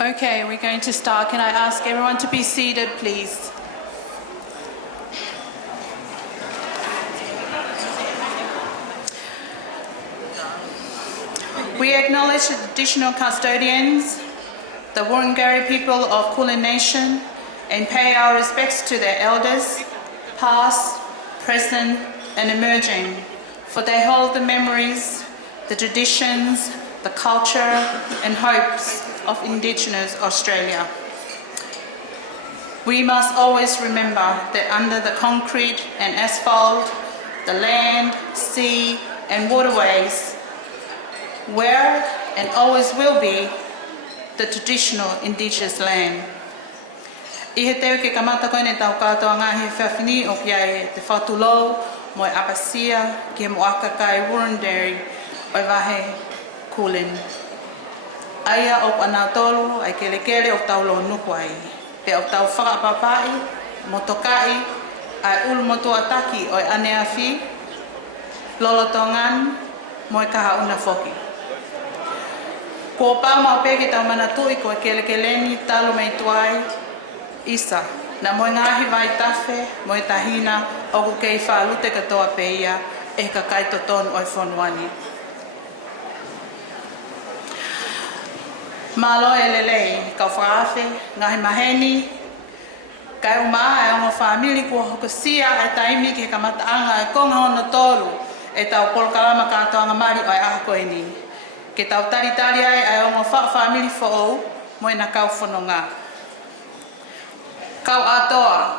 Okay, we're going to start. Can I ask everyone to be seated, please? We acknowledge the traditional custodians, the Wurundjeri people of Kulin Nation, and pay our respects to their elders, past, present, and emerging, for they hold the memories, the traditions, the culture, and hopes of Indigenous Australia. We must always remember that under the concrete and asphalt, the land, sea, and waterways were and always will be the traditional Indigenous land. I he teo ke kamata koe ne tau katoa ngahi whawhini o kia e te whatulou mo e apasia ke mo akakai Wurundjeri o wahe Kulin. Aia o ana tolu ai kele kele o tau lo nukwai. Pe o tau whakapapai, motokai, ai ul moto ataki o Eneasi, lolotongan mo e kaha una foki. Ko pau mau pe ki tau mana tui ko e kele keleni talo mei tuai, isa. Na mo ngahi vai tafe, mo e tahina o ku kei whaalute katoa peia e ka kaitoton o e whonuani. Malo e lelei, kau whaafe, ngahi maheni, kai umaa e ongo whaamili kua hokosia e taimi ki kamataanga e konga hona tolu e tau polokalama kātoanga mari o e aha koe ni. Ke tau taritari ai e ongo whaamili who'ou mo e na kau whanonga. Kau atoa,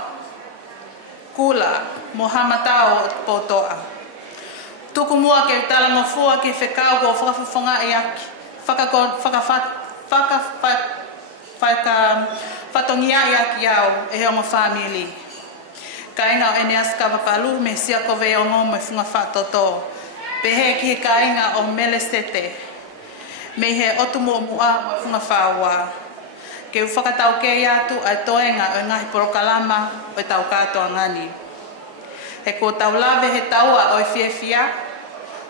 kula, mo hamatao o potoa. Tuku mua ke talanga fua ke whekau ko whakawhawhanga e aki, whatongia i aki au e ongo whamili. Kainga o Eneasi Kavapalu me sia kowe ongo me whunga whatoto. Pehe ki he kainga o Melesete. Me he otumu o mua mo whunga whaua. Ke u whakatau kei atu ai toenga o ngahi porokalama o tau katoa ngani. He kua tau lawe he taua o whiawhia.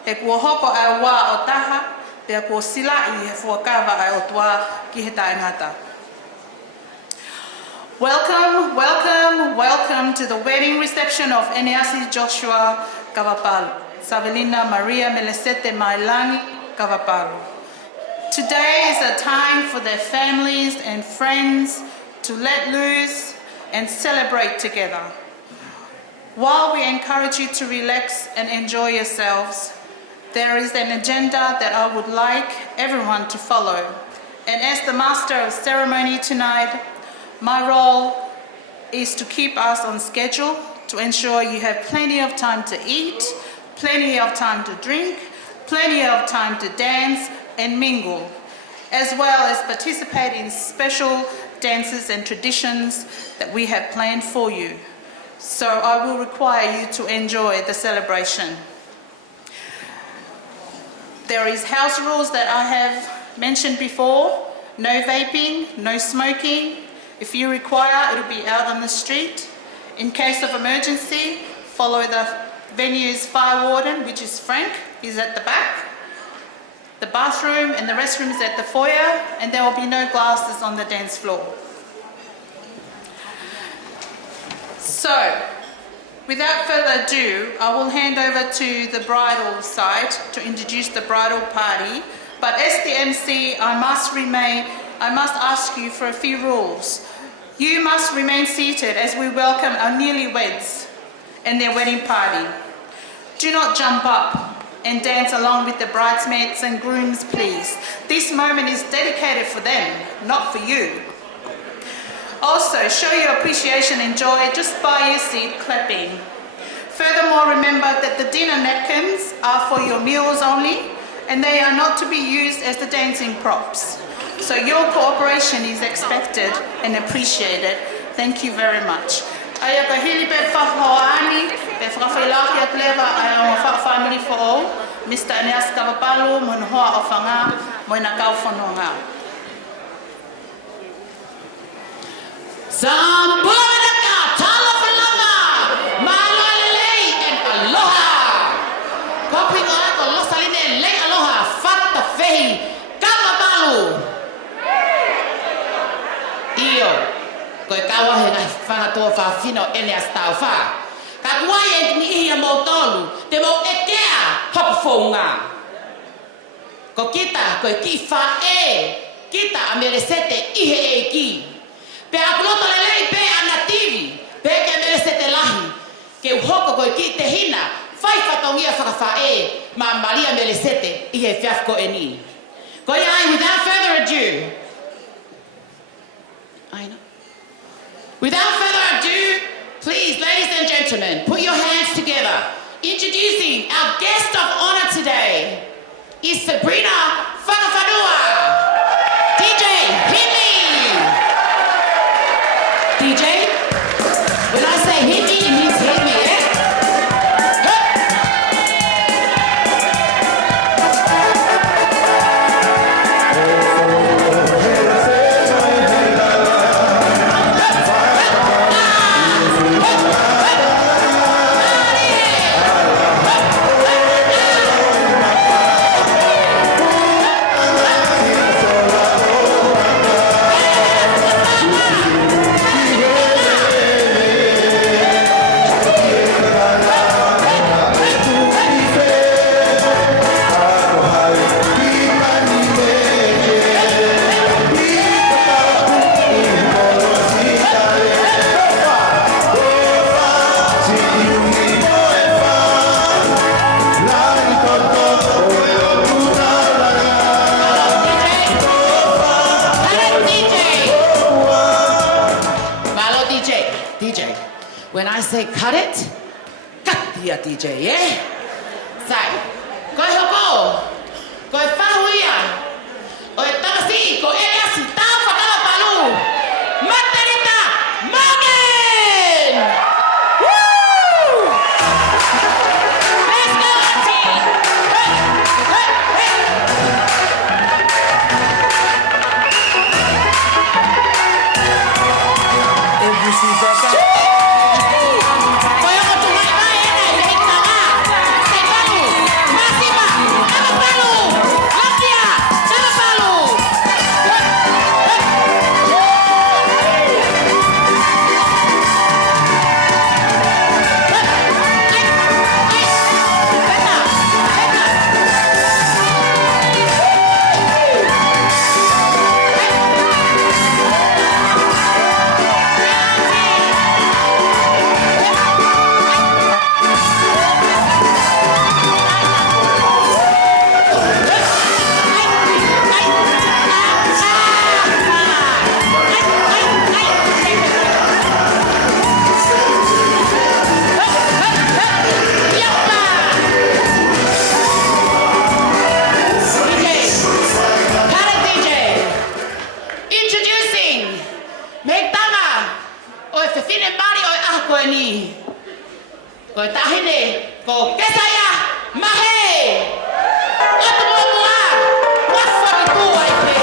He kua hoko ai wā o taha. Pea kua silai he fuakawa ai o tua ki he taingata. Welcome, welcome, welcome to the wedding reception of Eneasi Joshua Kavapalu, Savelina Maria Melesete Mailangi Kavapalu. Today is a time for their families and friends to let loose and celebrate together. While we encourage you to relax and enjoy yourselves, there is an agenda that I would like everyone to follow. And as the master of ceremony tonight, my role is to keep us on schedule, to ensure you have plenty of time to eat, plenty of time to drink, plenty of time to dance and mingle, as well as participate in special dances and traditions that we have planned for you. So I will require you to enjoy the celebration. There is house rules that I have mentioned before. No vaping, no smoking. If you require, it'll be out on the street. In case of emergency, follow the venue's fire warden, which is Frank. He's at the back. The bathroom and the restroom is at the foyer, and there will be no glasses on the dance floor. So, without further ado, I will hand over to the bridal side to introduce the bridal party. But as the MC, I must ask you for a few rules. You must remain seated as we welcome our newlyweds and their wedding party. Do not jump up and dance along with the bridesmaids and grooms, please. This moment is dedicated for them, not for you. Also, show your appreciation and joy just by your seat clapping. Furthermore, remember that the dinner napkins are for your meals only, and they are not to be used as the dancing props. So your cooperation is expected and appreciated. Thank you very much. Aia ka hili pe whahoani, pe whakawhailaki at lewa ai o ngā family for all, Mr. Eneasi Kavapalu, mo hoa o whanga, mo na kau whanonga. Sambona ka tala whalanga, malo lelei and aloha. Kopi ngā ko losaline lei aloha, whata whehi, Kavapalu. Koe kawa he ngai whangatua whawhino Eneasi tau wha. Ka kuai e ni ihia mō tolu, te mō ekea hapawhonga. Ko kita, koe ki wha kita a Melesete ihe e ki. Pe akuloto lelei pe ana TV, pe ke Melesete lahi. Ke uhoko koe ki te hina, whai whatongia whakawha ma Maria Melesete ihe whiafko e ni. Koe ai, without further ado, without further ado, please, ladies and gentlemen, put your hands together. Introducing our guest of honor today is Savelina DJ, hit me! DJ, when I say hit me, it means hit me, yeah? When I say cut it, cut dia DJ, yeah? Sai, koe hoko, koe whahuia, oe takasi, ko Eneasi, tau Kavapalu, Materita, Morgan! Woo! Let's go, auntie! Every seat back out. Koe tahine, ko kesaya, mahe! Atu mua, wasa ki tua i te!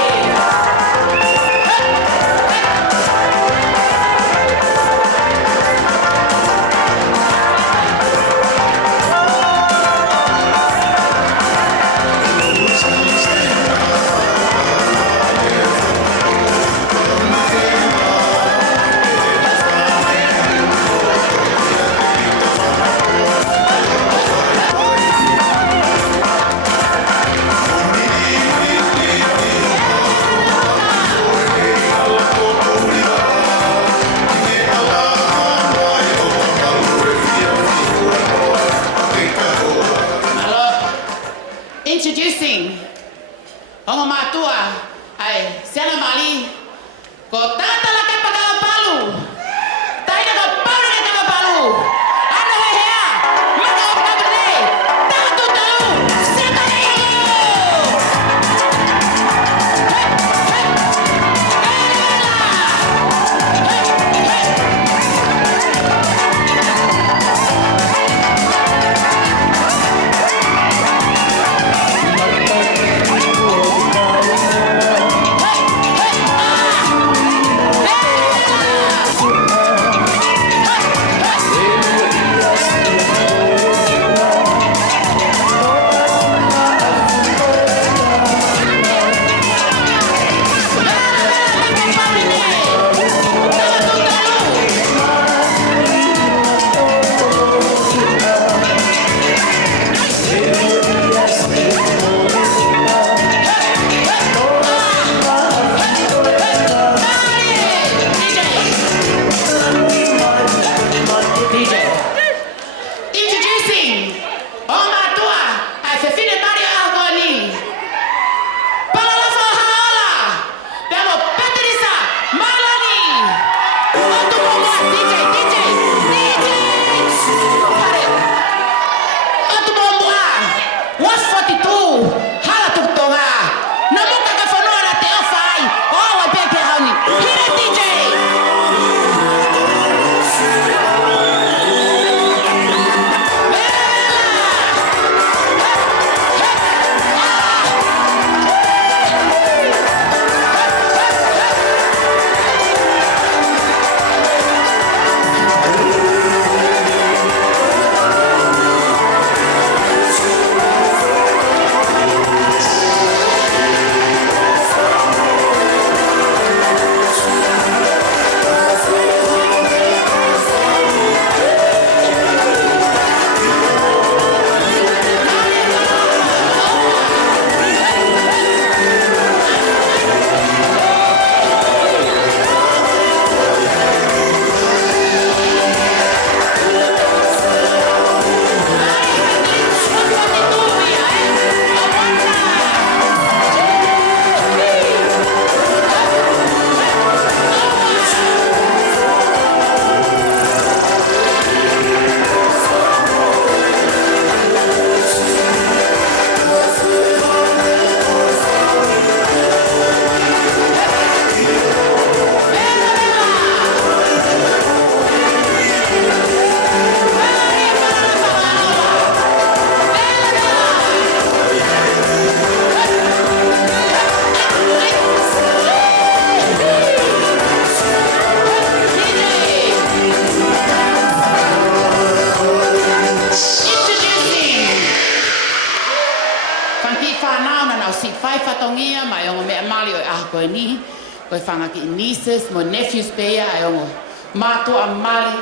Koe whanga ki nieces, mo nephews pēia ai ongo. Mātua a mali,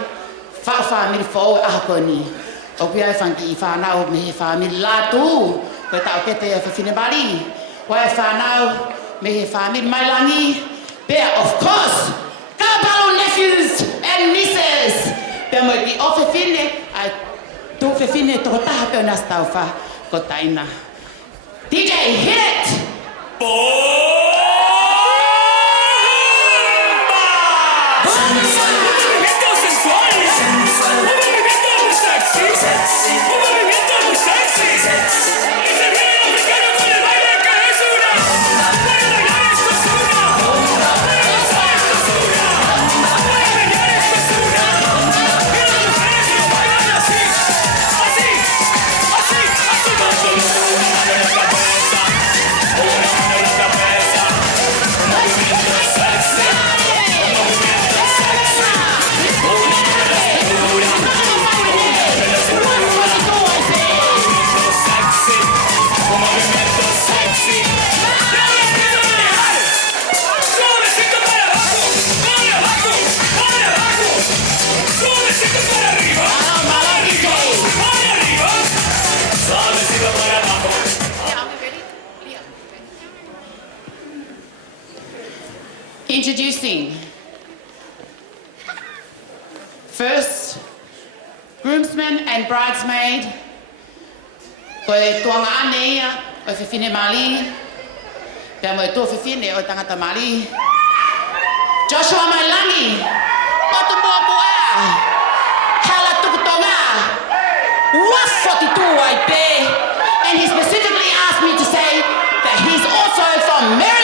whaamiri whau e aha koe ni. O pia e whanki I whanau me he whaamiri Latu. Koe tau kete e whawhine mali. Wai e whanau me he whaamiri Mailangi. Pea, of course, Kavapalu nephews and nieces. Pea mo ki o whawhine, ai tō whawhine tō taha peo nasa tau wha ko taina. DJ, hit it! Introducing first groomsman and bridesmaid. Koe tuanga ane ia, o whiwhine Mali. Pea mo e tō whiwhine o tangata Mali. Joshua Mailangi, o tu mōpua, hala tuku Tonga, wafoti ai pe. And he specifically asked me to say that he's also from Maryland.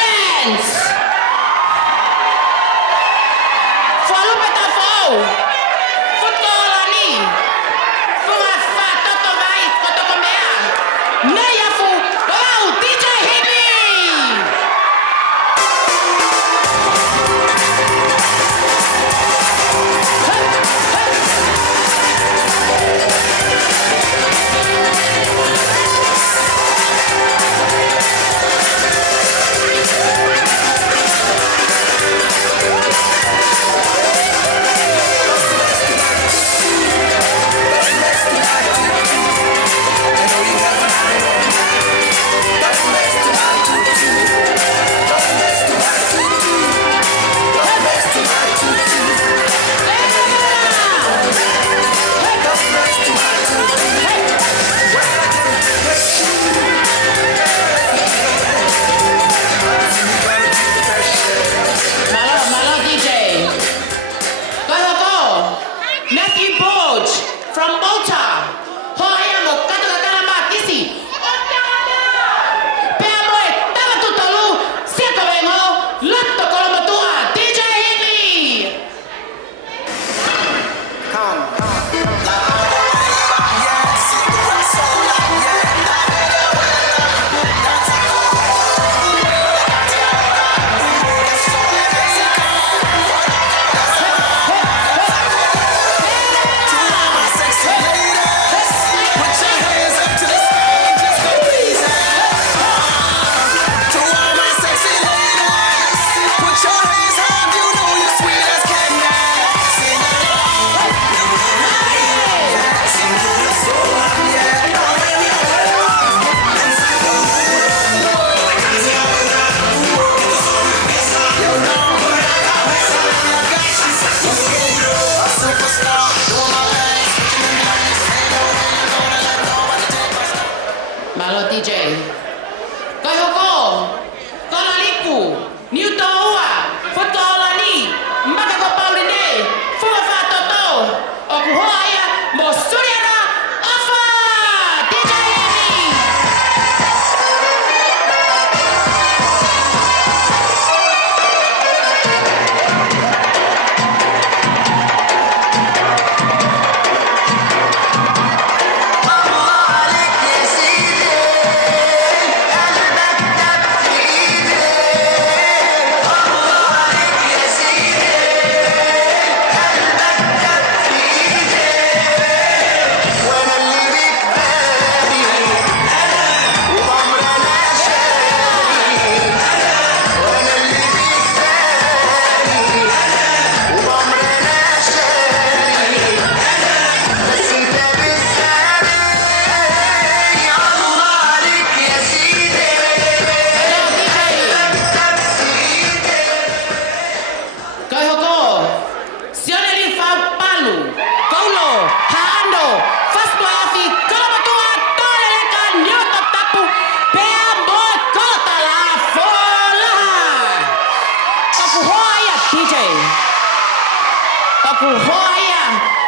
Aku hoia,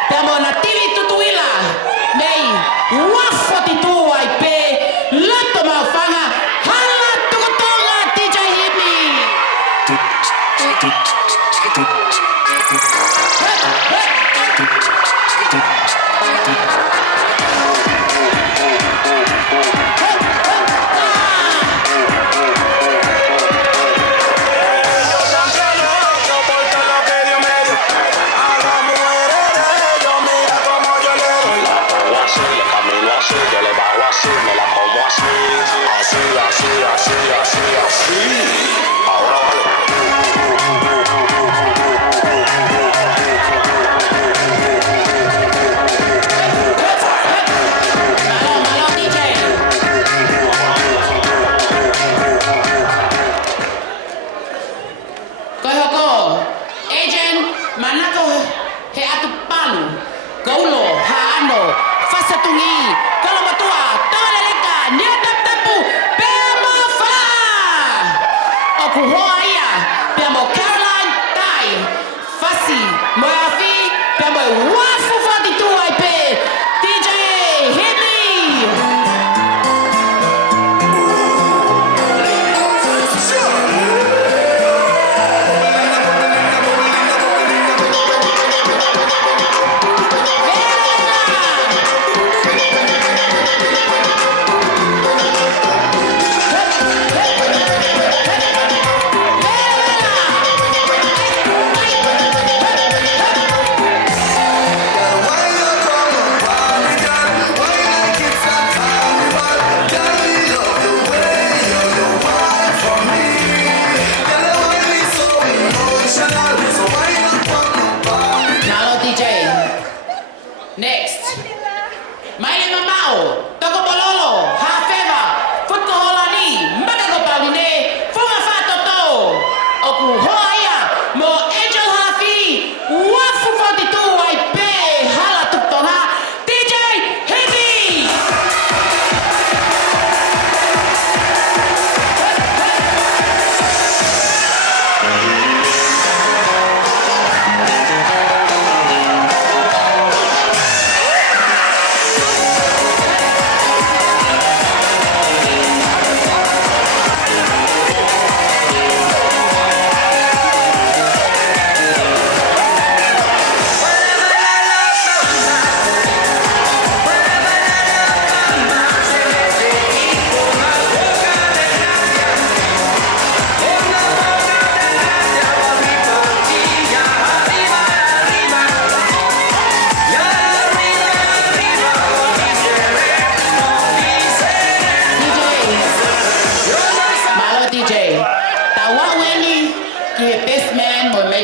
te mo na tili tutuila. Nei, wafoti tu ai pe, lato mawhanga, hala tukutonga DJ Himi.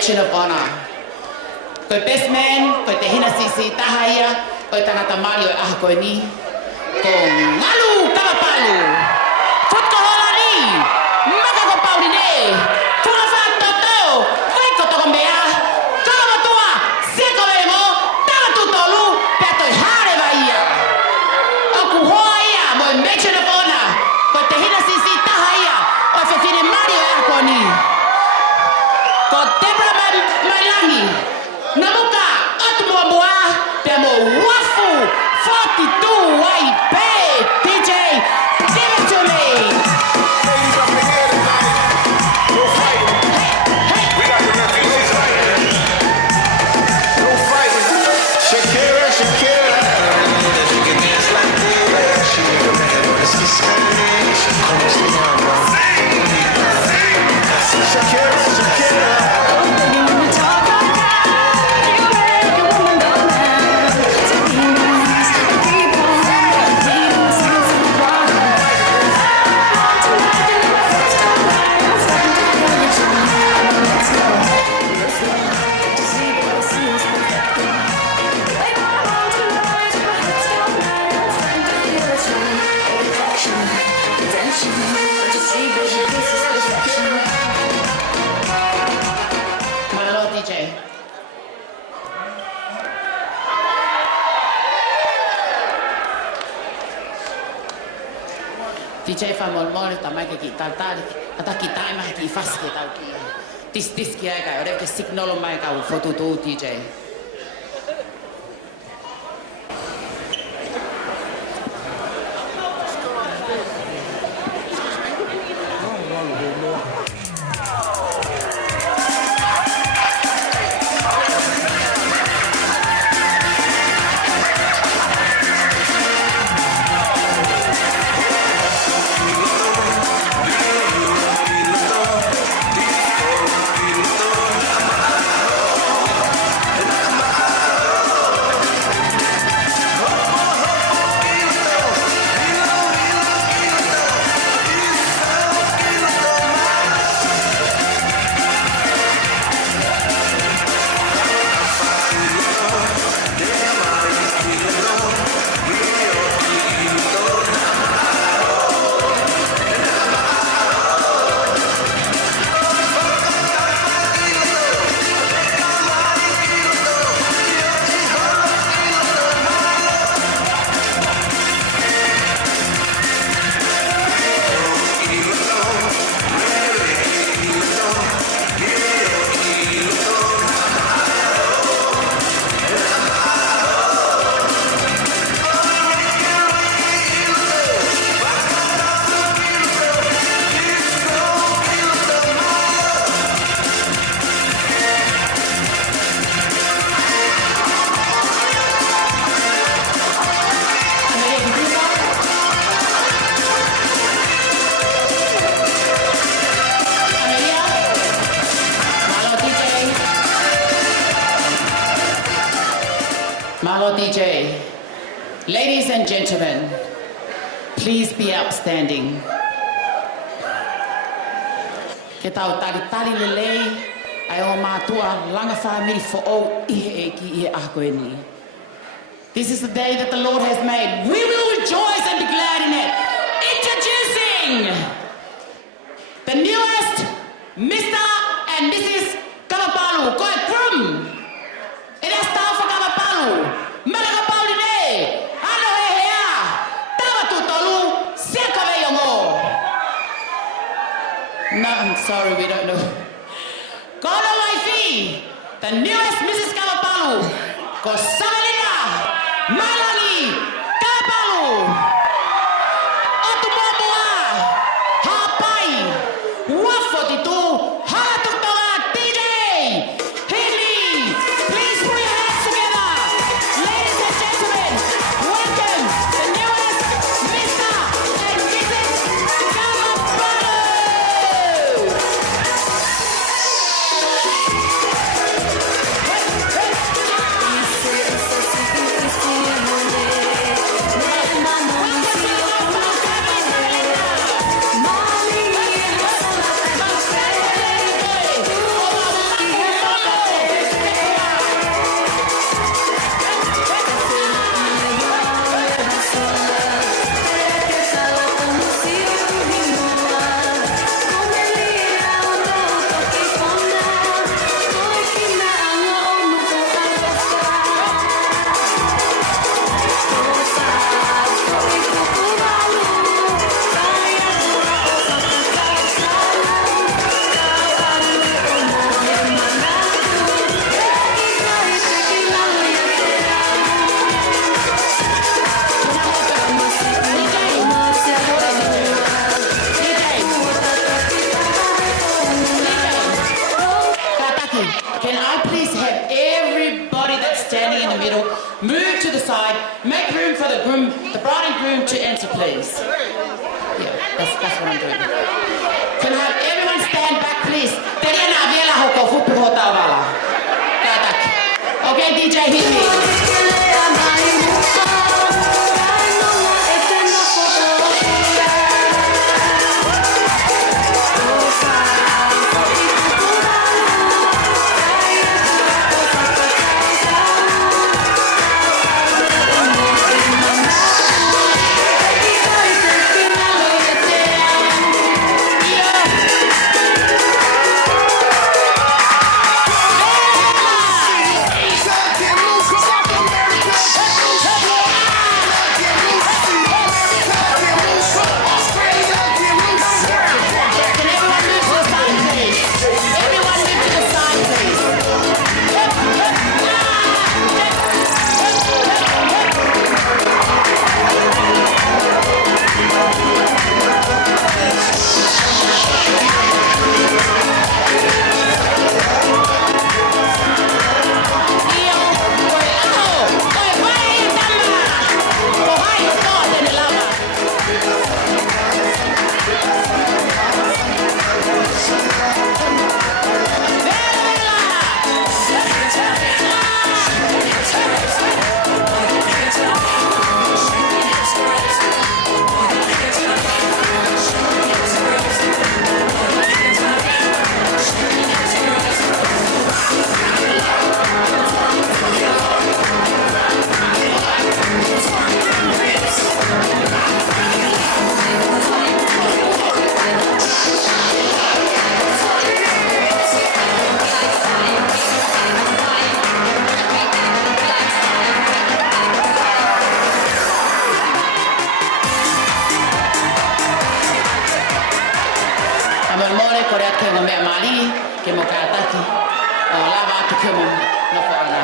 Of honor. Koe best man, koe te hina sisi tahaia, koe tangata Mario aha koe ni. Ko ngalu Kavapalu. Futko hola ni, maka ko pauli ne. Tuna wha toto, koe ko toko mea. Kaka matua, seko emo, tanga tutolu, pea toi hare wa ia. Oku hoa ia, moi mention of honor. Koe te hina sisi tahaia, o fefine Mario aha koe ni. Ko Mailangi, namuka atmo boa, temo wafu 42 YP DJ, give it to me. Ladies up in here tonight, no fighting. We got the refugees right here. No fighting. Shakira, Shakira. She can dance like that. She can dance discrimination. Como se llama? Shakira, Shakira. DJ fa Moimoi tamai ke ki tau tari ata ki tai mai ki fas ke tau ki tis kia kai, ore ke signal mai ka foto tu DJ. Malo DJ, ladies and gentlemen, please be upstanding. Ke tau tari lelei, ai o mātua langa whamiri fo o ihe e ki ihe ako e ni. This is the day that the Lord has made. We will rejoice and be glad in it. Introducing the newest Mr. and Mrs. Kavapalu, Koi Krum. It is time for Kavapalu. Melesete Mailangi. Ano he hea. Tawa tutolu. Seka ve yongo. No, I'm sorry, we don't know. Kono waifi. The newest Mrs. Kavapalu. Ko Savelina. Mailangi. Kavapalu. Otu momoa. Hapai. Wafotitu. Halatuktonga DJ. Hili. Please put your hands together. Ladies and gentlemen, welcome the newest Mr. and Mrs. Kavapalu. Can I please have everybody that's standing in the middle move to the side, make room for the groom, the bride and groom to enter, please. Yeah, that's what I'm doing. Can I have everyone stand back, please? Terena vielä hoko fupu hotavala. Kataki. Okay, DJ, hit me. kātaki. O lava atu ke mo na whaanga.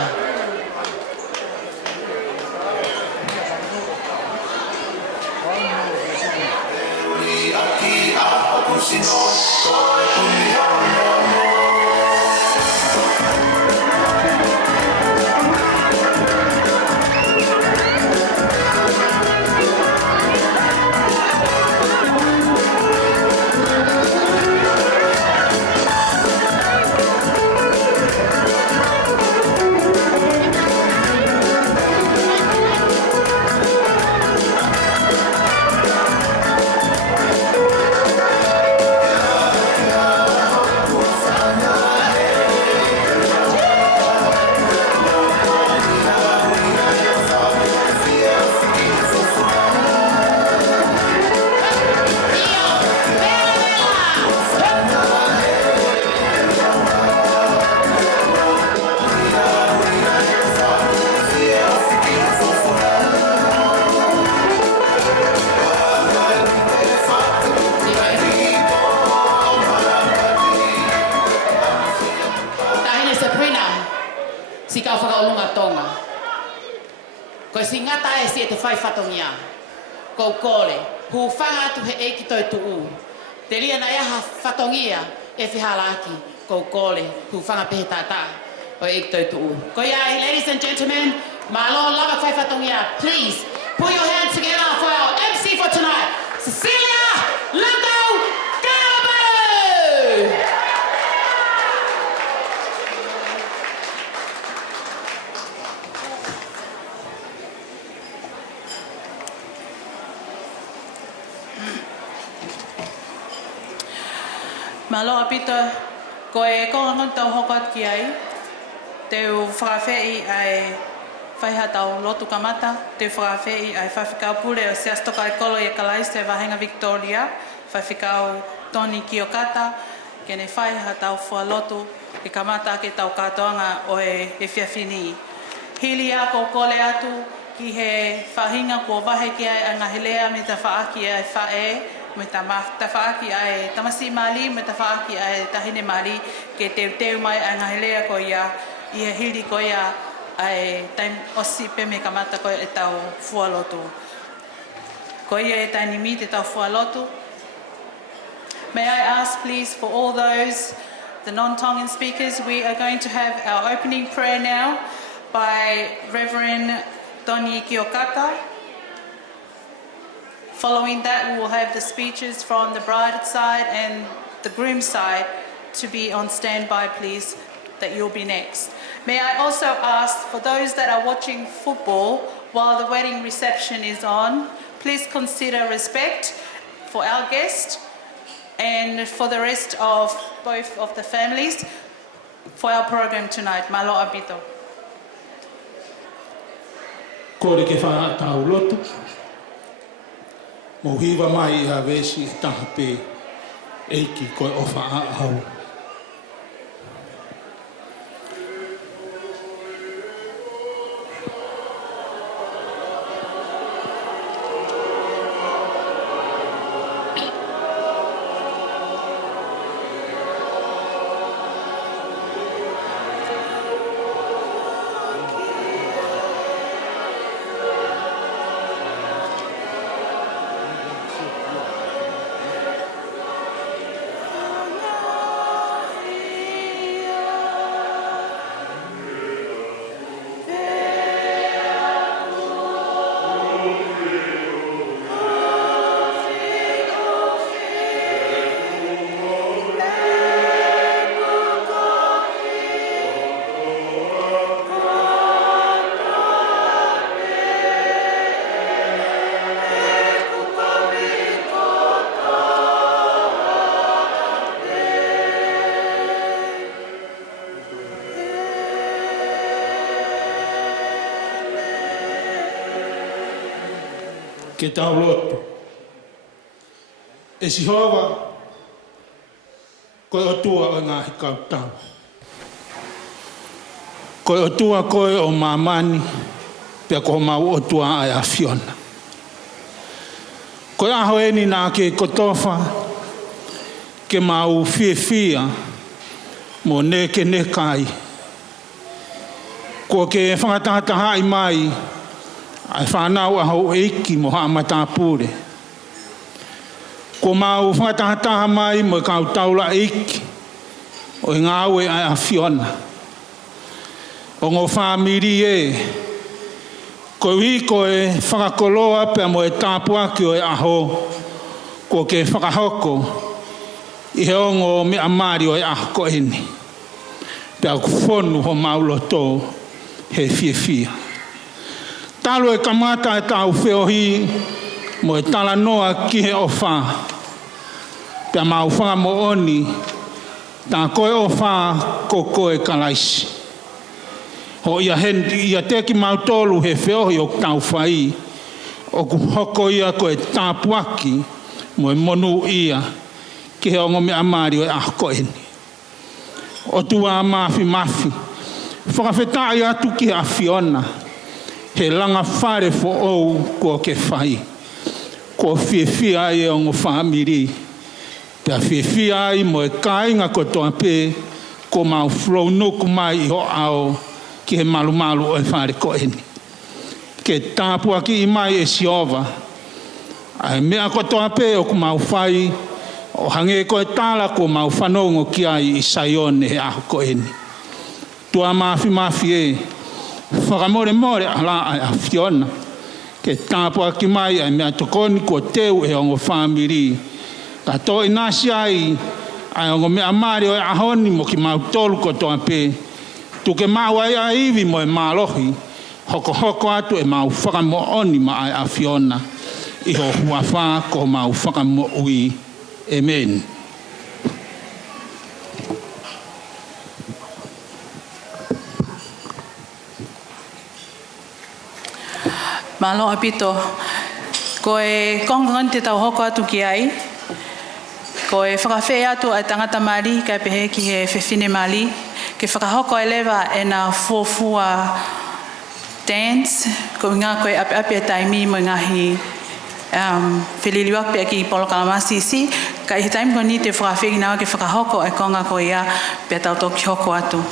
Si kau whakaolunga Tonga. Ko si ngata e si e te whai whatongia. Ko kore, hu whanga atu he eiki toi tuu. Te lia na iaha whatongia e whihala aki. Ko kore, hu whanga pehe tata o eiki toi tuu. Ko iai, ladies and gentlemen, malo lava whai whatongia, please put your hands together for our MC for tonight, Cecilia Latu Kavapalu! Malo apita ko e kongon tau hokot ki ai te whakawhei ai whaiha tau lotu kamata te whakawhei ai whawhikau pule o seas toka e kolo e kalais te wahenga Victoria whawhikau toni ki o kata ke ne whaiha tau whua lotu e kamata ke tau katoanga o e whiawhini. Hili a ko kole atu ki he whahinga ko wahe ki ai anga helea me ta whaaki ai whae me ta whaaki ai tamasi mali me ta whaaki ai tahine mali ke teu mai anga helea ko ia i he hiri ko ia ai taim osi pe me kamata ko e tau fualotu. Ko ia e taini mi te tau fualotu. May I ask please for all those, the non-Tongan speakers, we are going to have our opening prayer now by Reverend Toni Kiokata. Following that, we will have the speeches from the bride side and the groom side to be on standby, please, that you'll be next. May I also ask, for those that are watching football while the wedding reception is on, please consider respect for our guest and for the rest of both of the families for our program tonight. Malo abito. Kore ke wha tau lotu. Mo hiwa mai a vesi taha pe eiki koe ofa a au. Ke tau lotu. E si hoa koe o tua o ngā hikau tau. Koe o tua koe o mamani pia ko mau o tua ai a Fiona. Koe aho eni nā ke kotofa ke mau fia mo ne ke ne kai. Ko ke whakatahata hai mai, ai whanau a hau eiki mo haa matapure. Ko mau whakatahata mai mo kau taula eiki, o ngā aue ai a Fiona. O ngō whamiri e, ko hui ko e whakakoloa pia mo e tāpuaki o e aho, ko ke whakahoko, i he ongo me amari o e ahko eni. Pia ku whonu ho maulo tō he fia. Talo e kamata e tau whiohi, mo e tala noa ki he ofa. Pia mau whanga mo oni, tā koe ofa ko koe kalaisi. Ho ia teki mautolu he whiohi o tau whai, o ku hoko ia koe tāpuaki, mo e monu ia, ki he ongo me amari o e ahko eni. O tua mafi, whakawhetai atu ki a Fiona, he langa whare fo ou kua ke whai. Ko whiwhia ai e ongo whamiri, pia whiwhia ai mo e kāinga ko toa pē, ko mau flow nuku mai i ho ao, ki he malu o e whare ko eni. Ke tāpuaki i mai e siova, ai mea ko toa pē o ku mau whai, o hange ko e tāla ko mau whanongo ki ai i Saione he aho ko eni. Tua mafi e, whakamore ala ai a Fiona, ke tāpuaki mai ai mea tokoni ko teu e ongo whamiri. Ka tō Eneasi ai ongo mea mare o e ahoni mo ki mau tolu ko toa pē, tu ke mau ai a iwi mo e mālohi, hoko atu e mau whakamo oni ma ai a Fiona, i ho huawha ko mau whakamo ui. Amen. Malo apito, ko e kongon te tau hoko atu ki ai, ko e whakawhi atu ai tangata mari, kai pehe ki he whewhine mari, ke whakahoko e lewa e nā fuafua dance, ko ngā koe api e taimi mo ngahi whililiwak pia ki polo kalamasisi, ka i he taimi ko ni te whakawhi nawa ke whakahoko e konga ko ia pia tau toki hoko atu.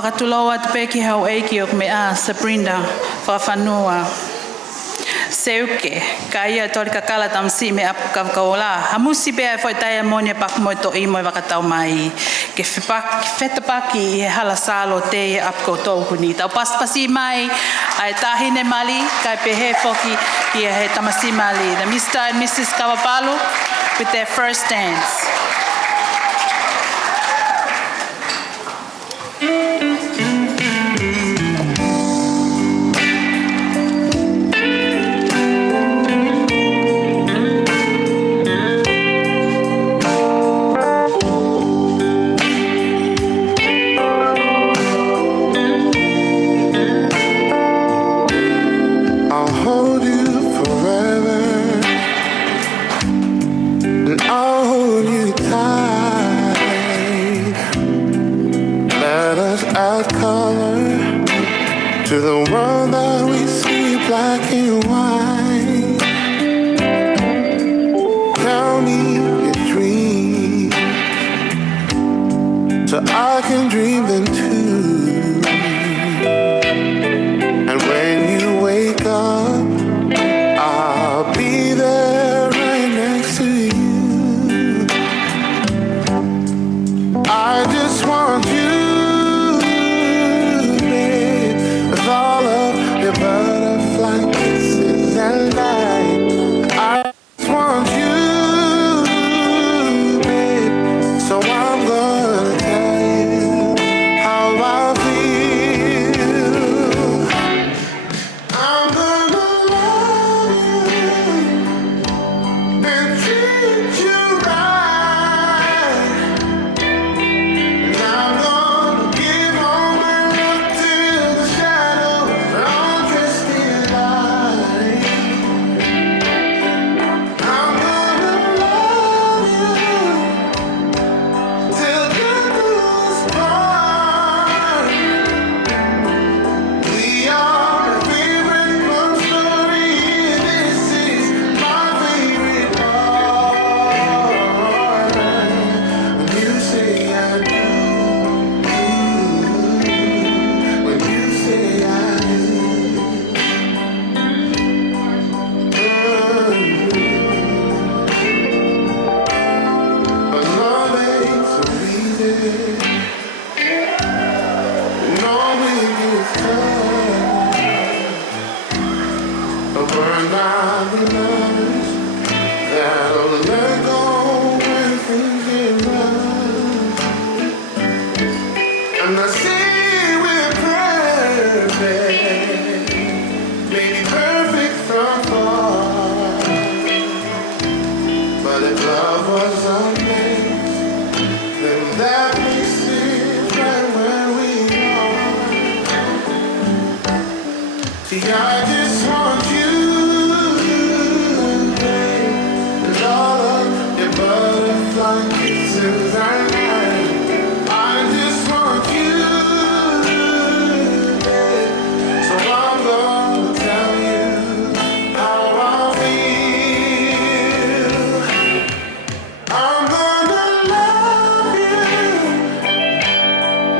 Whakatulau atu pe ki hau eiki o me a Savelina whawhanua. Seuke, ka ia tori kakala tamsi me apu kawakaola. Hamusi pe ai whai taia monia paku moi to i moi wakatau mai. Ke whetapaki i he hala salo te e apu koutou huni. Tau paspasi mai ai tahine mali, kai pe he foki ki he tamasi mali. The Mr. and Mrs. Kavapalu with their first dance. To the world that we see black and white. Tell me your dreams, so I can dream them too. And when you wake up, I'll be there right next to you. I just want you. All of your butterfly kisses and light. I just want you, babe. So I'm gonna tell you how be lovers that'll let go when things get rough. I'm not saying we're perfect, maybe perfect from far, but if love was a mix, then that makes it right where we are. See, I just want you, babe, and all of your butterfly kisses I like. I just want you, babe, so I'm gonna tell you how I feel. I'm gonna love you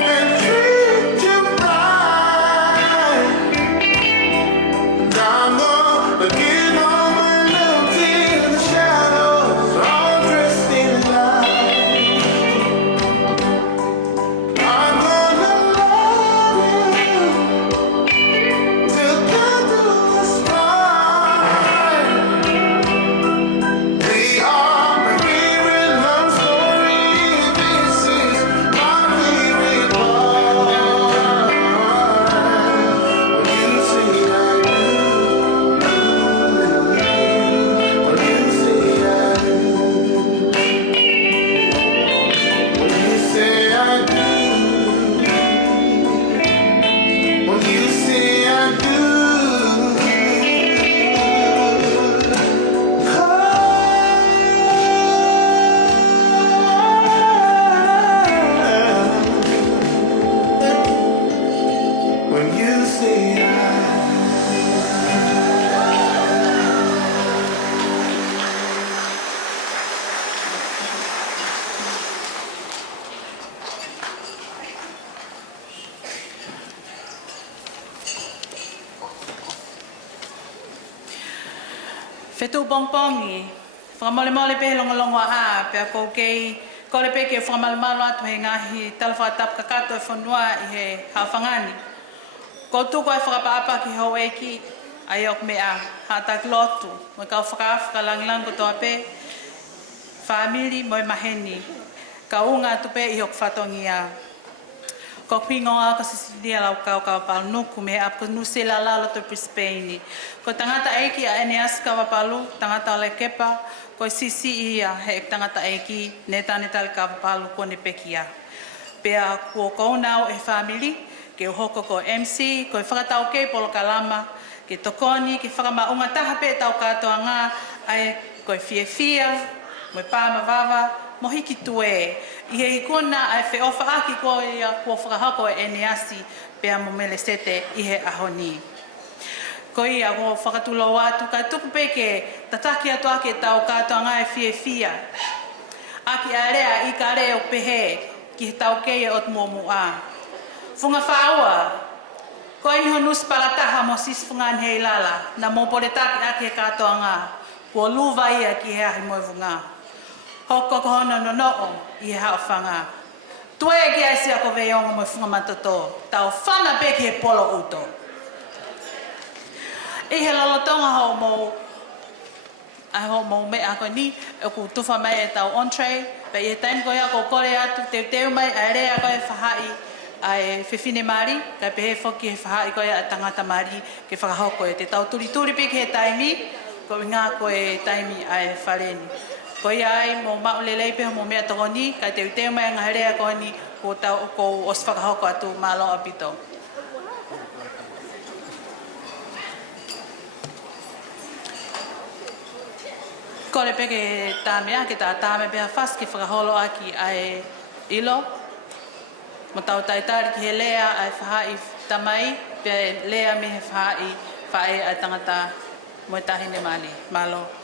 and treat you right. And I'm gonna give all my love to the shadows, all dressed in light. I'm gonna love you till death do us part. We are my favorite love story. This is my favorite part. When you say I do, when you say I do, when you say I do, when you say I do. When you say I. Fetu pongpongi, whakamole pe longolongo a, pe ko kei, ko le pe ke whakamalo atu he ngahi talafa tap kakato e whanua I he hawhangani. Ko tuko e whakapaapa ki hau eki, ai ok mea, hatak lotu, mo kau whakawhaka langlang ko toa pe, whamiri mo maheni, ka unga tu pe I hok whatongi a. Ko pingoa ka sisidia lau Kavapalu nuku me ap ko nuse la la to Brisbane. Ko tangata eki a Eneasi Kavapalu, tangata le kepa, ko sisi ia he tangata eki ne tane tal Kavapalu ko ne pekia. Pea ko nau e family ke hoko ko MC ko whakatau ke polo kalama ke tokoni ke whakamaunga taha pe tau katoa ngā ai ko fia mo pāma vava mo hiki tue. I he ikona ai whiofa aki ko ia kua whakahako e Eneasi pea mo Melesete I he ahoni. Ko ia ko whakatulo atu kai tuku peke tataki atu ake tau katoa ngā e fia. Aki a rea I ka rea o pehe ki he tau keia o tumomu a. Funga whaua, ko I honus palataha mo sis fungan hei lala na mo poretaki ake he katoa ngā. Kua luva ia ki he ahi moivu ngā. Hoko ko hono no noo I he hao whanga. Tue ki aisi ako veionga mo funga matoto. Tau whana pe ki he polo uto. I he lolotonga ho mo me ako ni e ku tuwha mai e tau entree. Pe I he taim ko ia ko kore atu teu mai a rea ko e whahai ai whiwhine mari. Ka pe he whoki he whahai ko ia a tangata mari ke whakahoko e te tau turi pe ki he taimi. Ko I ngā ko e taimi ai whareni. Ko ia ai mo maulelei pe mo mea tokoni, kai teu mai ngaherea ko ni ko os whakahoko atu malo apito. Ko le peke tāmea ke tā tāme pēha whas ki whakaholo aki ai ilo. Mo tau taitari ki he lea ai whahai tamai, pe lea me he whahai ai tangata mo tahine mani, malo.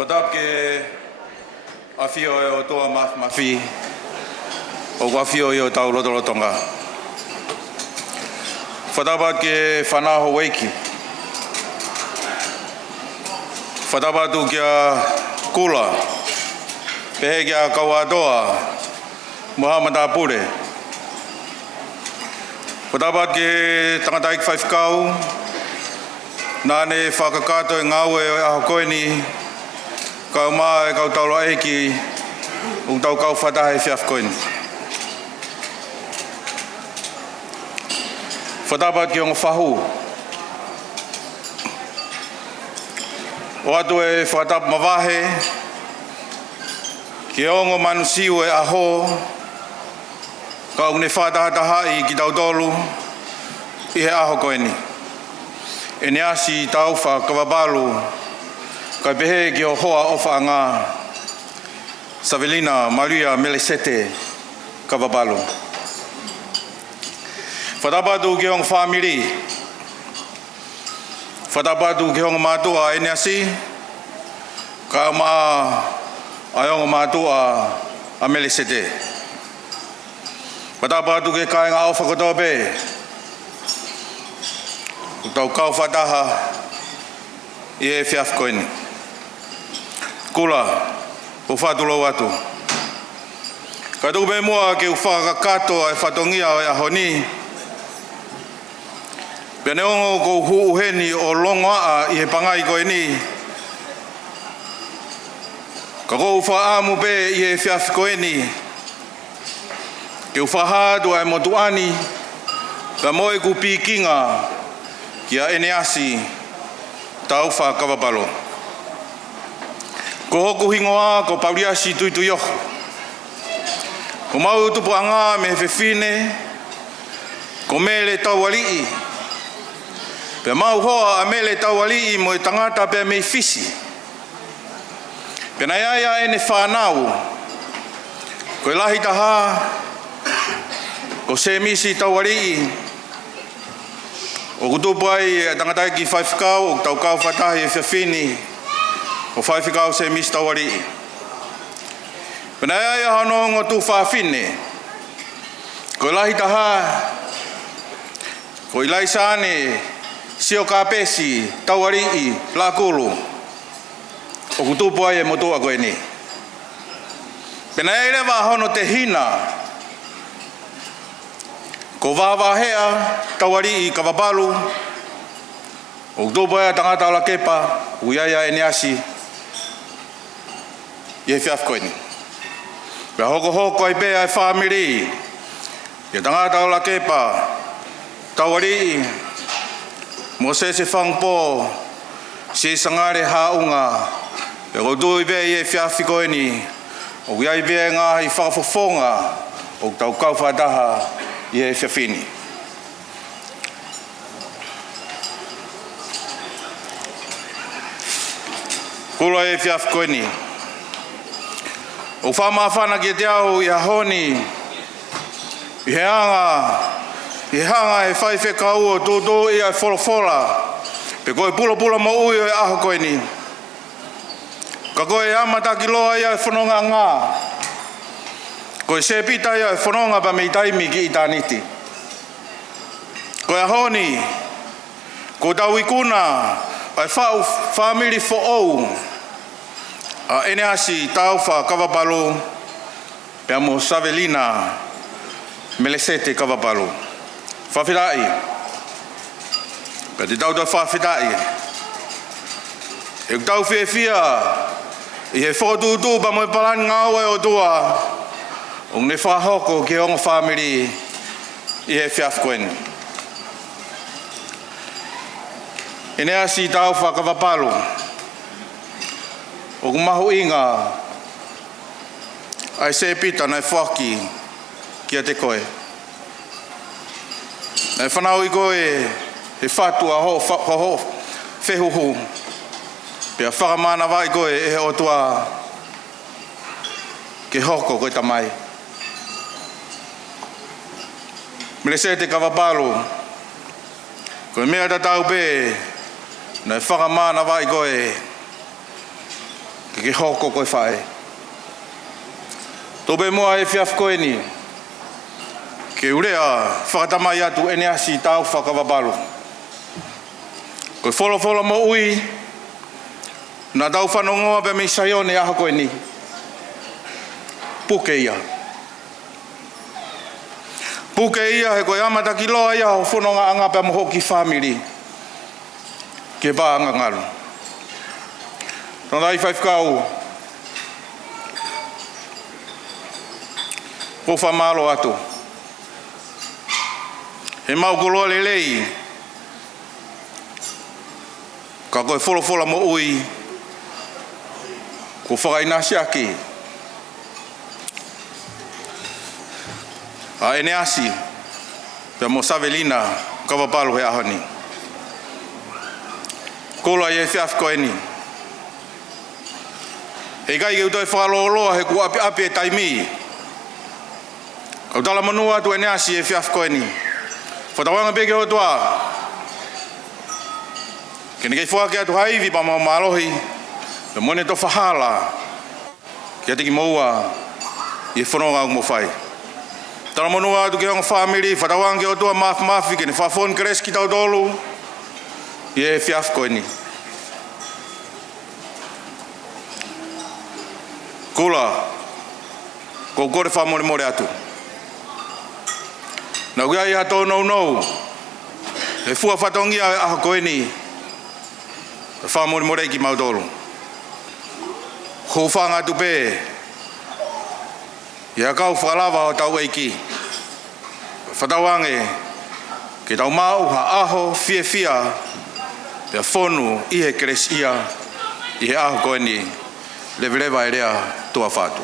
Whatap ke awhio e o toa mawhi o wawhio e o tau lotoro Tonga. Whatapat ke whanaho weiki. Whatapatu kia kula. Pehe kia kauatoa. Muhammad Apure. Whatapat ke tangataik whaifkau. Nāne whakakato e ngāue o aho koeni. Kau mā e kau taulo eiki. Tau kau whatahe whiaf koeni. Whatapat ki o ngā whahu. O atu e whatap mawahe. Ki o ngā manusiu e aho. Kau ne whatahataha ki tau tolu. I he aho koeni. Eneasi tau wha Kavapalu. Kai pehe ki o hoa ofa ngā. Savelina, Maria, Melesete, Kavapalu. Whatapatu ki hong whamiri. Whatapatu ki hong mātua Eneasi. Ka maa ai hong mātua a Melesete. Whatapatu ki kai ngā ofa kotope. Tau kau whataha i e whiaf koeni. Kula, o whatulo atu. Ka tupe mua ke u whakakato e whatongia o e ahoni. Pene ongo ko huuheni o longoa i he pangai koe ni. Ka kou whaamu pe i he whiaf koe ni. Ke u whahadu ai motuani. Ka moe ku pikinga ki a Eneasi tau wha Kavapalu. Ko hoku hingoa ko pauriasi tuitu yoho. Ko mau tupu anga me whewhine. Ko mele tau alii. Pea mau hoa a mele tau alii mo e tangata pea mei fisi. Pena iaia ene whanau. Ko e lahi taha. Ko se misi tau alii. O kutupu ai e tangatai ki whaifkau. O tau kau whatahi e whewhini. O whaifkau se misi tau alii. Pena iaia hano ngō tu whawhine. Ko e lahi taha. Ko i lai sāne. Sio kāpesi, tauarii, plakulu. O kutupu ai e motua koe ni. Pena e rewa hono te hina. Ko wāwāhea, tauarii, Kavapalu. O kutupu ai a tangata o la kepa, uiaia Eneasi. I he whiaf koe ni. Pea hoko hoko ai pēa e whamiri. I tangata o la kepa, tauarii. Mo se whangpo, se sangare haunga, e ko tui be i e whiawhi koe ni, o iai be ngā i whakafofonga, o tau kau whataha i e whiawhini. Kula e whiawhi koe ni. O whamawhana ki te au i hahoni, i he anga, I hanga e whaiwhe kau o tōtō i ai wholofola. Pe koe pula mo ui o e aho koe ni. Ka koe amataki loa i ai whanonga ngā. Koe se pita i ai whanonga pa mei taimi ki i tāniti. Koe ahoni. Ko tau ikuna. Ai whau whamiri fo ou. A Eneasi tau wha Kavapalu. Pea mo Savelina. Melesete Kavapalu. Whawhirai. Ka te tau tau whawhirai. E tau whia. I he whotūtū pa mo e palan ngāue o tua. O ne whahoko ki ongo whamiri. I he whiaf koeni. Eneasi tau wha Kavapalu. O mahu inga. Ai se pita nai whaki. Kia te koe. E whanau i koe, he whatua ho whehuhu. Pea whakamana wai koe e he otua ke hoko koe tamai. Melesete Kavapalu. Koe mea tatau pe, na e whakamana wai koe Ke hoko koe whae. Tobe mua e whiaf koe ni. Ke urea whakatamai atu Eneasi tau Kavapalu. Koe wholo mo ui. Nā tau whanongoa pe me saione aha koe ni. Puke ia. Puke ia he koe amata ki loa ia ho whanonga anga pe mo hoki family. Ke pā anga ngaru. Tōna i whaifkau. Ko whamalo atu. He mau koloa lelei. Ka koe wholo mo ui. Ko whakainasi aki. A Eneasi. Pea mo Savelina. Kavapalu he ahoni. Kola i e whiaf koe ni. Hei kai ke utoi whakaloloa he ku api e taimi. Au tala manua atu Eneasi e whiaf koe ni. Whatawanga peke o toa. Kene kei whake atu haivi pa malohi. Pe mone to whahala. Kia tiki moua. I e whanonga mo whai. Tala manua atu ke honga family. Whatawanga o toa mafi. Kene whafon keres ki tau tolu. I e whiaf koe ni. Kula, ko kore whamore atu. Nā kia i hato nou. E fua whatongia aha koe ni. E whamore ki mautolu. Ko whanga atu pē. Ia kau whakalawa o tau eiki. Whatawange. Ke tau mau ha aho fia. Pea whonu i he keres ia. I he aho koe ni. Lewa e rea tua whātu.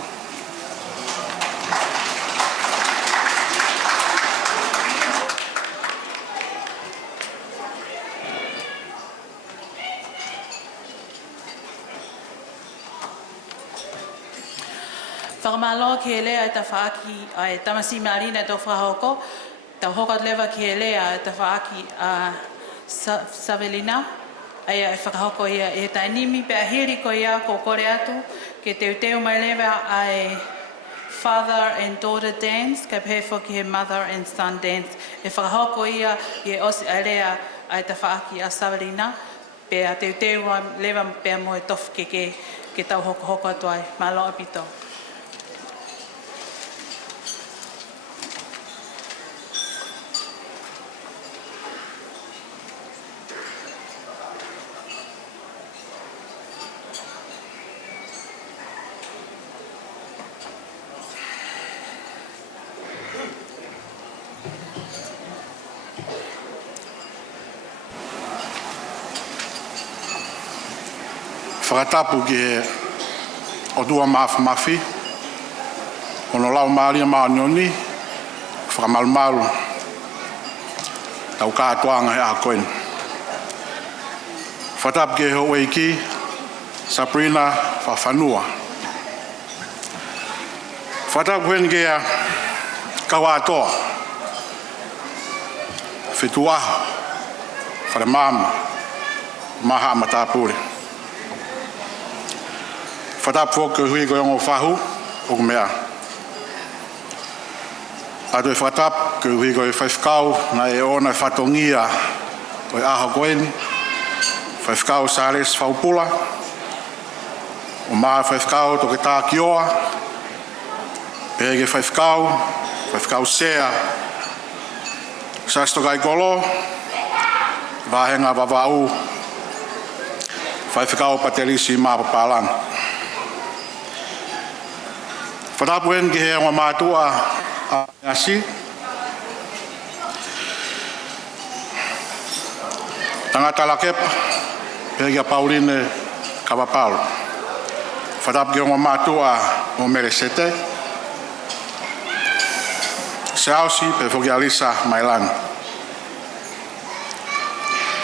Whakamaloa ki he lea e ta whaaki ai tamasi marina e tō whahoko. Tau hokat lewa ki he lea e ta whaaki a Savelina. Aia e whakahoko ia e tainimi pe ahiri ko ia ko kore atu ke teo mai lewa ai father and daughter dance ka pēwho ki he mother and son dance e whakahoko ia i e osi alea ai ta whaaki a Savelina pe a teo lewa pe mo e tofu ke tau hoko atu ai malo apito. Whakatapu ki he o tua mafi. Ono lau maaria maanioni. Whakamalu. Tau kātuanga he a koen. Whakatapu ki he ho eiki. Sabrina whawhanua. Whakatapu hen ki he kawatoa. Whituaha. Whakamama. Maha matapure. Whatapu ke hui koe ongo whahu, o mea. Atu e whatapu ke hui koe whaifkau, na e ona whatongia, koe aha koeni. Whaifkau sales whaupula. O maa whaifkau toke tā kioa. Pehege whaifkau sea. Sasto kai kolo. Vahenga wawau. Whaifkau patelisi maa papalang. Whatapu hen ki he ngā mātua a Eneasi. Tangata lakepa, pēgia Pauline Kavapalu. Whatapu ki ngā mātua o Melesete. Seausi pe whoki Alisa Mailangi.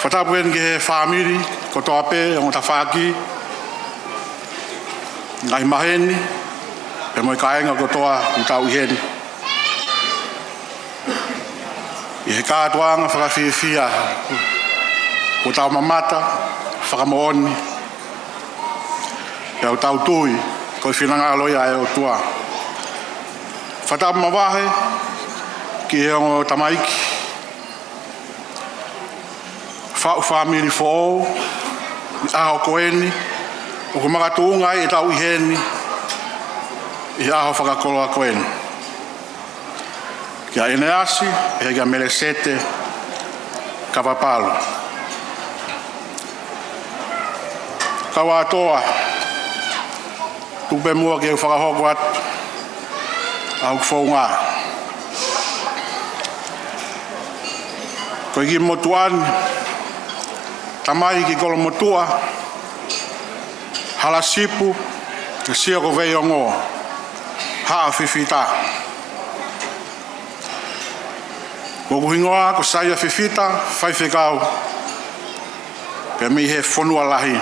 Whatapu hen ki he whamiri, ko toa pē, o ngā tawhaki. Ngai maheni. Pe moi kaenga kotoa i tau iheni. I he kātuanga whakawhiwhia ko tau mamata, whakamooni. e au tau tui, ko whinanga aloia e o tua. Whatapa mawahe, ki e ongo tamaiki. Whau whamiri fō, i aho koeni, o ko makatuunga e tau iheni, i aho whakakoloa koeni. Kia Eneasi, e kia Melesete, Kavapalu. Kawa atoa, tupe mua ki e whakahoko atu, au whaunga. Ko i ki motuani, tamai ki kolo motua, hala sipu, te sia ko vei ongo, haa whiwhita. Ko kuhingoa ko saia whiwhita, whaiwhikau, pe mi he whonua lahi.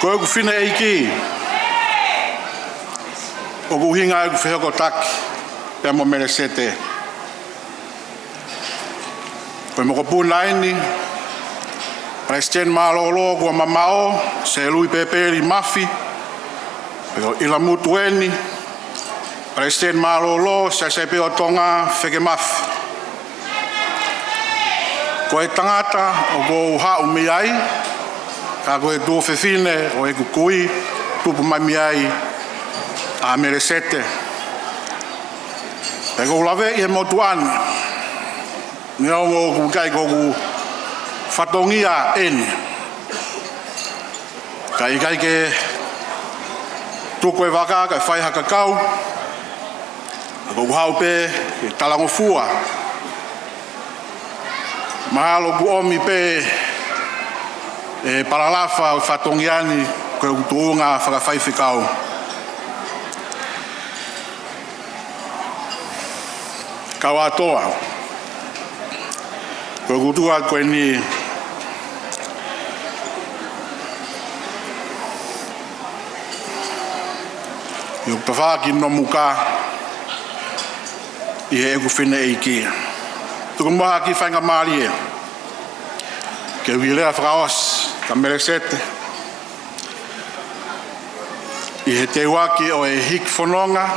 Ko e ku whina e ki, o kuhinga e ku whihoko taki, pe mo Melesete. Ko e moko pūna ini, President Malolo kua mamao, se lui peperi mafi, peko ila mutu eni, President Malolo se peo Tonga wheke mafi. Ko e tangata o ko uha umiai, ka ko e tō whewhine o e kukui, tupu mai miai a Melesete. Peko ulawe i he motuani, ni au o kukai ko ku whatongia eni. Ka i kai ke tuko e waka, ka whai haka kau, ko hau pe e talango fua. Mahalo ku omi pe e paralafa o whatongiani ko e kutuunga whakawhaiwhikau. Kau atoa. Ko e kutua koe ni Iok tawhaki no muka i he eku whine e ki. Tuku maha ki whainga maari e. Ke uilea whakaos ka Melesete. I he te waki o e hik whanonga.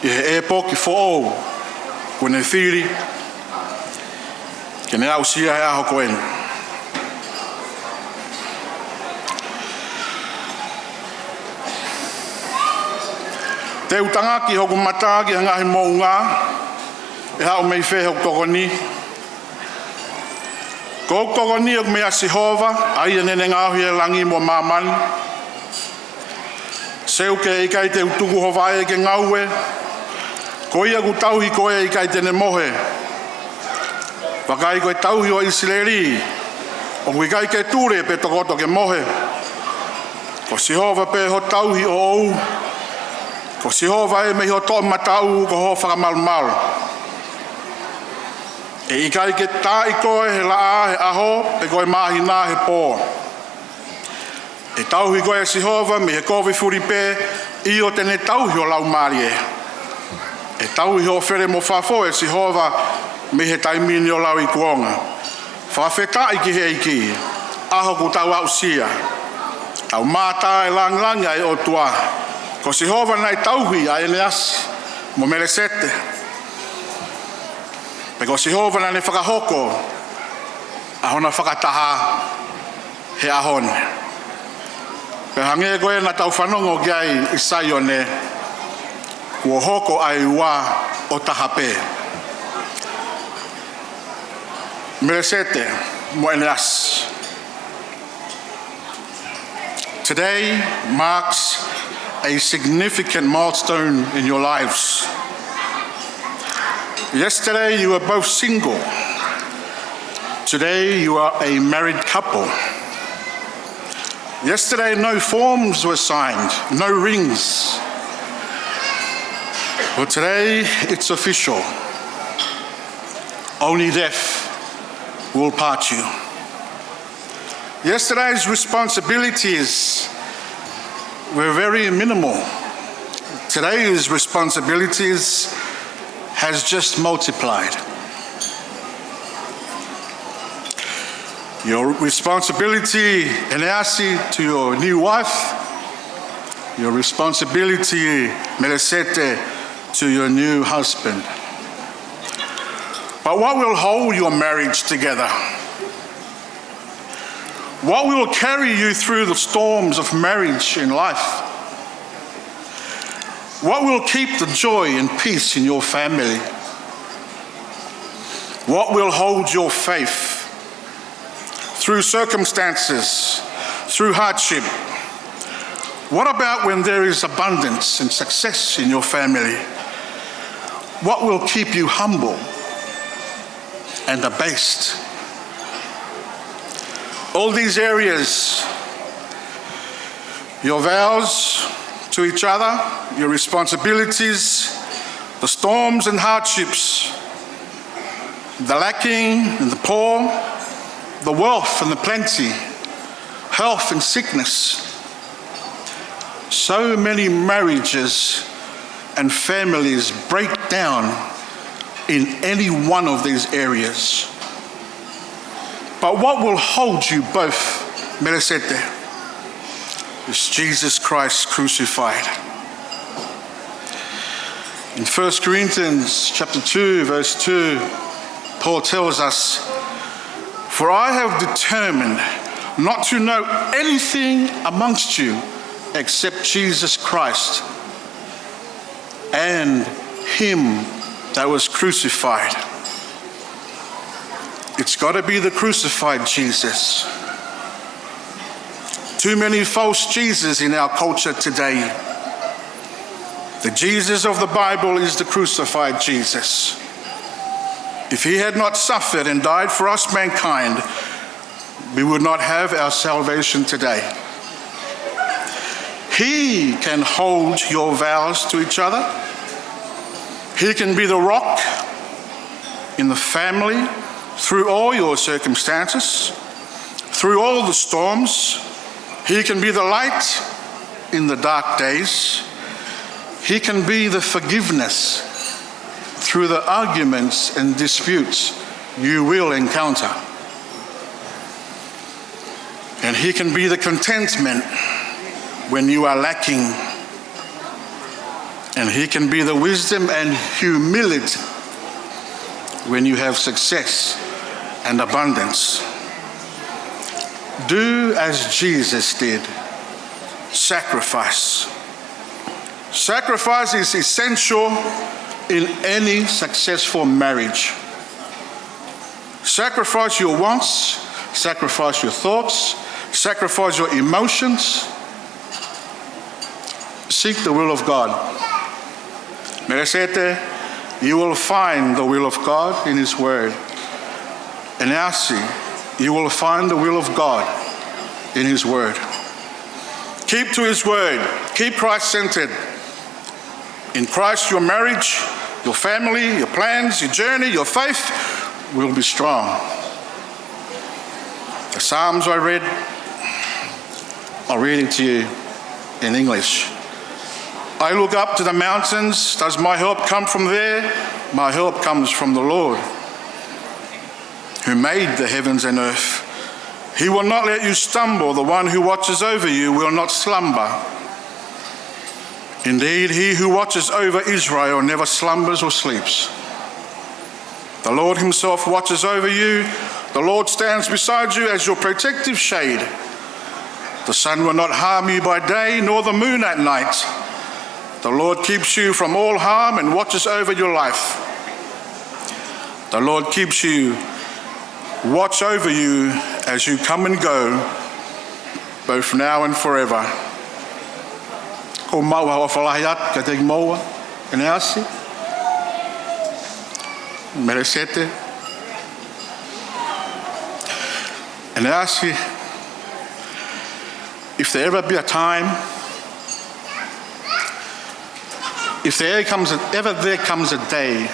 I he e poki who'ou kone whiri. Ke ne au sia he aho koen. Te utanga ki hoku mata ki hangahi mo unga, e hao mei whē hoku tokoni. Ko hoku tokoni hoku mea Sihova, ai e nene ngāhui e langi mo mamani. Seu ke e kai te utuku hovae ke ngaue, ko ia ku tauhi koe e kai tene mohe. Wakai koe tauhi o Isileri, o kui kai ke ture pe tokoto ke mohe. Ko Sihova pe ho tauhi o ou, ko Sihova e mehi o tō matau ko ho whakamalmalu. E i kai ke tā i koe he laa he aho, e koe mahi nā he pō. E tauhi koe Sihova me he kovi furi pē, i o tene tauhi o lau marie. E tauhi o where mo whafo e Sihova me he taimini o lau i kuonga. Whawheta i ki he iki, aho ku tau au sia. Tau mātā e langlanga e o tua. Ko Sihova nai tauhi a Eneasi, mo Melesete. Pe ko Sihova nai whakahoko, a hona whakataha he ahone. Pe hange koe na tau whanongo kiai isai o ne, kua hoko ai ua o tahape. Melesete, mo Eneasi. Today marks a significant milestone in your lives. Yesterday you were both single. Today you are a married couple. Yesterday no forms were signed, no rings. But today it's official. Only death will part you. Yesterday's responsibilities were very minimal. Today's responsibilities has just multiplied. Your responsibility, Eneasi, to your new wife. Your responsibility, Melesete, to your new husband. But what will hold your marriage together? What will carry you through the storms of marriage in life? What will keep the joy and peace in your family? What will hold your faith through circumstances, through hardship? What about when there is abundance and success in your family? What will keep you humble and abased? All these areas, your vows to each other, your responsibilities, the storms and hardships, the lacking and the poor, the wealth and the plenty, health and sickness. So many marriages and families break down in any one of these areas. But what will hold you both, Melesete, is Jesus Christ crucified. In 1 Corinthians chapter 2, verse 2, Paul tells us, "For I have determined not to know anything amongst you except Jesus Christ and him that was crucified." It's got to be the crucified Jesus. Too many false Jesus in our culture today. The Jesus of the Bible is the crucified Jesus. If he had not suffered and died for us, mankind, we would not have our salvation today. He can hold your vows to each other. He can be the rock in the family through all your circumstances, through all the storms. He can be the light in the dark days. He can be the forgiveness through the arguments and disputes you will encounter. And he can be the contentment when you are lacking. And he can be the wisdom and humility when you have success and abundance. Do as Jesus did. Sacrifice. Sacrifice is essential in any successful marriage. Sacrifice your wants, sacrifice your thoughts, sacrifice your emotions. Seek the will of God. Melesete, you will find the will of God in his word. Eneasi, you will find the will of God in his word. Keep to his word. Keep Christ-centered. In Christ, your marriage, your family, your plans, your journey, your faith will be strong. The Psalms I read, I'll read it to you in English. I look up to the mountains. Does my help come from there? My help comes from the Lord, who made the heavens and earth. He will not let you stumble. The one who watches over you will not slumber. Indeed, he who watches over Israel never slumbers or sleeps. The Lord himself watches over you. The Lord stands beside you as your protective shade. The sun will not harm you by day, nor the moon at night. The Lord keeps you from all harm and watches over your life. The Lord keeps you, watch over you as you come and go, both now and forever. Ko maua o whalahiat ka te maua, Eneasi, Melesete. Eneasi, if there ever be a time, if there comes a day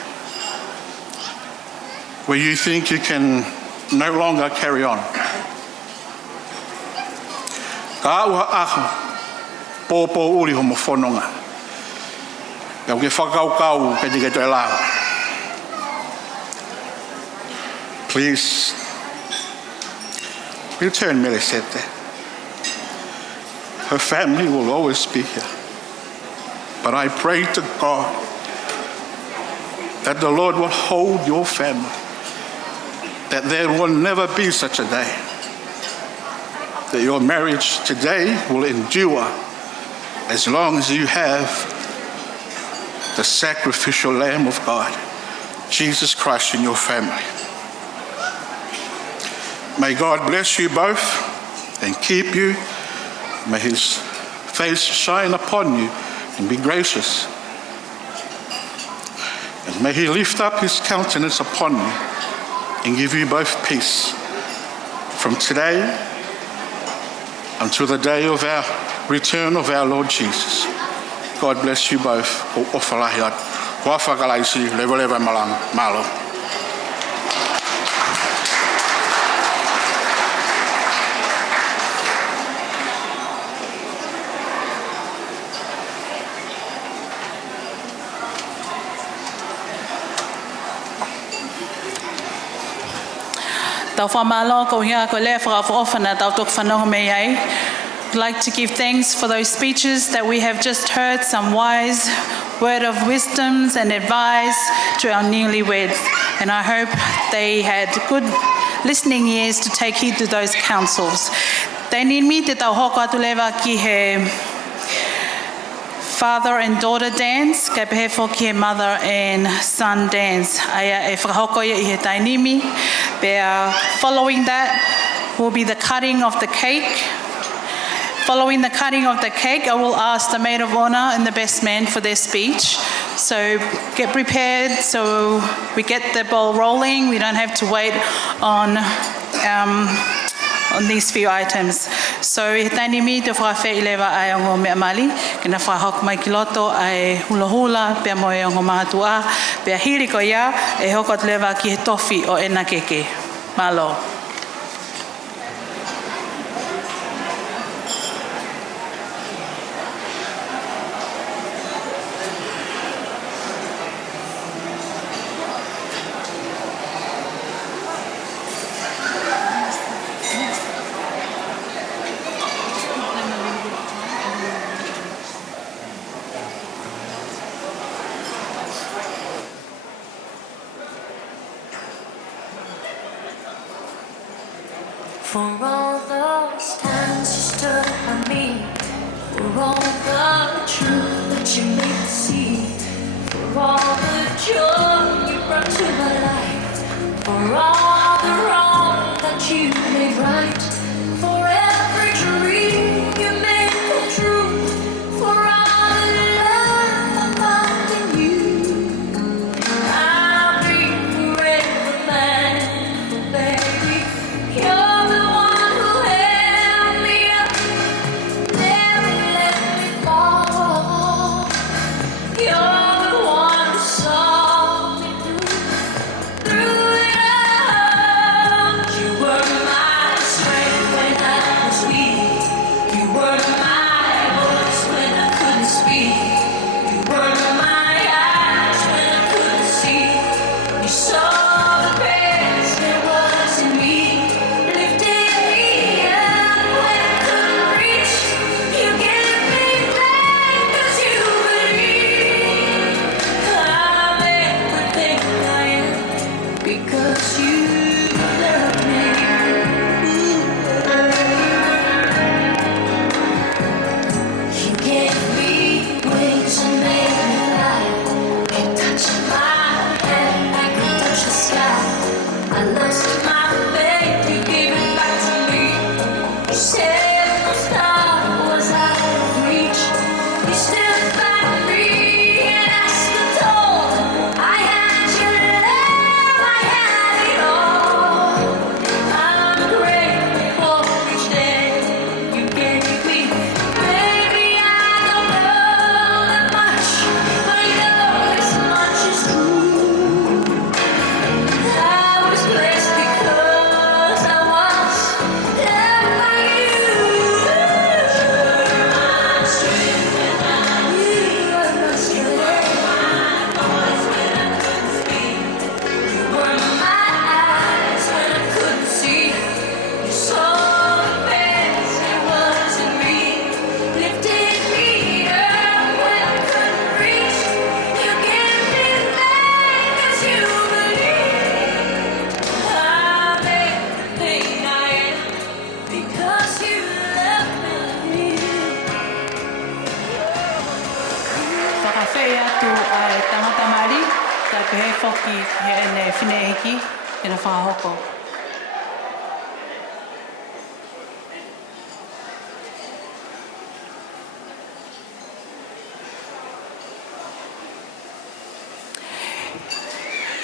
where you think you can no longer carry on, ka ua aho pōpō uri homo whanonga. Kau ke whakaukau kei te toi lao. Please return Melesete. Her family will always be here. But I pray to God that the Lord will hold your family, that there will never be such a day, that your marriage today will endure as long as you have the sacrificial Lamb of God, Jesus Christ, in your family. May God bless you both and keep you. May his face shine upon you and be gracious. And may he lift up his countenance upon you and give you both peace from today until the day of our return of our Lord Jesus. God bless you both. O whalahiat. Wa whakalaisi, lewa malo. Tau whamalo ko hia ko lea whakawhaofana tau tok whanoho me ai. I'd like to give thanks for those speeches that we have just heard, some wise word of wisdoms and advice to our newlyweds. And I hope they had good listening ears to take heed to those counsels. Te nimi te tau hoko atu lewa ki he father and daughter dance, kei pehe ki he mother and son dance. Aia e whakahokoia I he tainimi. Following that will be the cutting of the cake. Following the cutting of the cake, I will ask the maid of honor and the best man for their speech. So get prepared so we get the ball rolling. We don't have to wait on these few items. So he taini mi te whawhai lewa ai o ngō mea mali, kena whahok mai ki loto ai hula hula, pia moe o ngō mahatua, pia hiri ko ia, e hokot lewa ki he tofi o ena keke. Malo. For all those times you stood by me, for all the truth that you made me see, for all the joy you brought to my life, for all the wrong that you made right, for every dream you made come true, for all the love I found in you, I'll be forever thankful, baby. You're the one who held me up, never let me fall. You're the one who saw me through it all. tai pehe whoki he ene whine hiki e na whahoko.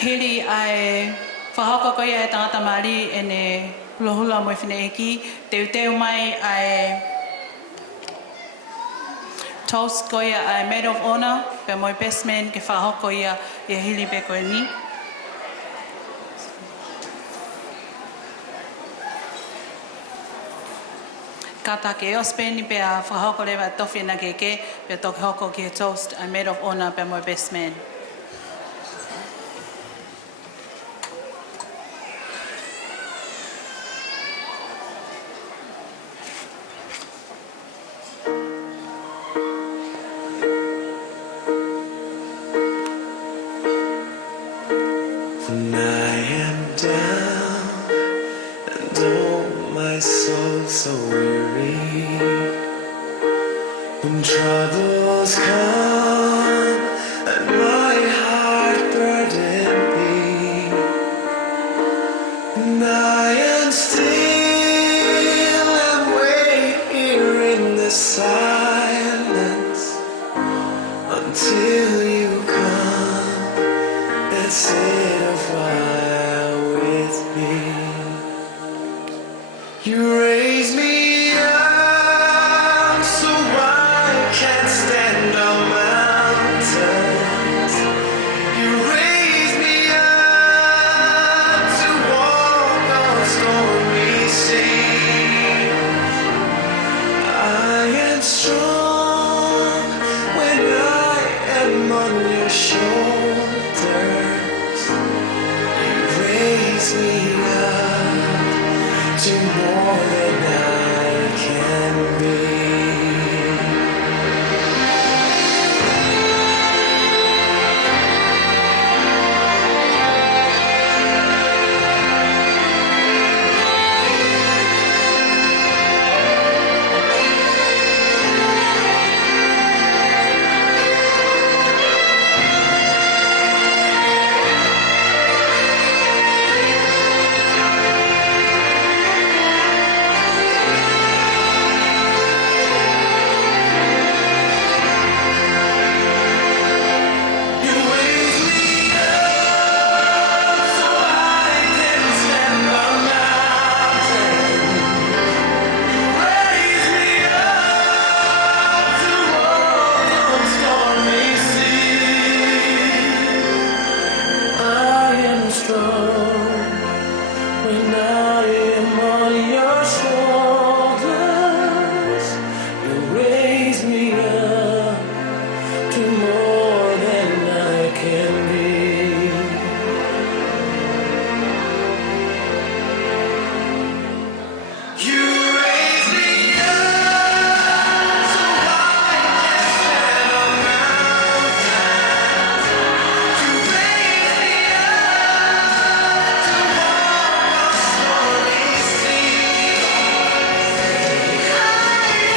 Hiri ai whahoko ko ia he tangata Māori e ne hula mo whine hiki. Teu mai ai toast ko ia ai Maid of Honour, pe moi best man ke whahoko ia i hili pe koe ni. Kata ke ospeni pe a whahoko lewa tofi na keke, pe toki hoko ki he toast ai Maid of Honour pe moi best man. When I am down and oh my soul so weary, when troubles come and my heart burden me, and I am still and wait here in the silence until you come and sit a while with me. You raise me up so I can stand on mountains. You raise me up to walk on stormy seas. I am strong when I am on your shoulders. You raise me up to more than I can be. You raise me up so I can stand on mountains. You raise me up to walk on stormy seas. I am strong when I am on your shoulders. You raise me up to more than I can be. You raise me up so I can stand on mountains. You raise me up to walk on stormy seas. I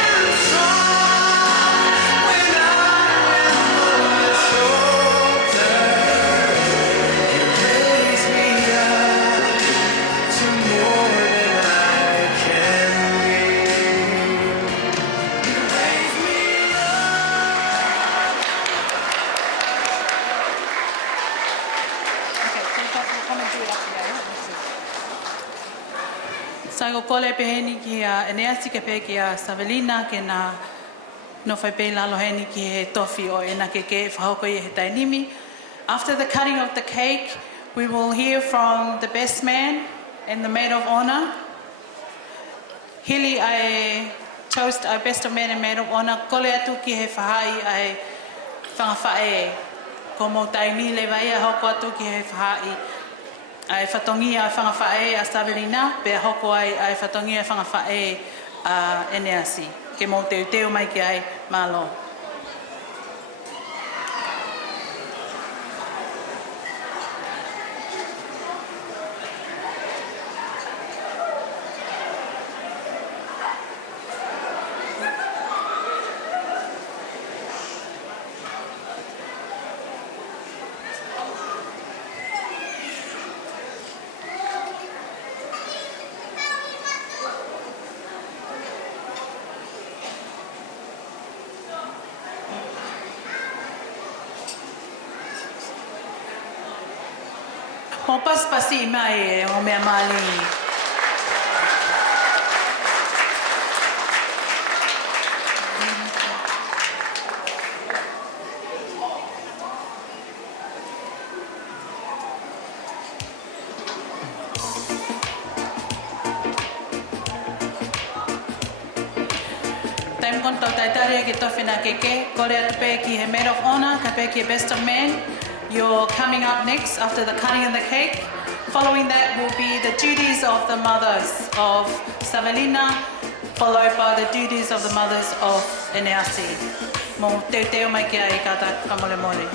am strong when I am on your shoulders. You raise me up to more than I can be. You raise me Sai ko kole peheni ki a Eneasi ke pehe ki a Savelina ke na no whai pei lalo heni ki he tofi o ena keke whahoko i he tainimi. After the cutting of the cake, we will hear from the best man and the maid of honour. Hili ai toast ai best man and maid of honour. Kole atu ki he whahai ai whangawhae. Ko mo taimi le vai a hoko atu ki he whahai. Ai whatongi a whangawhae a Savelina, pe hoko ai whatongi a whangawhae a Eneasi. Ke mo teo mai ki ai malo. Mo paspasi mai o mea malingi. Taim konto taitare ki tofina keke, kore pe ki he maid of honor, ka pe ki he best of men. You're coming up next after the cutting of the cake. Following that will be the duties of the mothers of Savelina, followed by the duties of the mothers of Eneasi. Mo te teo mai kia e kata kamole mole.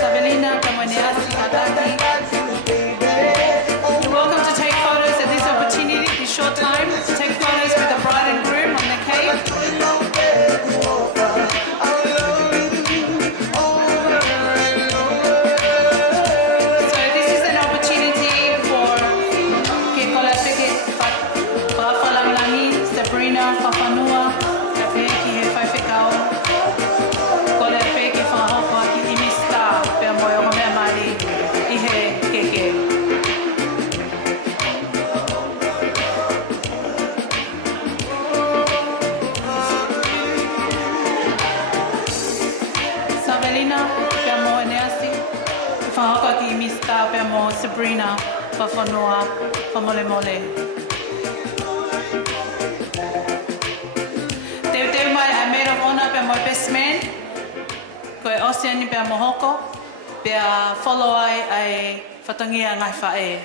Savelina, Eneasi, you're welcome to take photos at this opportunity, this short time, to take photos with the bride and groom on the cake. So this is an opportunity for Kavapalu, Sabrina, Fafanua, Kapeki, Fafikao. Savelina, abbiamo Eneasi, whahaka ki mista, abbiamo Sabrina, whawhanua, whamole mole. Teu mai a maid of honor, abbiamo best man, koe Oceani, abbiamo hoko, pia follow ai whatangia ngai whae.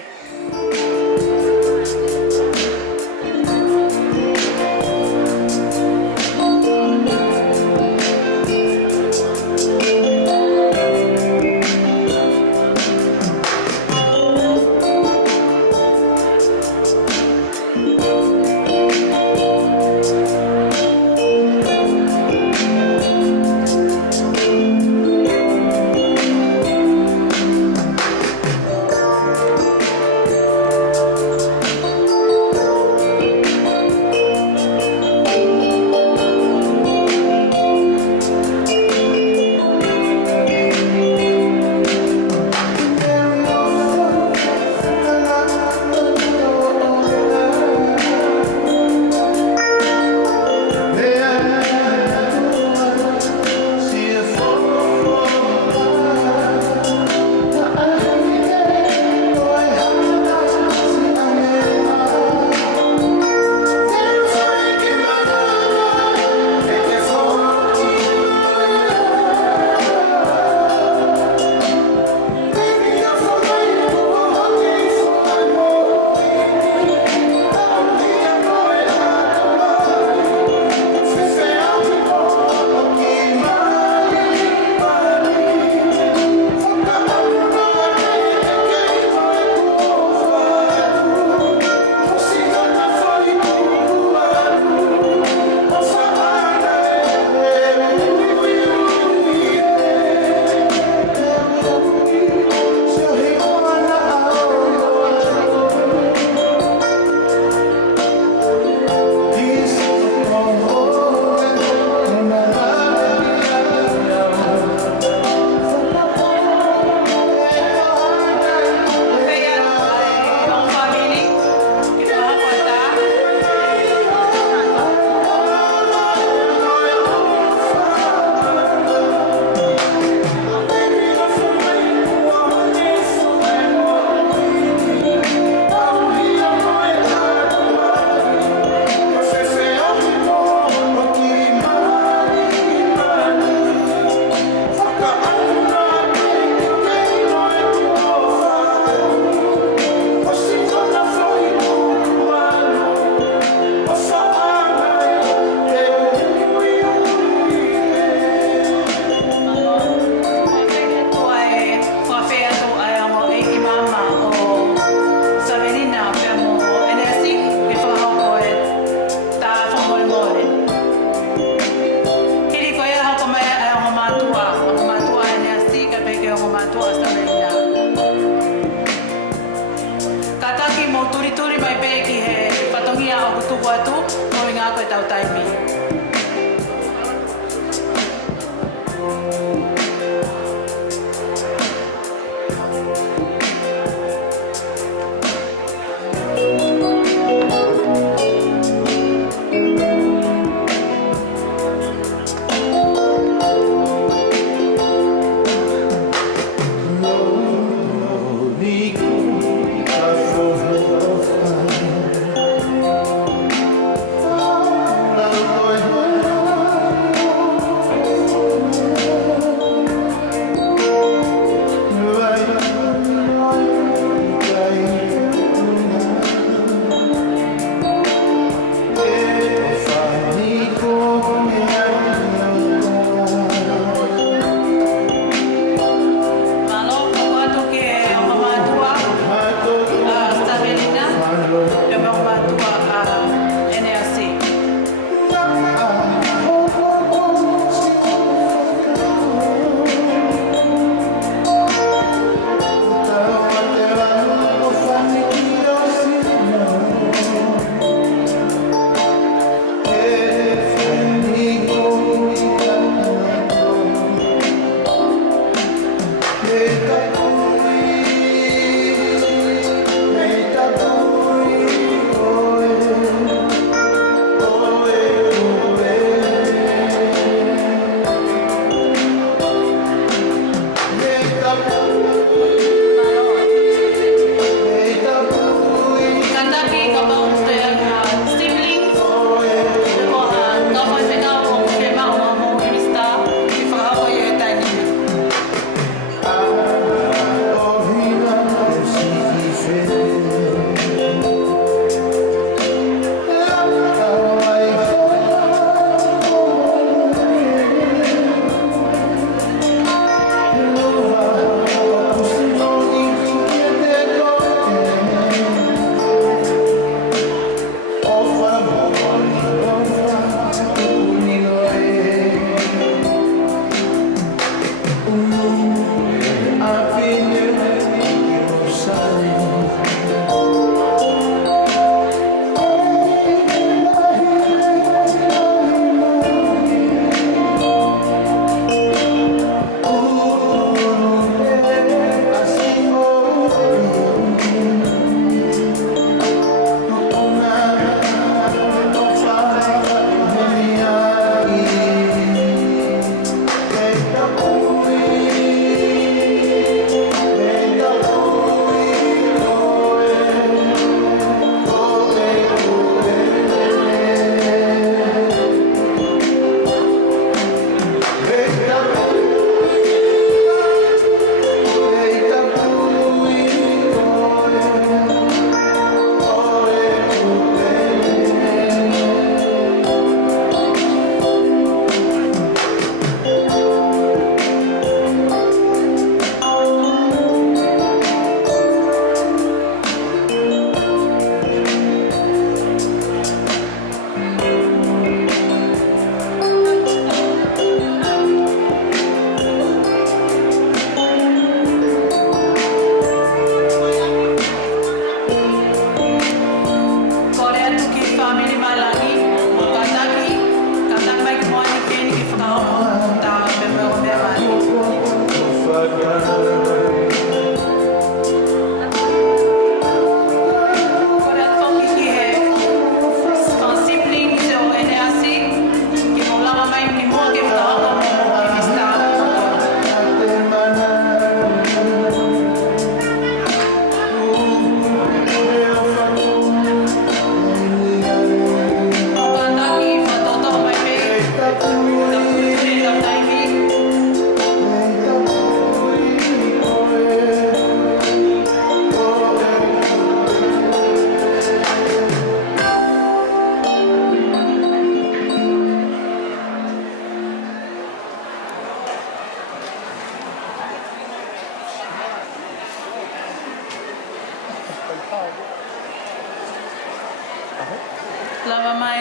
atu, mo i ngā koe tau taimi.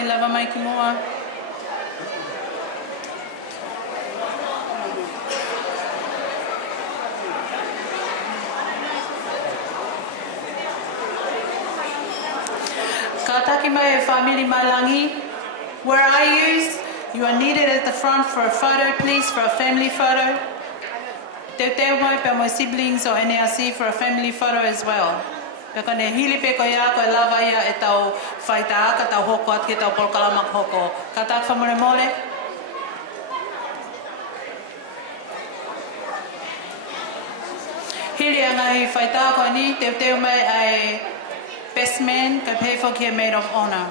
Lava mai ki moa. Ka Taki mai e family Mailangi. Where are you? You are needed at the front for a photo, please, for a family photo. Te teo mai pe my siblings o Eneasi for a family photo as well. Pe kone hili pe ko ia ko e lava ia e tau whaita ka tau hoko at ke tau polkalamak hoko. Ka tak whamore mole? Hili anga hi whaita ko ni, te teo mai ai best man, ka pay for care maid of honor.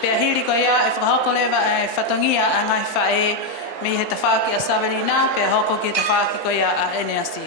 Pea hiri ko ia e whakahoko lewa e whatongia a ngai whae me he tawhaki a Savelina, pea hoko ki tawhaki ko ia a Eneasi.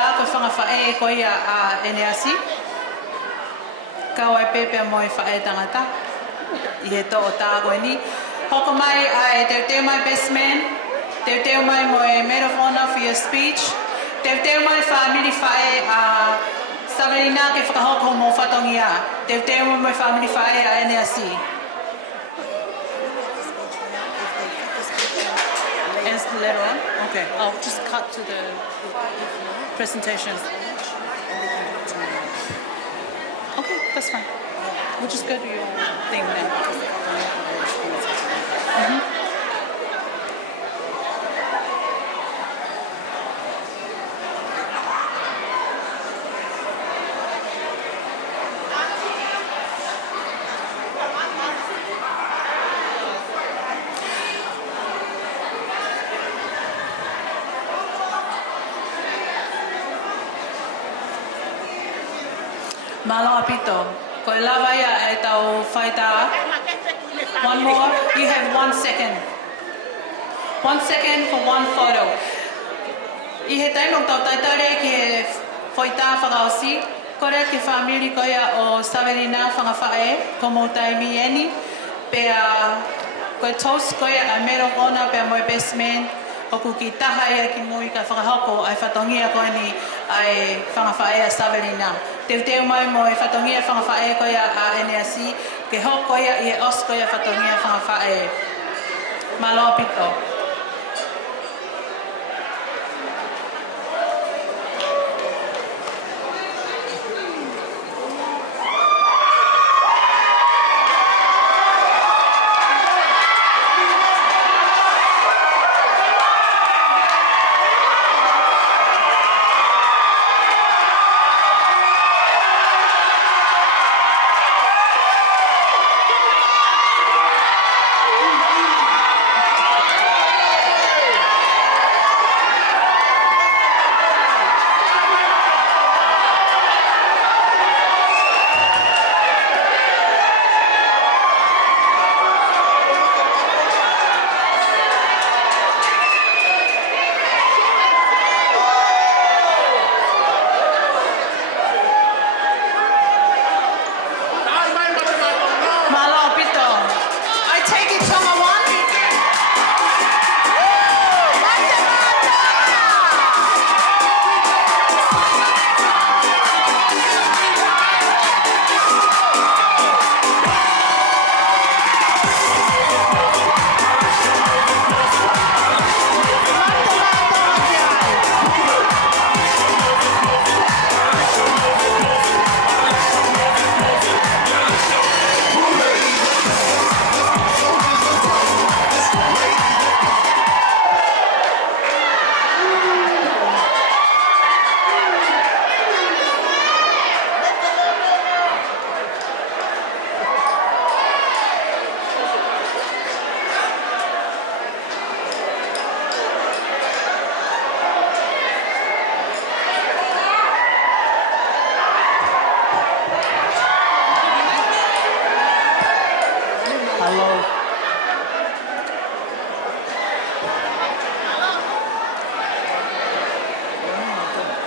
la ko whanga whae ko ia a Eneasi. Ka wai pepe mo e whae tangata. I he to o tā koe ni. Hoko mai ai te mai best man. Te mai mo e maid of honor for your speech. Te mai family whae a Savelina ke whakahoko mo whatongia. Te mai family whae a Eneasi. And later on? Okay, I'll just cut to the presentation. Okay, that's fine. We'll just go to your thing then. Malanga pito. Ko lava ia e tau whaita. One more. You have 1 second. 1 second for one photo. I he taimong tau taitare ki he whaita whakaosi. Kore ke family ko ia o Savelina whangawhae. Ko mo taimi eni. Pea ko toast ko ia a maid of honor pea moi best man. O ku ki taha ia ki mui ka whakahoko ai whatongia koe ni ai whangawhae a Savelina. Te mai mo e whatongia whangawhae ko ia a Eneasi. Ke hoko ia i e os ko ia whatongia whangawhae. Malo pito.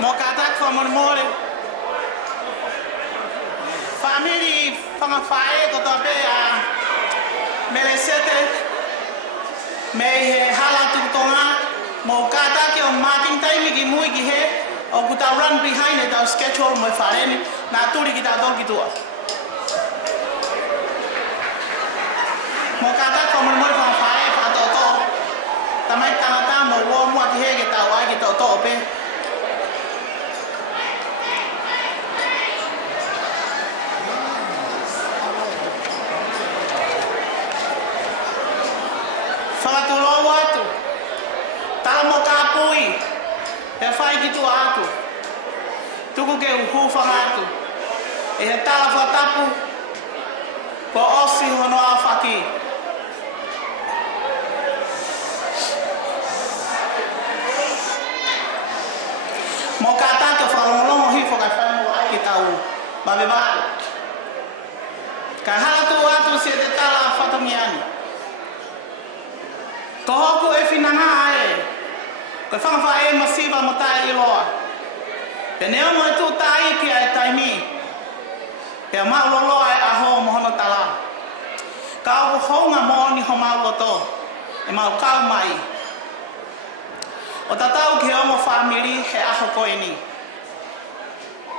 Mokatak for Moimoi. Family whangawhae ko tape a Melesete Mailangi Tonga. Mokatak o marking time ki mui ki he o kuta run behind it au schedule mo whaeni na turi ki ta dol ki tua. Mokatak for Moimoi whangawhae whatoto. Tamai tangata mo wo mua ki he ki ta wai ki to pe. Whakaturo atu. Tala mo kapui. E whai ki tu atu. Tuku ke uhu whangatu. E he tala whatapu. Ko osi hono a whaki. Mo kātaka whakalongolongo hi whakawhanua ai ki tau mawewāu. Ka halatu atu se te tala whatongiani. Ko hoku e whinanga ai. Ko whangawha e masiwa mo tae i loa. Peneo mo tu tai ki ai taimi. Pe ma lolo ai aho mo hono tala. Ka honga mo ni ho ma loto. E ma ka mai. O tatau ki o mo family he aho ko ini.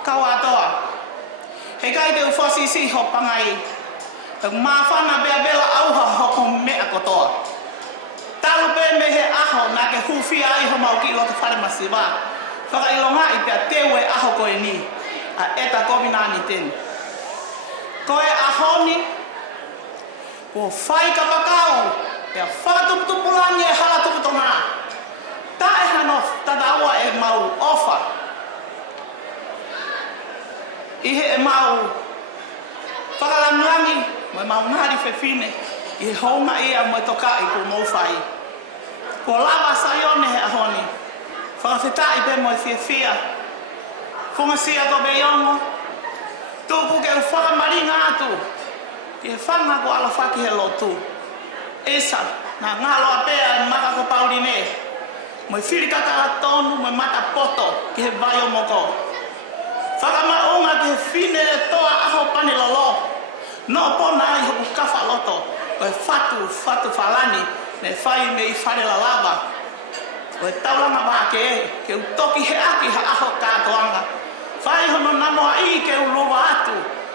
Ka wa toa. He kai te ufosi si ho pangai. Te ma fana be bela au ho ko me akotoa. Talu pe me he aho na ke hufi ai ho mau ki lo te fare masiva. Whaka ilonga i pia tewe aho koe ni. A eta COVID-19. Koe aho ni. Ko whai ka pakau. Pia whakatuputupulangi e hala tuputona. Ta e hano tataua e mau ofa. Ihe e mau whakalangangi. Mo mau ngari whewhine. I honga ia mo toka i ko mau whai. Ko lava sayone he aho ni. Whakawhitai pe mo i whia. Whunga sia ko beiongo. Tupu ke whakamaringa atu. Ki he whanga ko ala whaki he lotu. Esa, na ngalo apea maka ko pauri ne. Mo i whiri kakala tonu mo mata poto ki he vai o moko. Whakamaunga ki he whine e toa aho pane lolo. No pona ai hoku kafa loto. Ko e whatu whalani. Ne whai me i whare la lava. O e tauranga wāke ke utoki he aki ha aho kātoanga. Whai hono namo ai ke uluwa atu.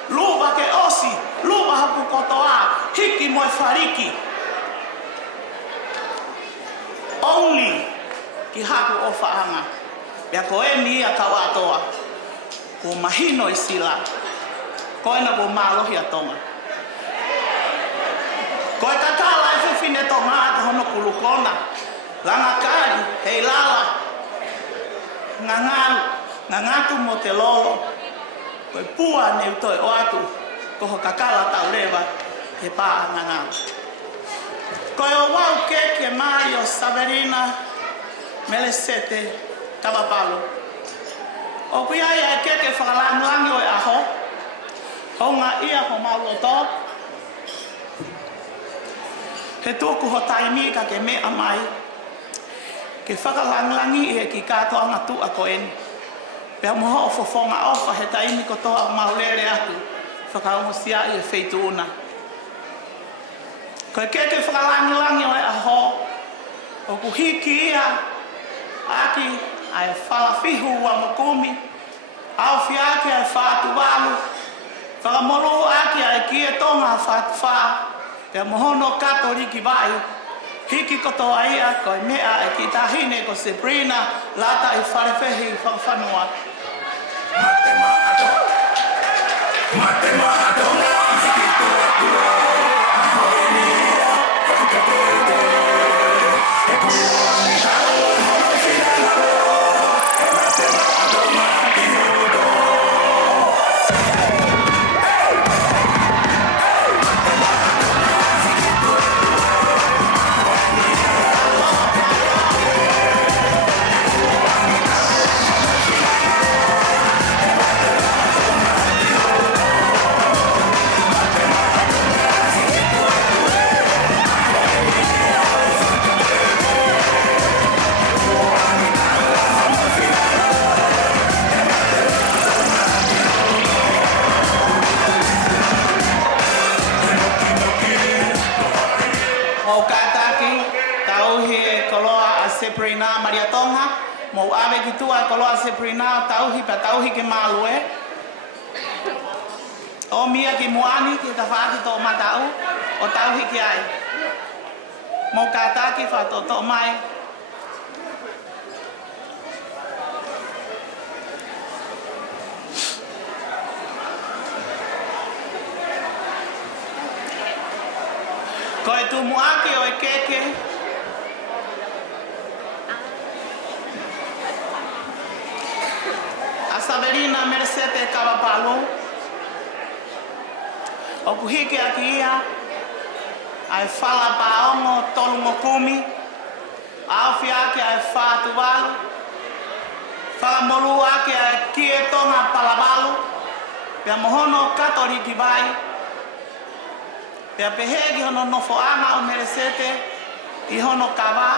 Luwa ke osi, luwa hapu kotoa, hiki mo e whariki. Only ki hapu o whaanga. Pea ko e ni a kau atoa. Ko mahino e sila. Ko e na ko mālohi a Tonga. Ko e kakala e whiwhine Tonga ata hono kulukona. Langa kari, hei lala, ngangatu mo te lolo, koe pua ne utoi o atu, koho kakala tau rewa, he paa ngangalu. Koe o wau keke Mario Savelina, Melesete, Kavapalu. O kui ai e keke whakalangi o e aho, honga ia ho mauloto, he tuku ho taimi ka ke mea mai, ke whakalangi e ki kātoa ngatu a koen. Pea moho o fofonga ofa he taimi ko toa maulere atu. Whakaongosia i e wheituuna. Koe keke whakalangi o e aho. O kuhiki ia. Aki ai whalafihu wa mokumi. Au fiake ai whātu walu. Whakamolu aki ai kie tonga whātu whā. Pea mohono kato riki vai. Hiki kotoa ia koe mea e ki tahine ko Savelina lata i wharewhehi whakawhanua. Savelina Maria Tonga, mo ave ki tua koloa Savelina tauhi pa tauhi ke malue. O mia ki moani ki ta whaaki tō matau, o tauhi ki ai. Mo kātaki whatoto mai. Ko e tu muaki o e keke. A Savelina Melesete Kavapalu. O kuhike aki ia. Ai whala paongo tolu mokumi. Awhi ake ai whātu walu. Whala molu ake ai kie tonga palawalu. Pea mohono katoriki vai. Pea pehegi hono nofoanga o Melesete. I hono kawa.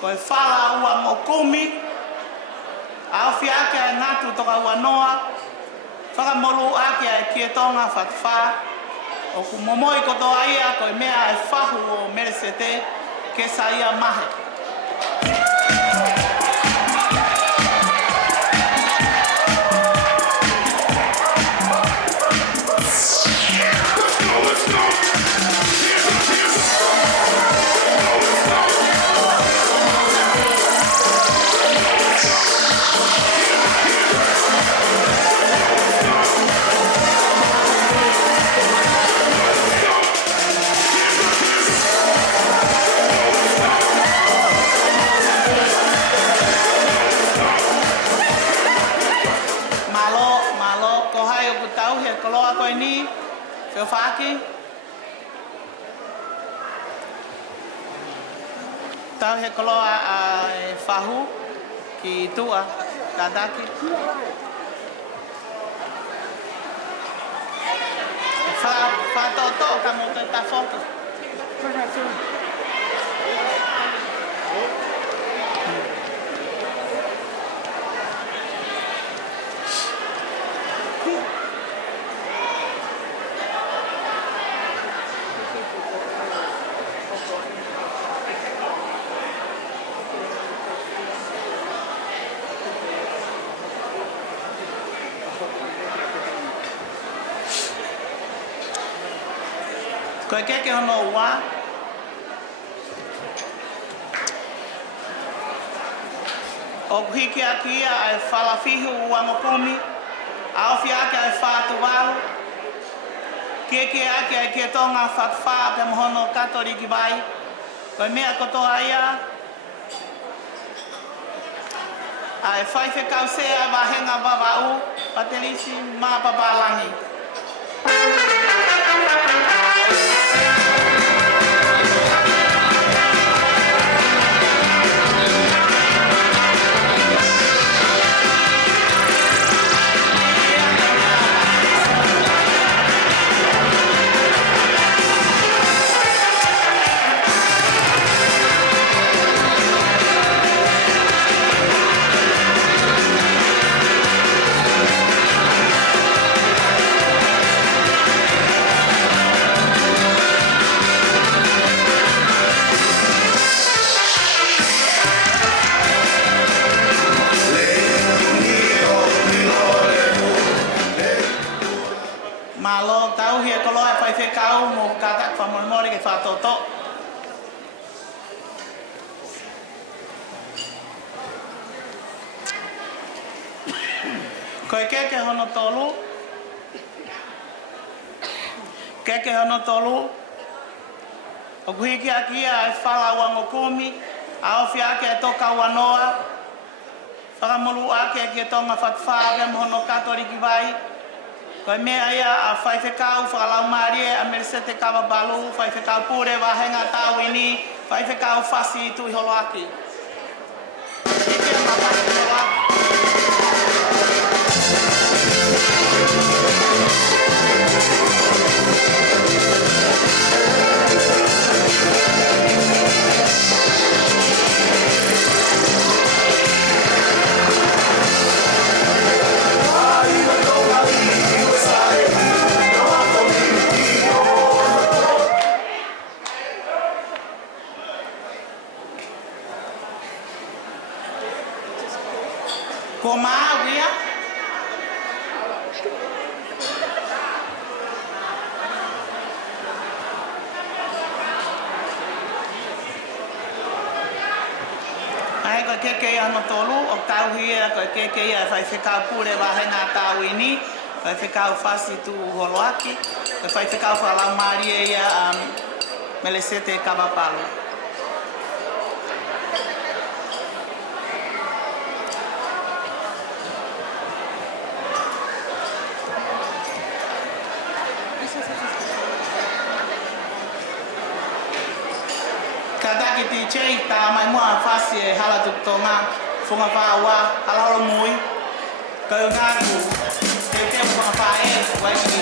Ko e whala ua mokumi. Au fiake ai ngatu toka wanoa. Whakamolu ake ai kia Tonga whatwha. O ku Moimoi koto aia ko mea ai whahu o Melesete ke sa ia mahe. Malo, ko hai o kutau he koloa koe ni, whio whaki. Tau he koloa a whahu ki tua, ka daki. Whatoto ka mo te tawhoki. Koe keke hono ua. O kuhiki a kia ai whalafihu uangopumi. Aofi ake ai whātu walu. Keke ake ai kia Tonga whatwha te mohono katori ki vai. Koe mea kotoa ia. Ai whaife kausea wahenga wawau. Paterisi mā Papalangi. Malo tau hia koloa e whaife kau mo katak whamorimori ke whatoto. Koe keke hono tolu. Keke hono tolu. O kuhiki a kia ai whala wangokumi. Aofi ake e toka wanoa. Whakamolu ake e kia Tonga whatwha mohono katori ki vai. Koe mea ia a whaifekau, whakalau marie, a Melesete Kavapalu, whaifekau pure, wahenga tāwini, whaifekau whasi tui holoaki. Ike a mawhasi holoaki. Ko maa wia. Ai koe keke ano tolu, o tau hia koe keke ia whaifekau pure wahenga tāwini, whaifekau whasi tu holoaki, koe whaifekau whalau marie ia Melesete Kavapalu. Kadaki ti chei ta mai mua fasi e hala tu Tonga funga pa wa hala holo mui ka ngaku te te funga pa e wai ki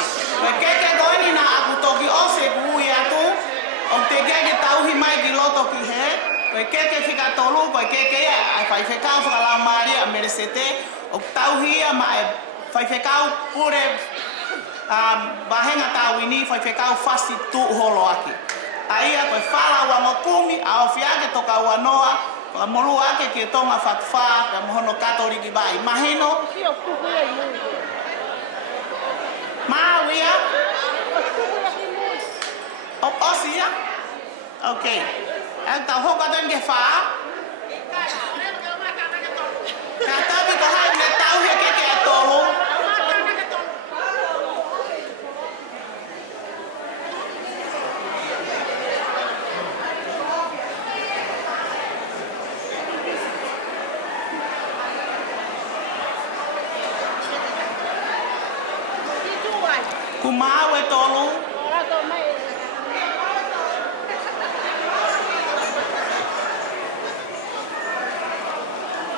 whai. Koe keke koeni na aku toki ose kui atu. O te keke tauhi mai ki loto ki he. Koe keke whika tolu, koe keke ia ai whai whekau whakalau maari a Melesete. O tauhi ia ma e whai whekau pure wahenga tauini, whai whekau whasi tu holo aki. Aia koe whala wango kumi, a o whiake toka wanoa, koe molu ake ki Tonga whakwha, ka mohono katoriki bai. Mahino? Mawia? O osia? Okay. Ang tau hoka doon ke wha? Katabi ko hai me tau he keke atolu. Kumau e tolu.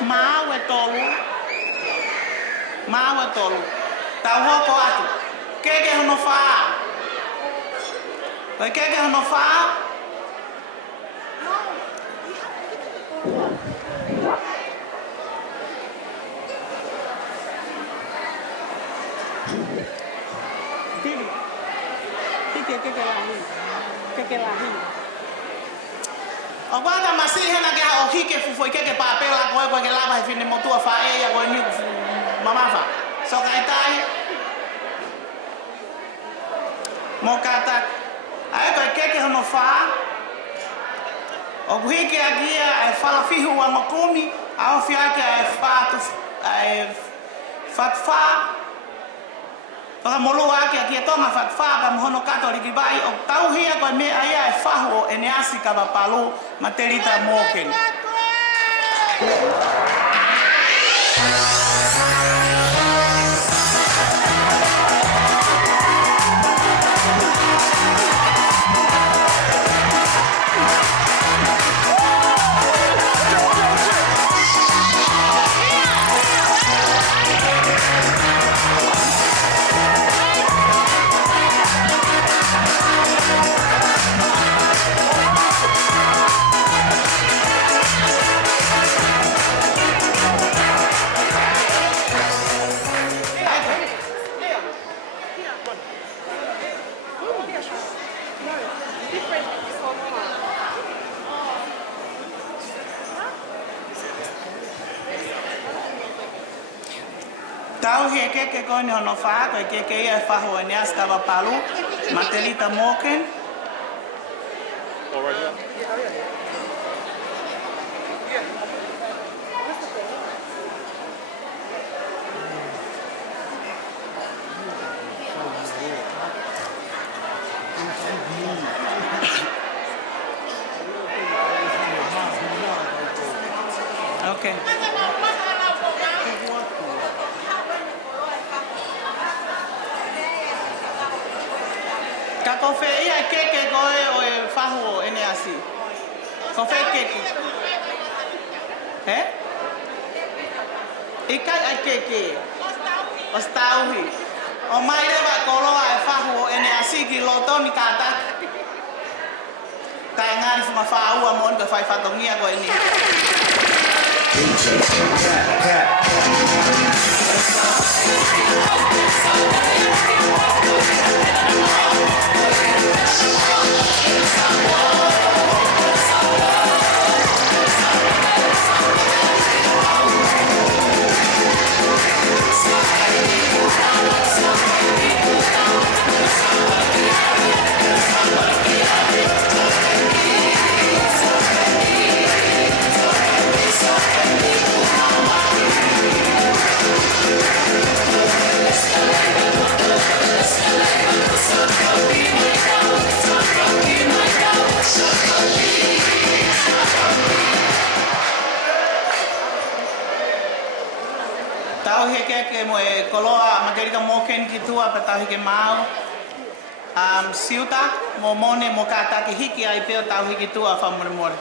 Mau e tolu. Mau e tolu. Tau hoko atu. Keke hono wha. Koe keke hono wha. Tiri. Keke lahi. Keke lahi. O wanga masi hena ke o hike fufoi keke papela koe koe ke lava he fine motua wha e ia koe niu mamafa. So kai tai. Mo kata. Ai koe keke hono wha. O hike a gia e whala fihu wa makumi. A o fiake e whatu e whatwha. Whaka molu ake a kia Tonga whatwha ka mohono katoriki bai. O tauhia koe me aia e whahu o Eneasi Kavapalu ma terita moken. Tau he keke koe ni hono wha, koe keke ia e whaho Eneasi Kavapalu, ma terita moken. Okay. Ka kofe ia keke koe o e whahu o Eneasi. Kofe keke. He? Ikai ai keke. O stauhi. O mai rewa koloa e whahu o Eneasi ki loto ni kata. Kai ngari funga whaua mon ka whai whatongia koe ni. Tau he keke mo e koloa makerika moken ki tua pa tau heke mau. Siuta mo mone mo kata ki hiki ai peo tau hiki tua whamore more.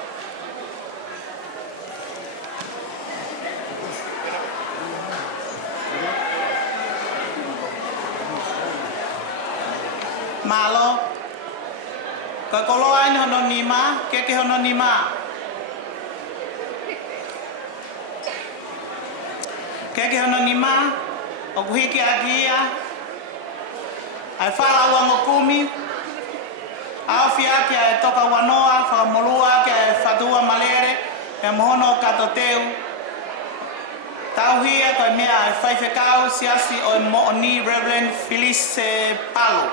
Malo. Koe koloa ini hono nima, keke hono nima. Keke hono nima, o kuhiki agia. Ai whala ua ngokumi. Awhi ake ai toka wanoa, whakamolua ake ai whatua malere, e mohono kato teu. Tauhia koe mea ai whaiwhekau siasi o Mooni Reverend Felice Palu.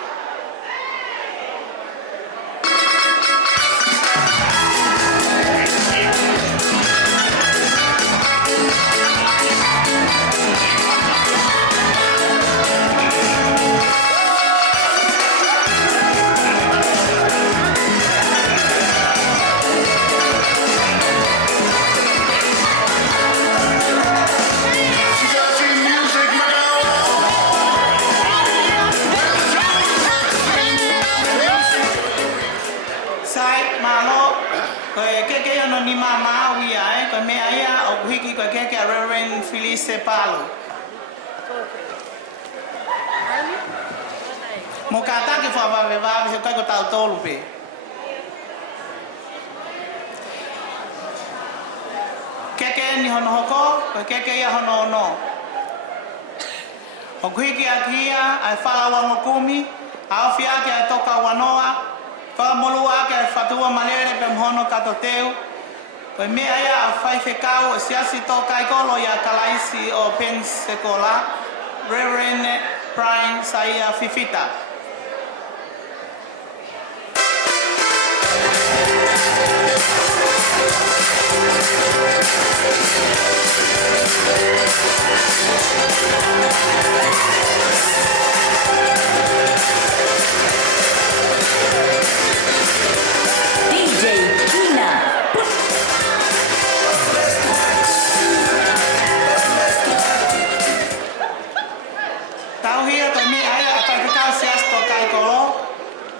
Ni mama wi ai ko me ai o hiki ko ke Reverend Felice Palu. Mo kata ki fa va se ko tau tolu pe. Keke ni hono hoko ko keke ia hono no. O hiki akia ai fala wa ngokumi, au fia ke toka wanoa, fa molua ke fatua malere pe mono katoteu. Koe mea ia a whaiwhekau o siasi tō kaikolo ia kalaisi o Pensacola, Reverend Brian Saia Fifita.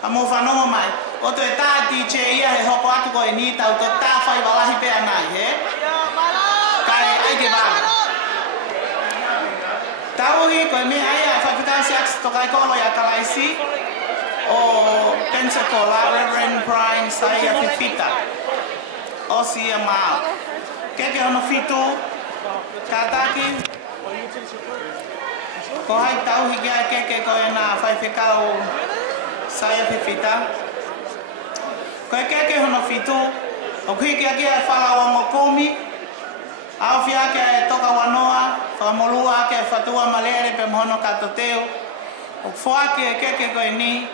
Amo whanonga mai. O te tā DJ ia he hoko atu koe ni tau te tā whai walahi pēr nai, he? Kai ai te wā. Tauhi koe me ai a whaiwhikau siaks to kai kolo ia kalaisi o Pensacola, Reverend Brian Saia Fifita. O si ia maa. Keke hono fitu, kātaki. Ko hai tauhi kia keke koe nā whaiwhikau Saia Fifita. Koe keke hono fitu, o kuiki aki e whalawa ngokumi, awhi ake e toka wanoa, whamolua ake e whatua malere pe mohono kato teo, o whoaki e keke koe ni,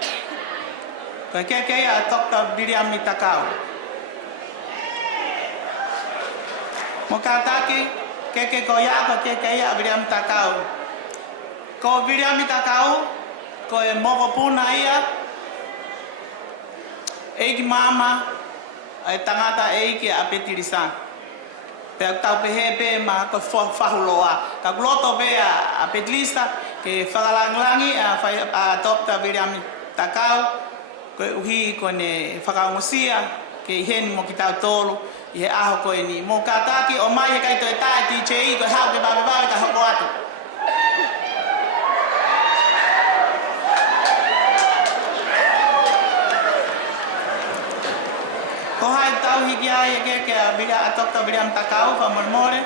koe keke ia e toka biriami takau. Mo kātaki, keke koe ia, koe keke ia biriami takau. Ko biriami takau, koe moko puna ia, eiki mama, ai tangata eiki a petirisa. Pe tau pehe pe ma ko whahuloa. Ka gloto pe a petirisa ke whakalanglangi a Dr. William Takau, ko uhi ko ne whakaungosia ke hen mo ki tau tolu, i he aho koe ni. Mo kātaki o mai he kai toi tae TJI ko hau ke bawe ka hoko atu. Ko hai tau hiki ai e ke a bira a Dr. William Takau wha Moimoi.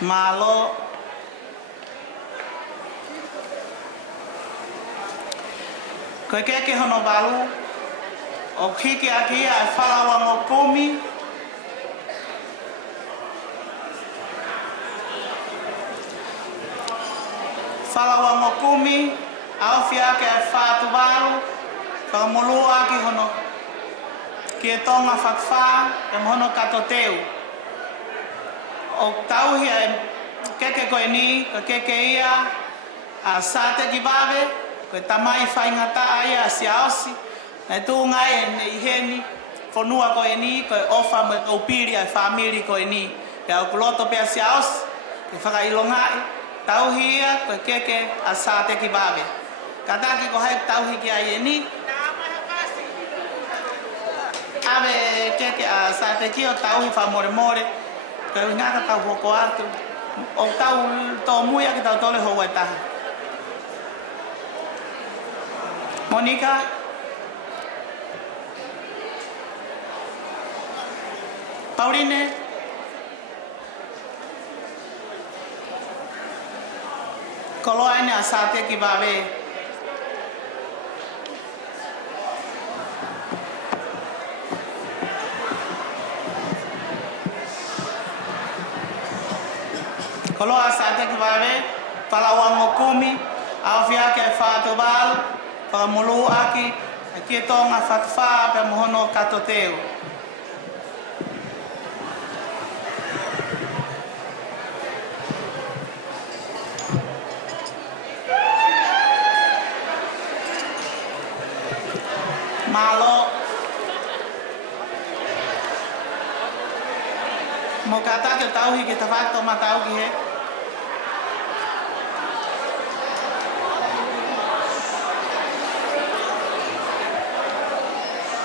Malo. Ko ke hono walu. O hiki aki a whalawa ngokumi. Whalawa ngokumi, awhi ake e whātu waru, whakamolua aki hono. Ki e Tonga whakawha, e mohono kato teu. O tauhi e keke koe ni, ko keke ia, a sate ki wawe, ko e tamai whaingata ai a si aosi, nei tūngai e nei heni, whanua koe ni, ko e ofa me upiri ai whamiri koe ni. Pea o kuloto pea si aosi, ke whakailongai. Tauhi ia, koe keke a sate ki wawe. Kataki ko hai tauhi ki ai e ni. Ave ke a sa te ki o tau hi wha more more. Ka ui ngaka tau hoko atu. O tau tō muia ki tau tole hou e taha. Monica? Pauline? Koloa ene a sa te ki wawe. Koloa sa te ki wawe, palawa ngokumi, awhia ke whātu wālu, whakamulu aki, e kia tonga whakawha pe mohono kato teo. Malo. Mo kata ke tauhi ke tawhāto ma tau ki he.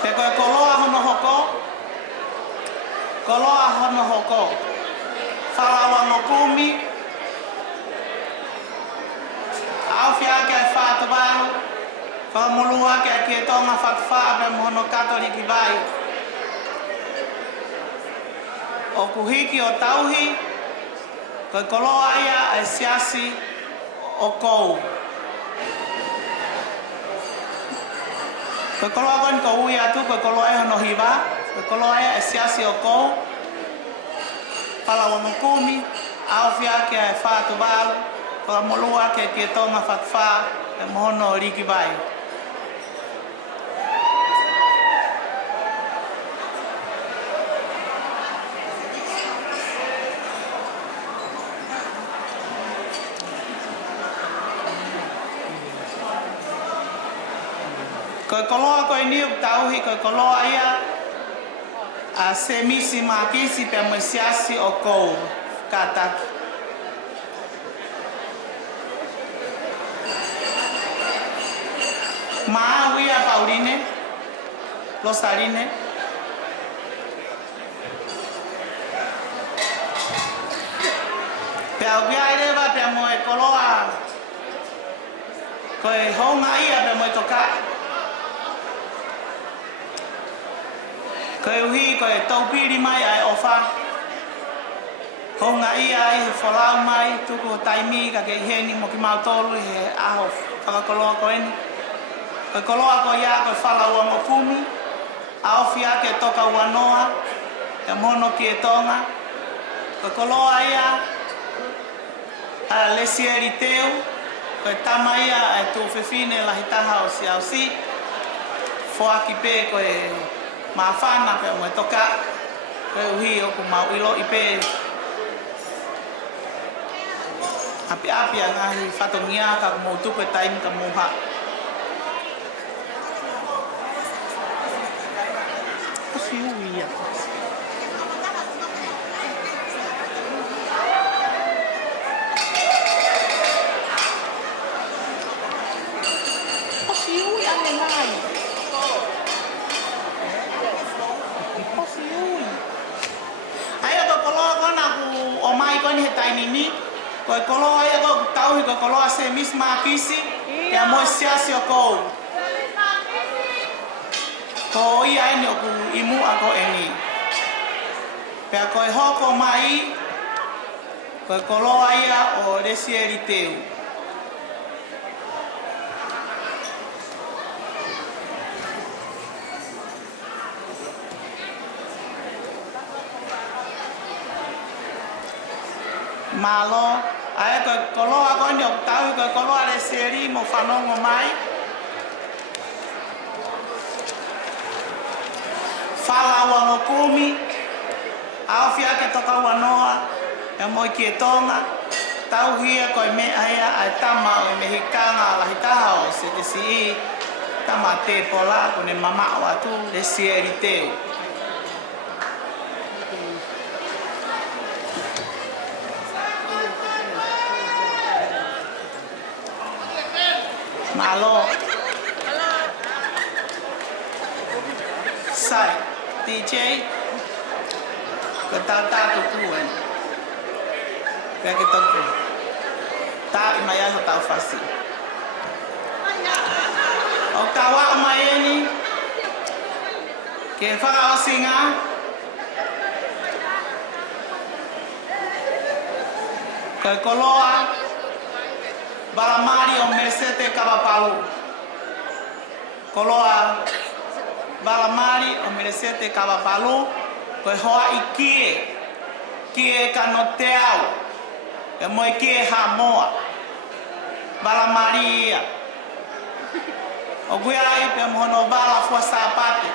Te koe koloa hono hoko. Koloa hono hoko. Whalawa ngokumi. Awhia ke whātu wālu. Whakamulua ke a kia tonga whakawha pe mohono katori ki vai. O kuhiki o tauhi. Koe koloa ia e siasi o kou. Koe koloa koe ko ui atu, koe koloa e hono hiwa. Koe koloa ia e siasi o kou. Palawa ngokumi. Awhia ke a whātu wālu. Whakamulua ke a kia tonga whakawha pe mohono riki vai. Koe koloa koe niu tauhi, koe koloa ia a se misi makisi pe mo siasi o kou kataki. Maa wia Pauline, Losarine. Pe au bia erewa pe mo e koloa koe honga ia pe mo e toka. Koe uhi, koe taupiri mai ai ofa. Honga ia ai he whalau mai, tuku o taimi, ka ke iheni mo ki mautolu he aho whakakoloa koe ni. Koe koloa koe ia koe whalaua mo kumi. Aofia ke toka uanoa, e mono ki e tonga. Koe koloa ia a lesieri teu. Koe tama ia e tu whewhine lahitaha o si au si. Foaki pe koe mawhana pe mo e toka. Koe uhi o ku mau ilo i pe. Api-api a ngahi whatongia ka mo tupe taim ka muha. Kasi ui ia. Kasi ui ang ngai. Kasi ui. Ayo ko koloa ko na ku o mai ko ni hetai nini. Koe koloa ia ko tauhi ko koloa se mis makisi. Ia mo siasi o kou. Ko ia eni o ku imu ako eni. Pea koe hoko mai. Koe koloa ia o resieri teu. Malo, ai koe koloa koe ni o tauhi koe koloa resieri mo whanongo mai. Whalaua ngokumi. Awhia ke toka wanoa. E moi ki e tonga. Tauhia koe mea ia ai tama o e mehikanga lahitaha o se te si tama te pola kune mamao atu resieri teu. Malo. Sai. DJ. Ka tātātu kuen. Pea ke toku. Tā I mai aho tau whasi. O tā wā mai eni. Ke whakaosinga. Koe koloa. Balamari o Melesete Kavapalu. Koloa. Balamari o Melesete Kavapalu. Koe hoa I kie. Kie ka no te au. E moe kie ha moa. Balamari ia. O gui ai pe mohono bala fua sapate.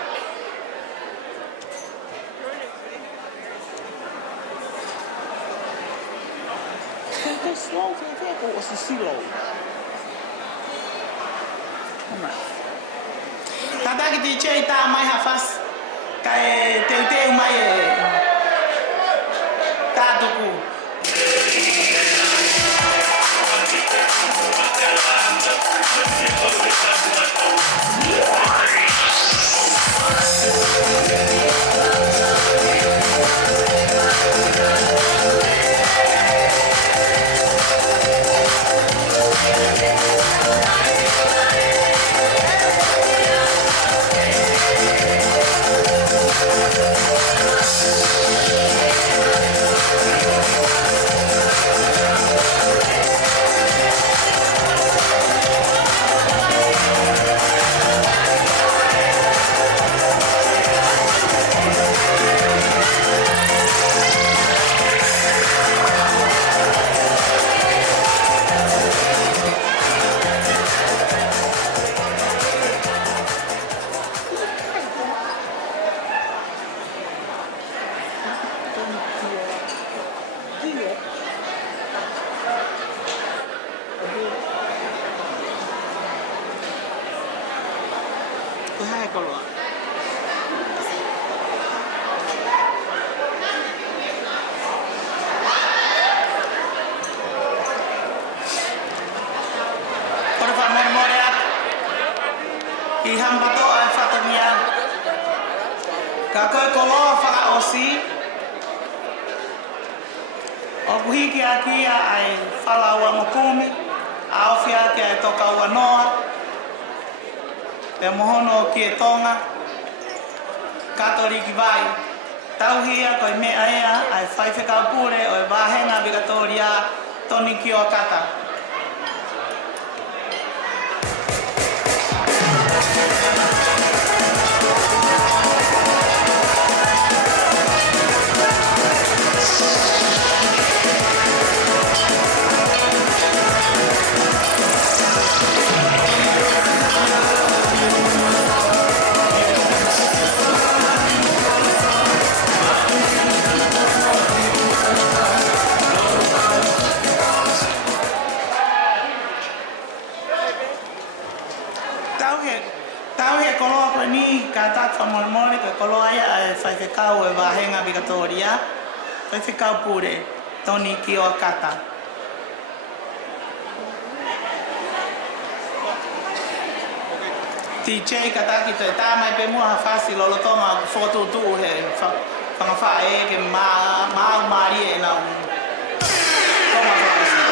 Tata ki DJ ta mai hafas. Kai teu mai ta tuku. Ka koe koloa whakaosi. O kuhiki a kia ai whalaua mokumi. A ofia ke ai toka ua noa. Pe mohono ki e Tonga. Katori ki vai. Tauhia koe mea ea ai whaiwhekau pure o e wāhenga Victoria Toni ki o kata. Tau he koloa koe ni ka tata molimoli koe koloa ia e whaiwhekau e wāhenga Victoria. Whaiwhekau pure Toni ki o kata. DJ ka taki te tā mai pe mua hawhasi lolo tonga whotutu he whangawha e ke maa umari e nau. Tonga whakasi.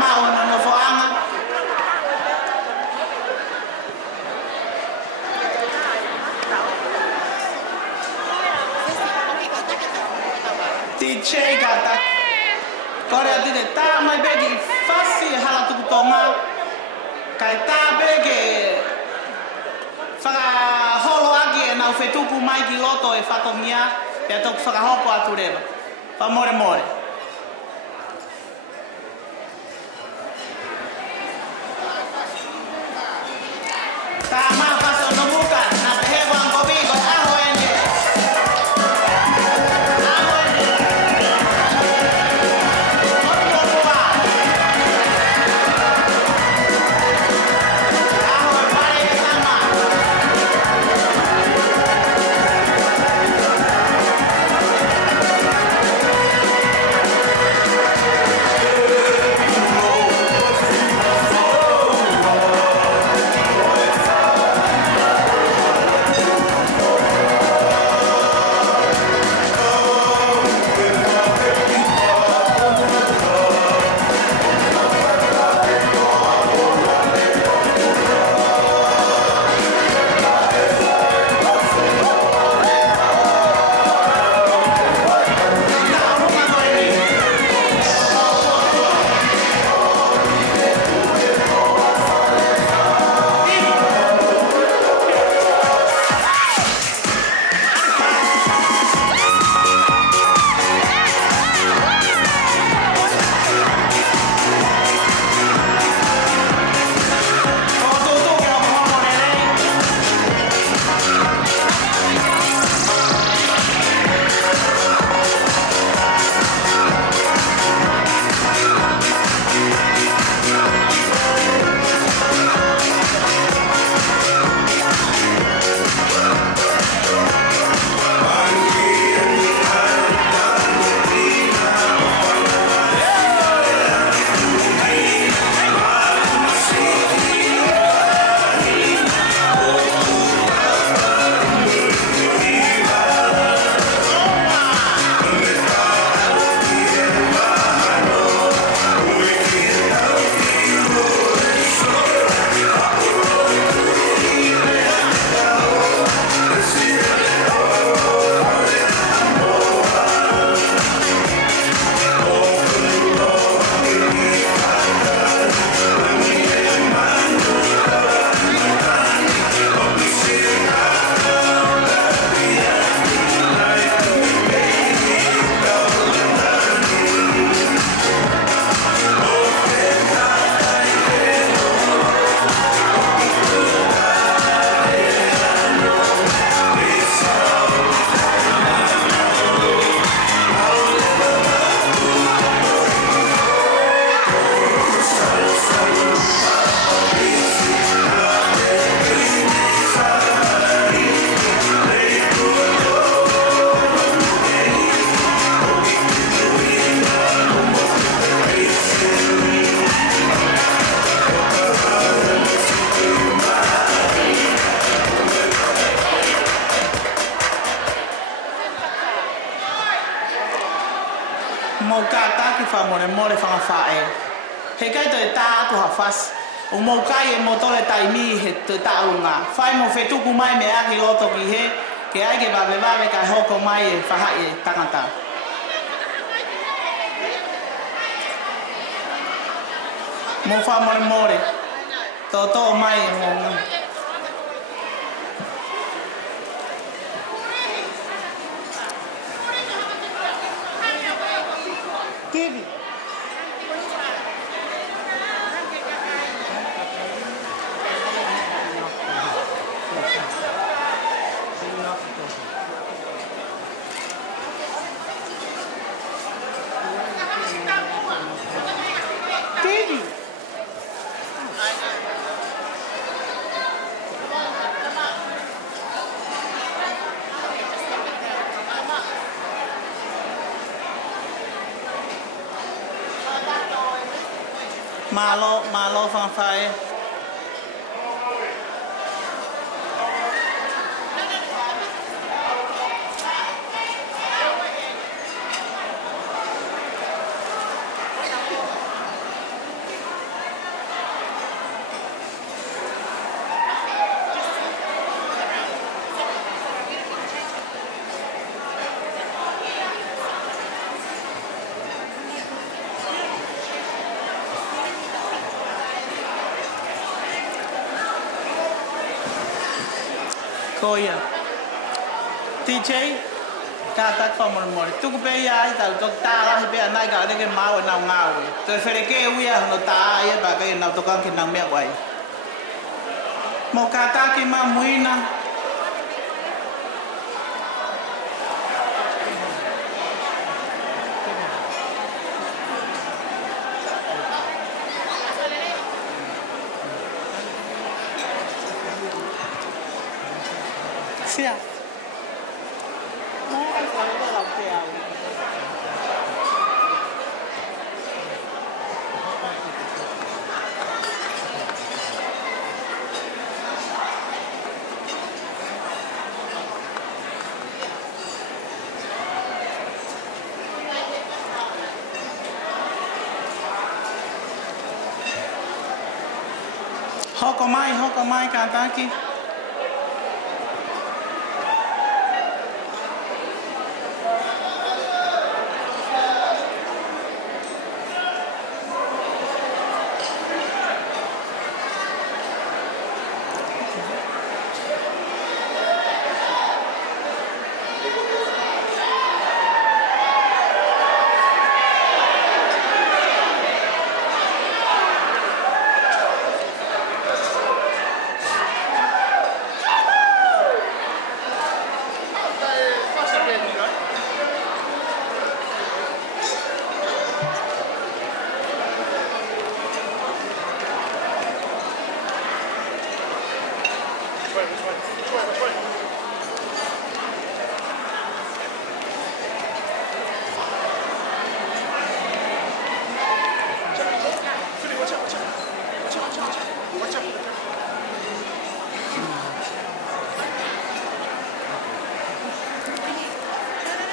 mau no foanga. DJ kata. Korea tine ta mai begi fasi hala tuku Tonga. Kai ta begi whaka holo aki e nau whetupu mai ki loto e whatongia e toku whakahoko atu rewa. Wha more more. Tā maa whaso no muka, nā te he wang kopi koe aho ene. Aho ene. Kopi o kua. Aho e pare e sama. Mau kata ki wha more more whanga whae. He kai toi tā atu ha whas. O mau kai e mo tole taimi he te taunga. Whai mo whetuku mai me aki loto ki he. Ke ai ke wawe kai hoko mai e whahai e tangata. Mo wha more more. Tō mai e mo ngu. Kiwi. Kiwi. Malo van fire. Koia. DJ, katak pa mo. Tuku pe ai ta tok ta la pe anai ka de ke mau na ngau. Te fere ke uia no ta ia ba ke na to kan ke na me wai. Mo kata ki ma muina. Sia. Hoko mai kantaki.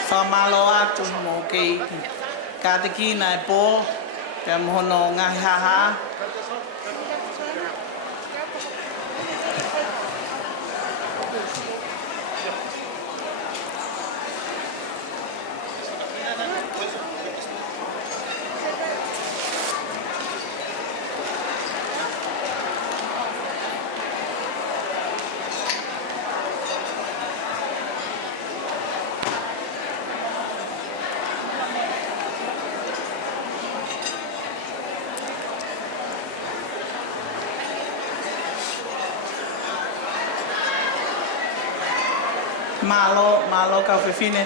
Famalo atu mo kei kataki na po te mono nga haha. Malo ka fine.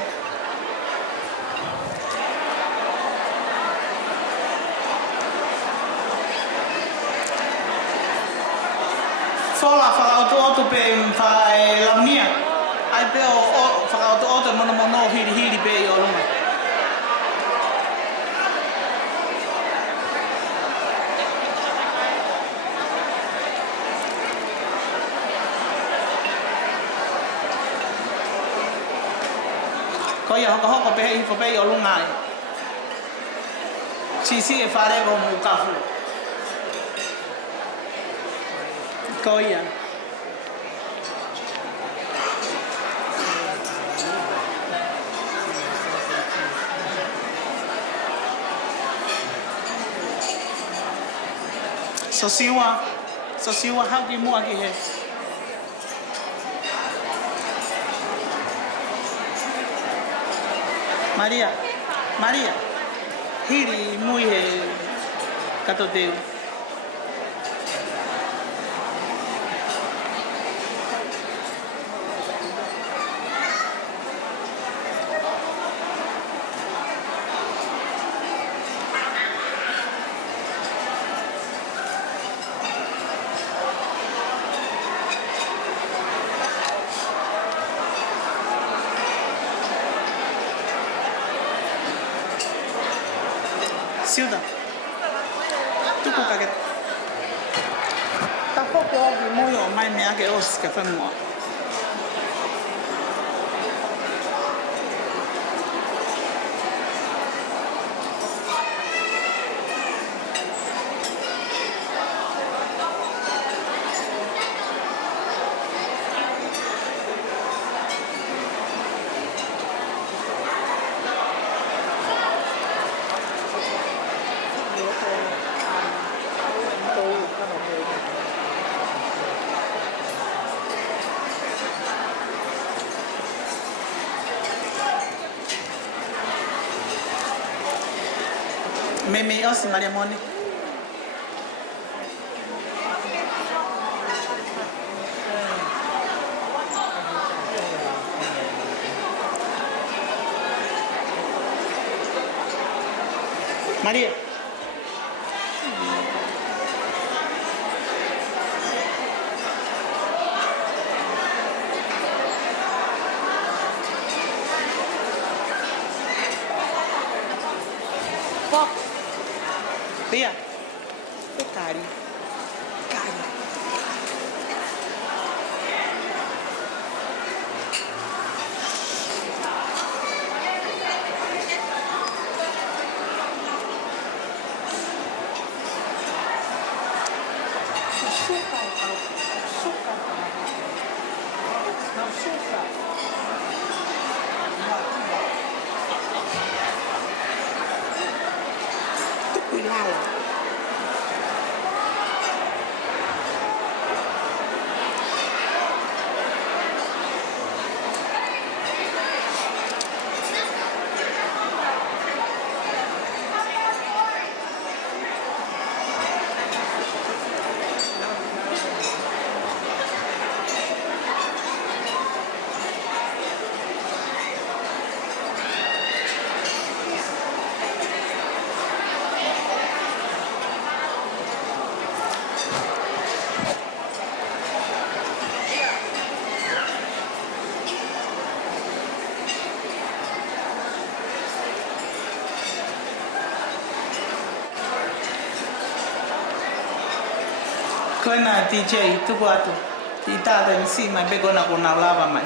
Fola auto pe fa lamnia. Ai pe o fa auto mono hiri pe yo luma. Có giờ có có bé phải bé ở luôn này, xí pha đây có một cà phê, có giờ, số siêu à, hao đi mua cái gì? Maria, hiri muy katoteu. Siuda. Tuku kaget. Tapo ko mo yo mai me ake os ka fa mo. Me osi Maria Moni. Maria. Pop. Via. Que cari. Cari. Cuidado. Koina DJ tuku atu. I tāta MC mai pe kona kona lava mai.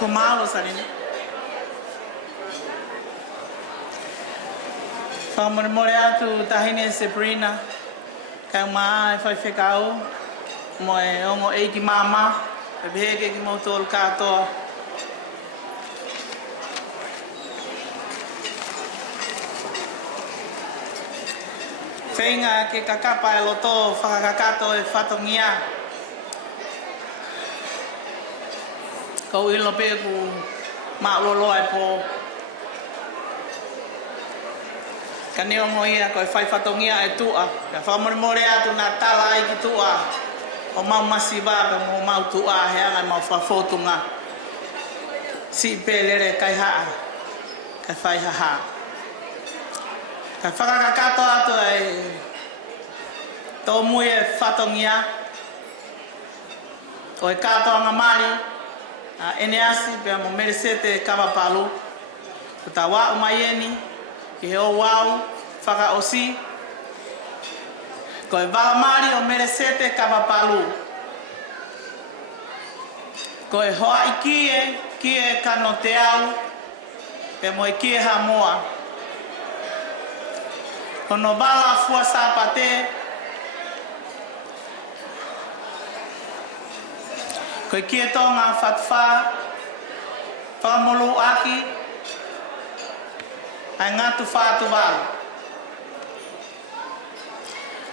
Komalo Savelina. Whamore atu tahine Savelina. Kai maa e whai whekau. Mo e ongo e ki mama. E beheke ki mautor katoa. Whainga ke kakapa e loto whakakato e whatongia. Kau ilo pe ku maulolo e po. Kani ongo ia ko e whai whatongia e tua. Ka whamore atu nā tala i ki tua. O mau masiwa pe mo mau tua he anga mau whafotunga. si pelere kai haa kai whai haha. Kai whakakakato atu ai tō mui e whatongia o e katoa ngā mari a Eneasi pia mo Melesete Kavapalu o tā wā umaieni ki he o wau whaka osi ko e wala mari o Melesete Kavapalu ko e hoa i kie kano te au pe mo i kie ha moa kono bala fua sapate ko i kie tonga fatfa whamolu aki ai ngatu whātu walu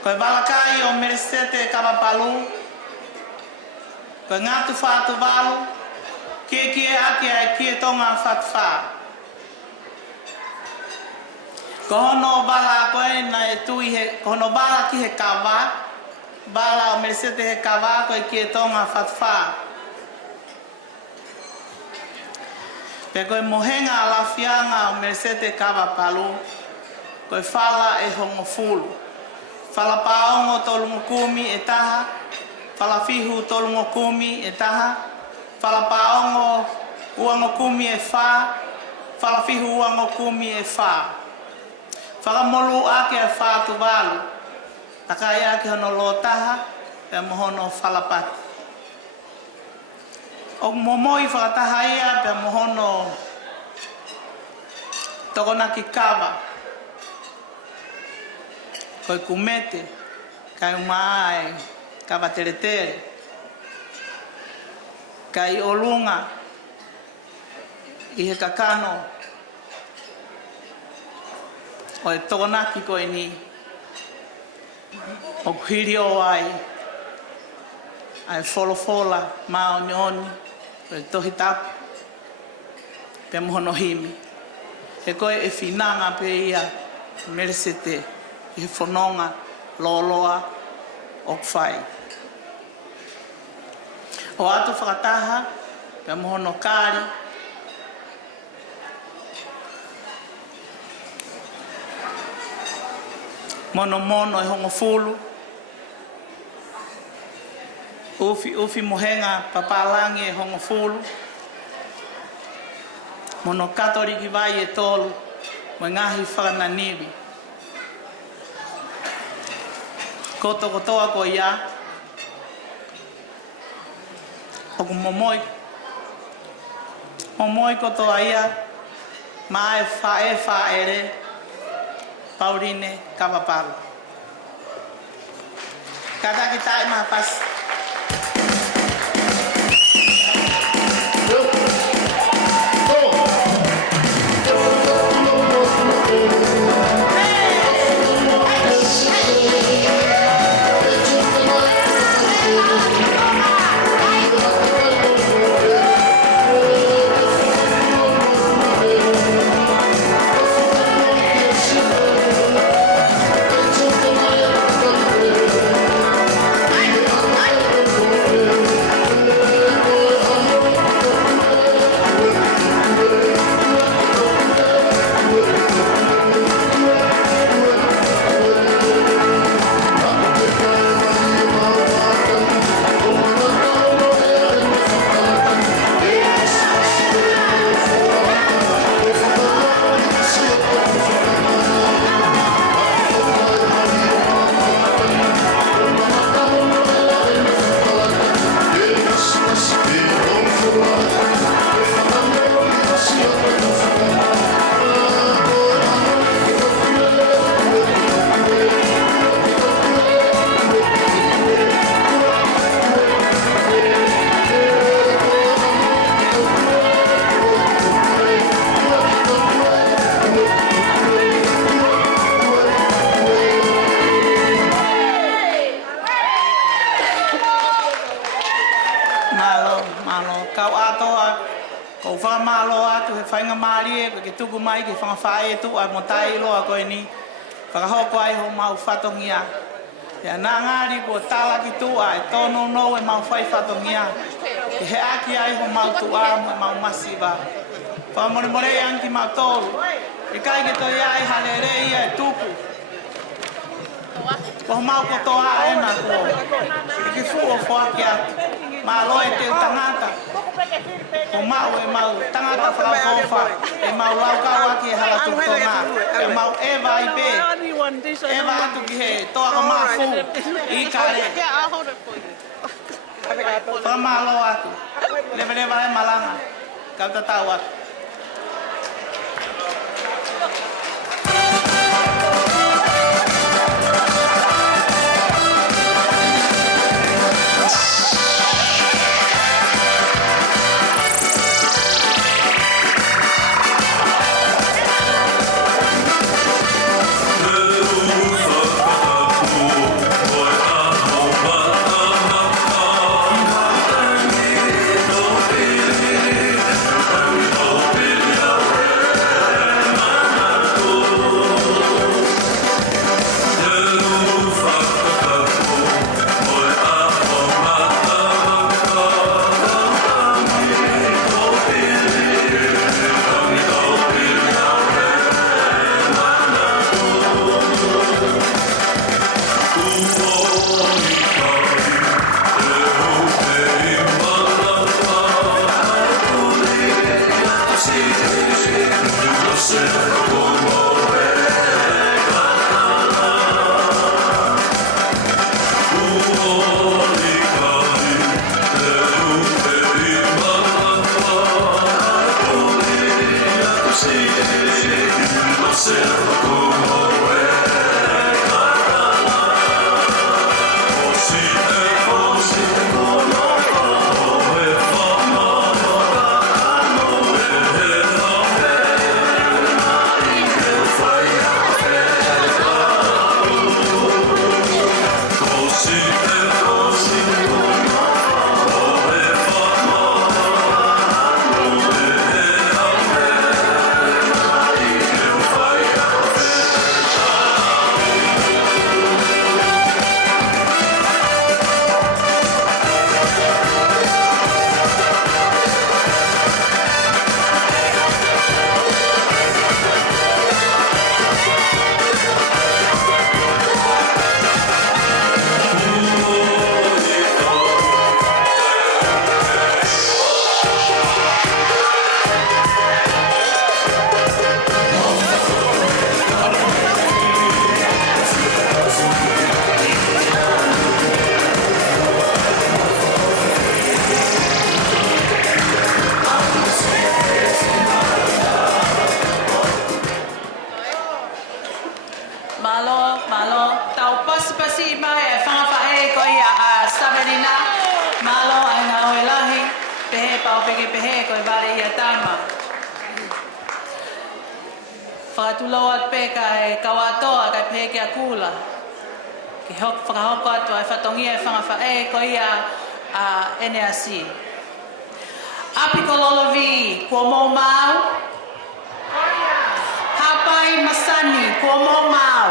ko i walakai o Melesete Kavapalu ko i ngatu whātu walu kie aki ai kie tonga fatfa ko hono bala koe na e tui he ko hono bala ki he kawa bala o Melesete he kawa ko i kie tonga fatfa pe koe mohenga ala fianga o Melesete Kavapalu koe whala e hongo fulu whala paongo tolungo kumi e taha whala fihu tolungo kumi e taha whala paongo uango kumi e wha whala fihu uango kumi e wha whala molu ake e wha tu walu takai ake hono lo taha pe mohono whala pati o Moimoi whakataha ia pe mohono tokona ki kawa koe kumete kai umae kawa tere kai olunga i he kakano o e tokona ki koe ni o kuhiri o ai wholofola mao nyoni e tohi tapu pe mohono himi e koe e whinanga pe ia Melesete i he whanonga loloa o kwhai o atu whakataha pe mohono kāri mono e hongo fulu ufi mohenga papalangi e hongo fulu mono katoriki vai e tolu mo ngahi whakananiwi koto kotoa ko ia oku Moimoi kotoa ia ma e wha ere Pauline Kavapalu kata kita ima pas whainga maari e ke tuku mai ke whangawhae e tu a motai loa koe ni whakahoko ai ho mau whatongia e nā ngāri ko tāla ki tu a e tōno no e mau whai whatongia he aki ai ho mau tu a mo mau masiva. Pa mo mo re anki mau tolu. E kai ke to ia e hale re ia e tupu. Ko mau ko to a e na ko. Ki fu o fo aki a. Ma lo e te tangata. Ko mau e mau tangata fa fa. E mau lau ka aki hala tu tonga. E mau e vai pe. E va tu ki he to a ma fu. I kare. Pa malo atu. Leve vai malanga. Kau ta tau atu. Malo, tau pasi mai e whangawhae ko ia a Savelina, malo ai ngā oe lahi, pehe pao peke pehe ko i ware ia tama. Whakatulau at peka e kawatoa kai pehe kia kula. Ki whakahoko atu ai whatongia e whangawhae ko ia a Eneasi. Api ko lolovi, kua mou mau. Hapai masani, kua mou mau.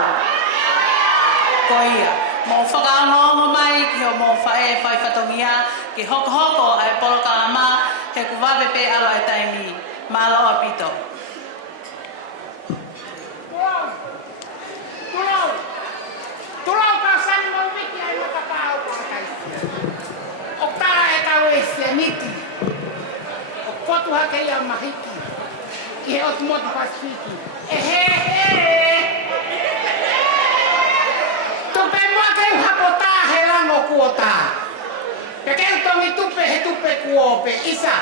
Ko ia, mo whakaangongo mai ki ho mo whae whai whatongia ki hoko ai poloka ama he kuwawe pe alo ai taimi. Malo apito. Tulau kau sani mau wiki ai makapau kau kaisia. O tara e kau e sianiti. O kotu hake ia mahiki. I he otumotu pasifiki. Tupe mua keu hapota he lango kuota. Pe keu tongi tupe he tupe kuope. Isa,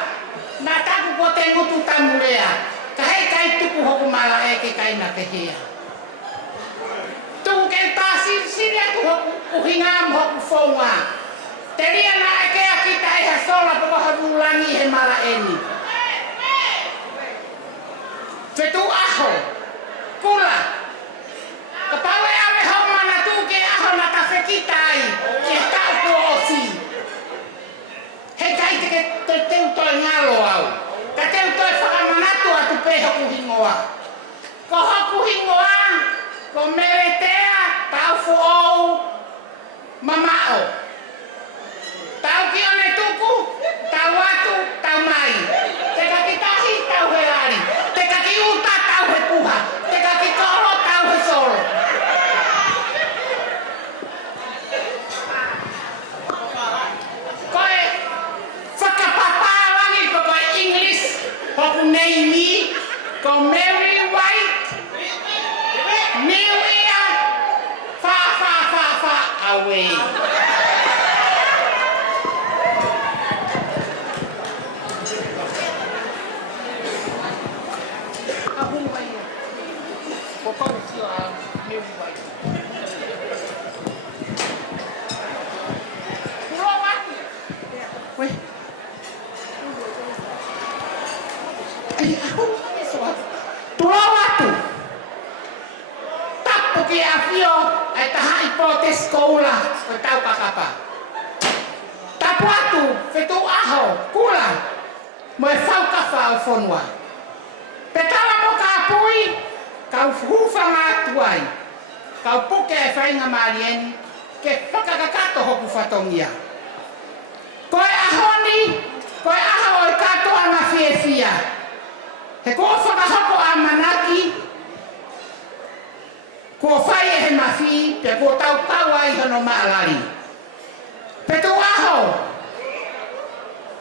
nā taku ko te ngutu tamurea. Ka hei kai tupu hoku mala e ke kai na te hea. Tuku keu tā siri atu hoku uhingam hoku fonga. Te ria na e kea kita e ha sola poko havulangi he mala eni. Fetu aho, kula. Kapawe awe homa na tuke aho na tawhekita ai. Ke tau ko osi. He kai te teu toi ngalo au. Ka teu toi whakamanatu atu pe hoku hingoa. Ko hoku hingoa, ko meletea, tau fuou, mamao. Tau ki one tuku, tau Hoku nei mi, ko Mary White, New Year, fa, away. Tulawatu. Tapu ki afio ai taha ipotes koula o tau kakapa. Tapu atu fetu aho kula mo e fau kafa o fonua. Petala mo kapui kau fufa ngatuai. Kau puke e whainga marieni ke whakakakato hoku whatongia. Koe ahoni, koe aha o i kato anga fiefia. He kua whakahoko a manaki, kua whai e he mawhi, pe kua tau ai hono maalari. Petu aho,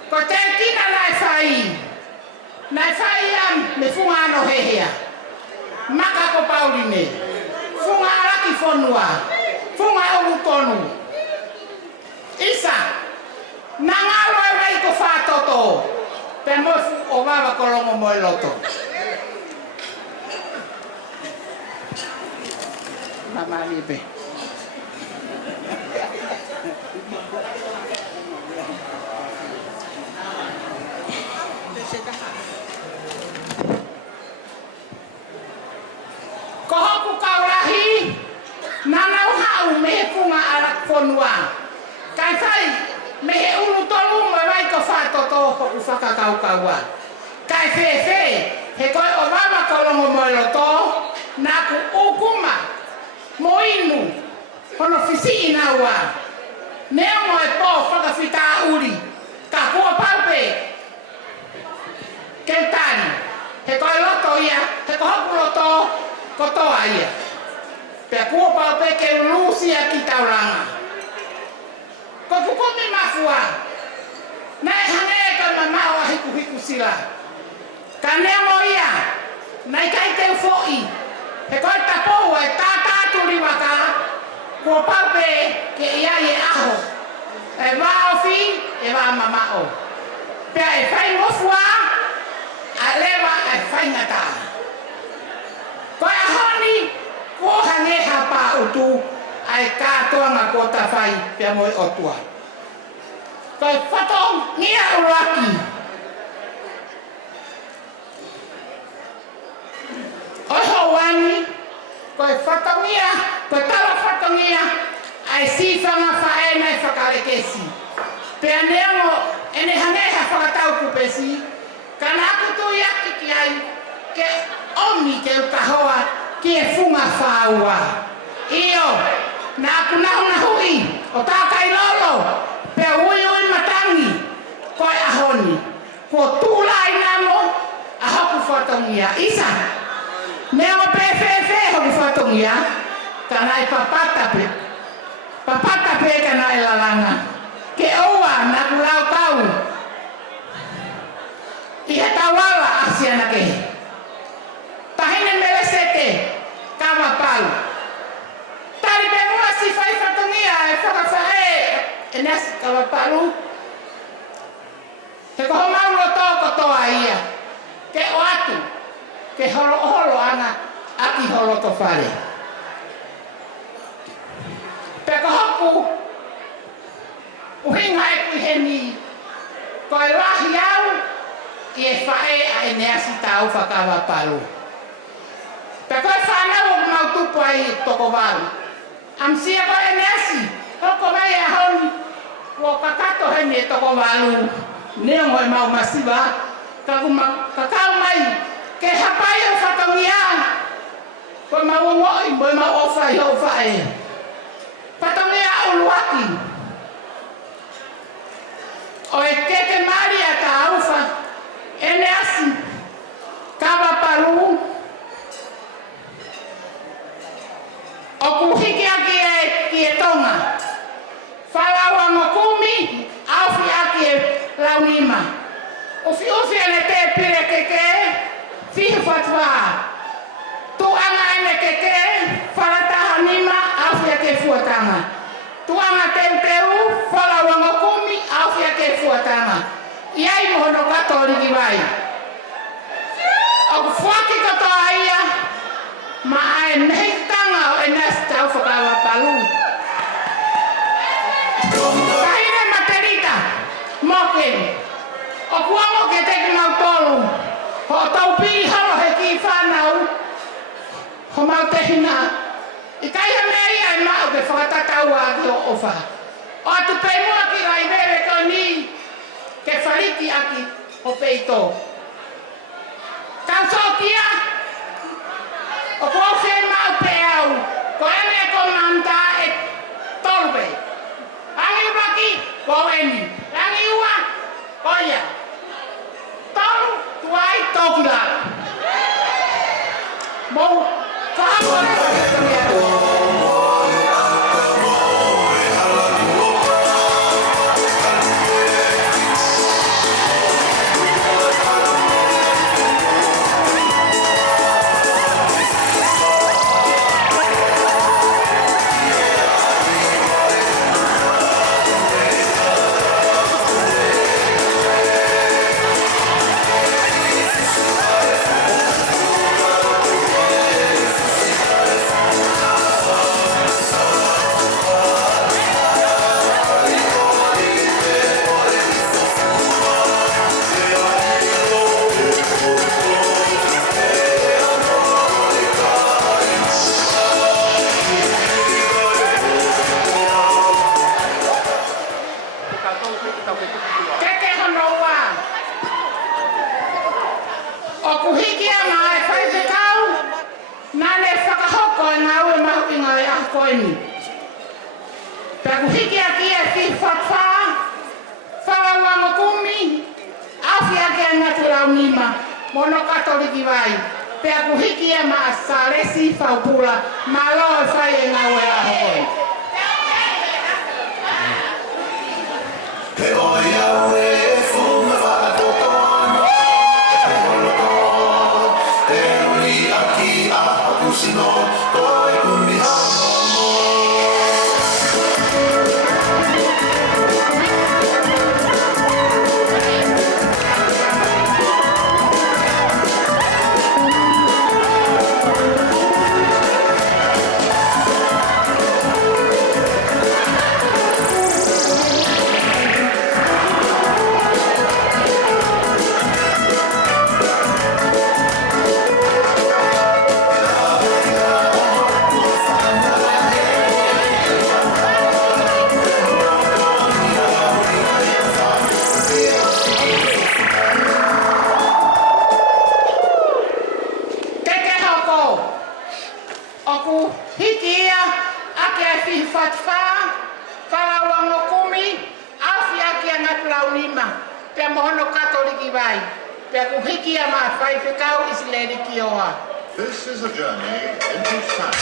ko te kina nai whai am me funga ano hehea. Maka ko Pauline, funga araki whonua, funga ulu tonu. Isa, nangalo e wai ko whātoto, pe mofu o wawa kolongo mo e loto. Mama libe. Ko hoku kaurahi, nanau hau me punga arak fonua. Kai whai, me he ulu tolu mo e wai ko whātoto hoku whakakaukaua. Kai whewhe, he koe o wawa kolongo mo e loto, nā ku ukuma, mo inu, hono whisi inaua. Nea mo e pō whakawhita uri, ka kua paupe. Kentani, he koe loto ia, he ko hoku loto, kotoa ia. Pea kua paupe ke ulusia ki tauranga. Ko pukumi mafua, nai hange ka mamao a hiku sila. Ka nemo ia, nai kai te ufoi, he koe tapou e tātāturi waka, kua paupe ke ia e aho, e waofi, e wa mamao. Pea e whai mofua, a lewa e whai ngata. Koe ahoni, kua hange hapa utu, ai katoa ngā kota whai pia moe otua. Koe whatong ngia uraki. Oi hauani, koe whatongia, koe tawa whatongia, ai si whanga whae mai whakarekesi. Pea neango, ene hangeha whakatau kupesi, ka nā kutu iaki ki ai, ke omi ke ukahoa, ki e funga whaua. Iyo, nā kunahuna hui, o tākai lolo, pea ui matangi, koe ahoni. Ko tūlai namo, a hoku whatongia. Isa, nea o pewhewhe hoku whatongia, ka nai papatape. Papatape ka nai lalanga. Ke oua, nā kulau kau. Iha tawala asiana ke. Tahine Melesete, Kavapalu. Tari pemua si whai whatongia e whakawhae Eneasi Kavapalu. He koho mauro tō kotoa ia. Ke o atu, ke holo ana, aki holo to whare. Pe kohoku, uhinga e kuheni, koe lahi au, i e whae a Eneasi tau Kavapalu. Pe koe whanau o mautupu ai toko waru. Amsia koe Eneasi, hoko mai a honi, ko kakato heni e toko walu. Nea ngoe mau masiwa, kakau mai, ke hapai o whatongia. Koe mau ngoi, moe mau ofai o whae. Whatongia uluaki. O e keke maria ta aufa, Eneasi, Kavapalu, o kuhiki aki e Tonga. Whalaua ngokumi, aufi aki e Launima. Ufi ane te pire keke mohono katoliki vai. O fuaki katoa ia, ma ai mehi tanga o Eneasi tau Kavapalu. Kahine materita, moke, o kuamo ke teki mau tolu, ho tau pili halo he ki whanau, ho mau tehina. I kaia mea ia e mao ke whakatakau aki o ofa. O atu pei mua ki rai vewe ko ni, ke whariti aki o peito. Kau sokia, o kōwhi mau pe au, ko ene ko manta e tolpe. Rangi uraki, ko eni. Rangi ua, ko ia. Tolu, tuai, toki la. Mou, whahamore ko ke tamiara. Mono katoliki vai. Pea kuhiki e maa salesi faupula. Malo e fai e ngau e ahoi. Pe o ia e funga whakatotono. Pe holoto. Te uri aki a hakusino. Toi kumi hamo. This is a journey into time.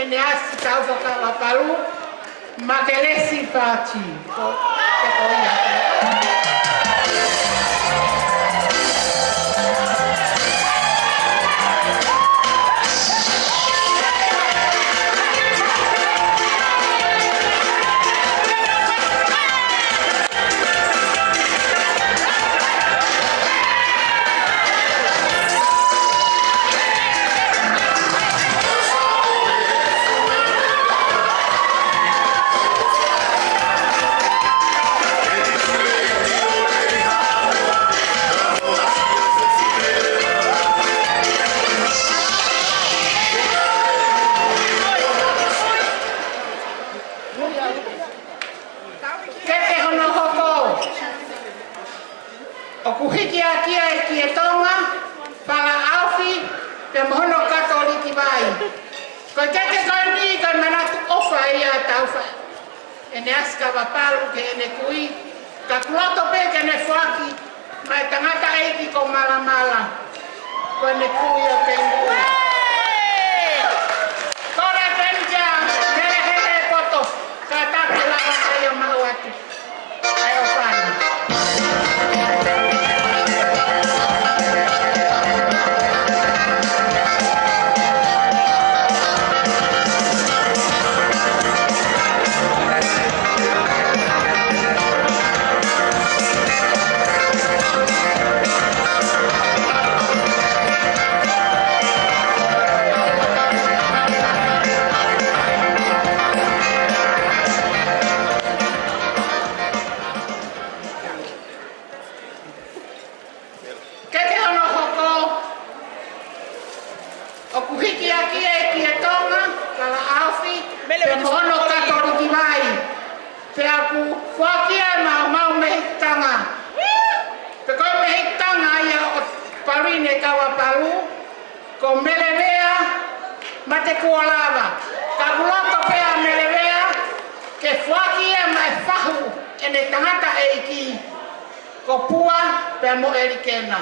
Eneasi causa Kavapalu, Melesete Mailangi. Eneasi Kavapalu ke ene kui. Ka kuloto pe ke ne fuaki. Mai tangata eiki ko mala. Ko ene kui o te ngui. Kore penja, hele poto. Ka take lawa ayo mau atu. Ayo pani. Kavapalu, con melevea, mate kuolava. Kakuloto pea melevea, que fuakia mai fahu, ene tangata eiki, kopua pea mo erikena.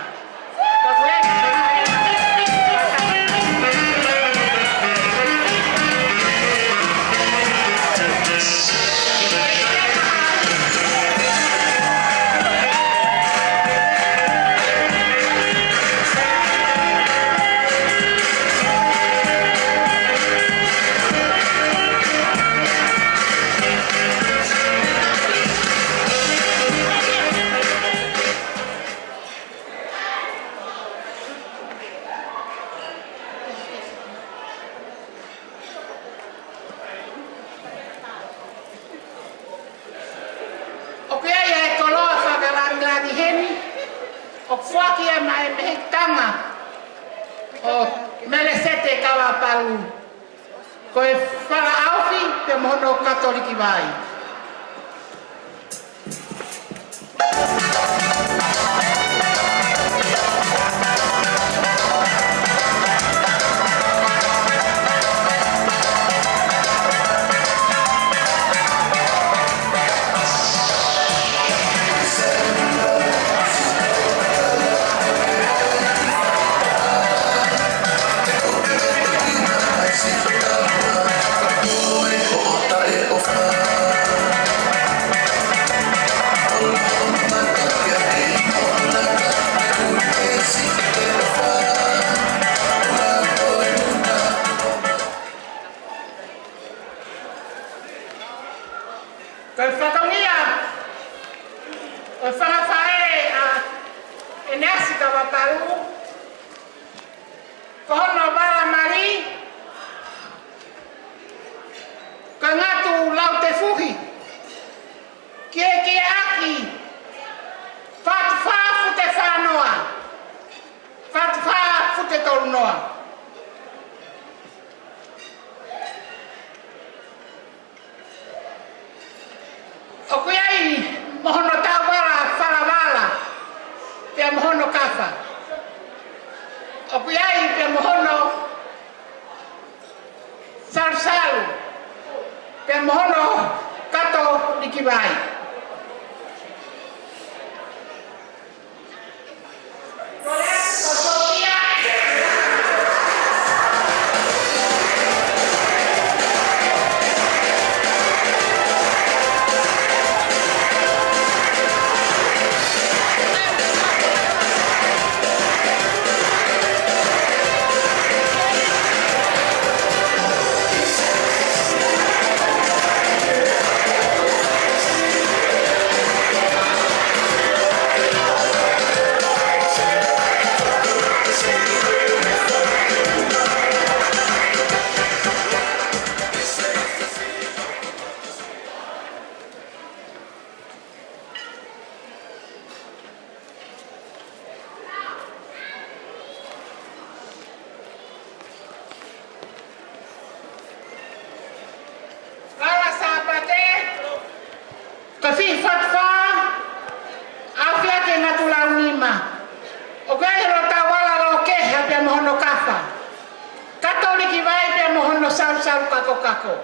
Fuakia mai mehtanga o Melesete Kavapalu koe whara auwhi te mono katoliki vai. Eneasi Kavapalu, kohono bala mari, kangatu laute fuhi, kie aki, fatfa fute fanoa, fatfa fute tolunoa. Okuyai mohono tawala falawala. Pia mohono kafa. Okuyai pia mohono sarsalu. Pia mohono kato likibai. Kasi fatfa afya ke ngatulau nima. Okai rota wala loke hapia mohono kafa. Katoliki vai pia mohono sal kako kako.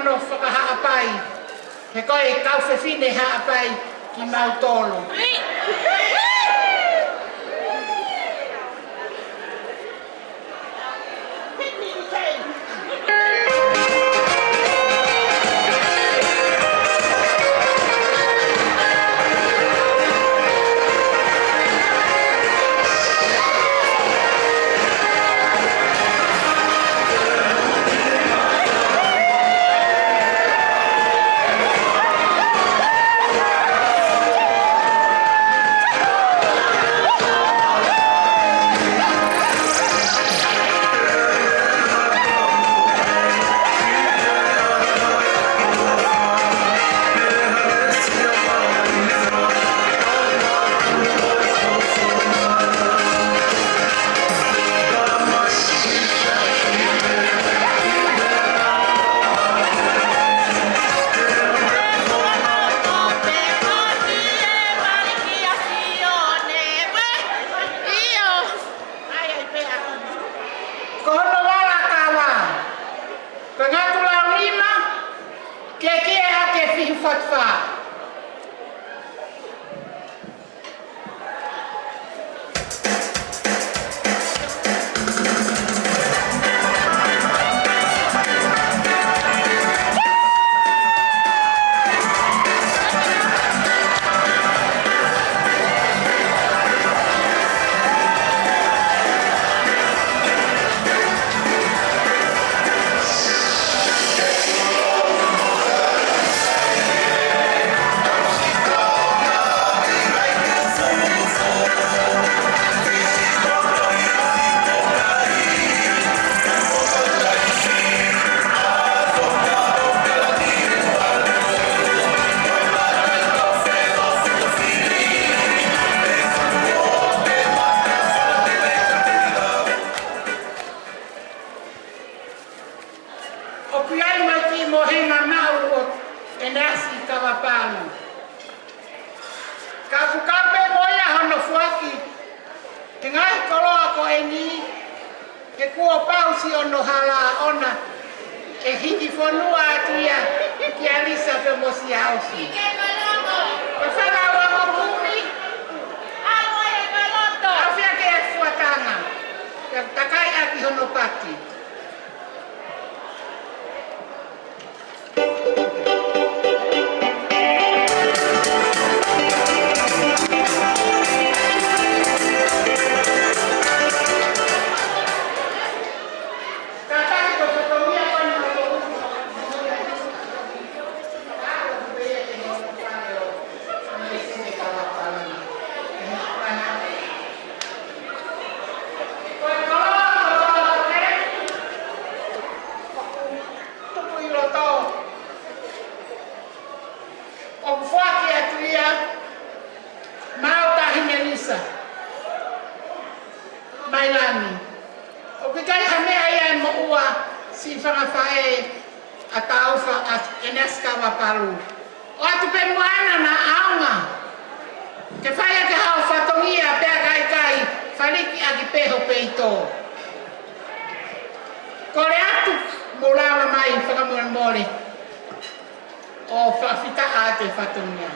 hono whakahaapai. He koe kauwhewhine haapai ki mautolo. Eneasi Kavapalu. Kapukape moia hono fuaki. Tengai koloa ko eni. Ke kuo pausi ono hala ona. E hiki fonua atia. Ki alisa pe mosi ausi. Pafala wa mokumi. Awa e galoto. Afia ke e fuatanga. Takai aki hono pati. Mailangi. O que cai hame ai mo ua si whangawhae a tauwha a Eneasi Kavapalu. O atu pe moana na aunga. Ke whaia ke hao whatongia pea kai kai whaliki a ki peho peito. Kore atu molawa mai whakamore o whawhita a te whatongia.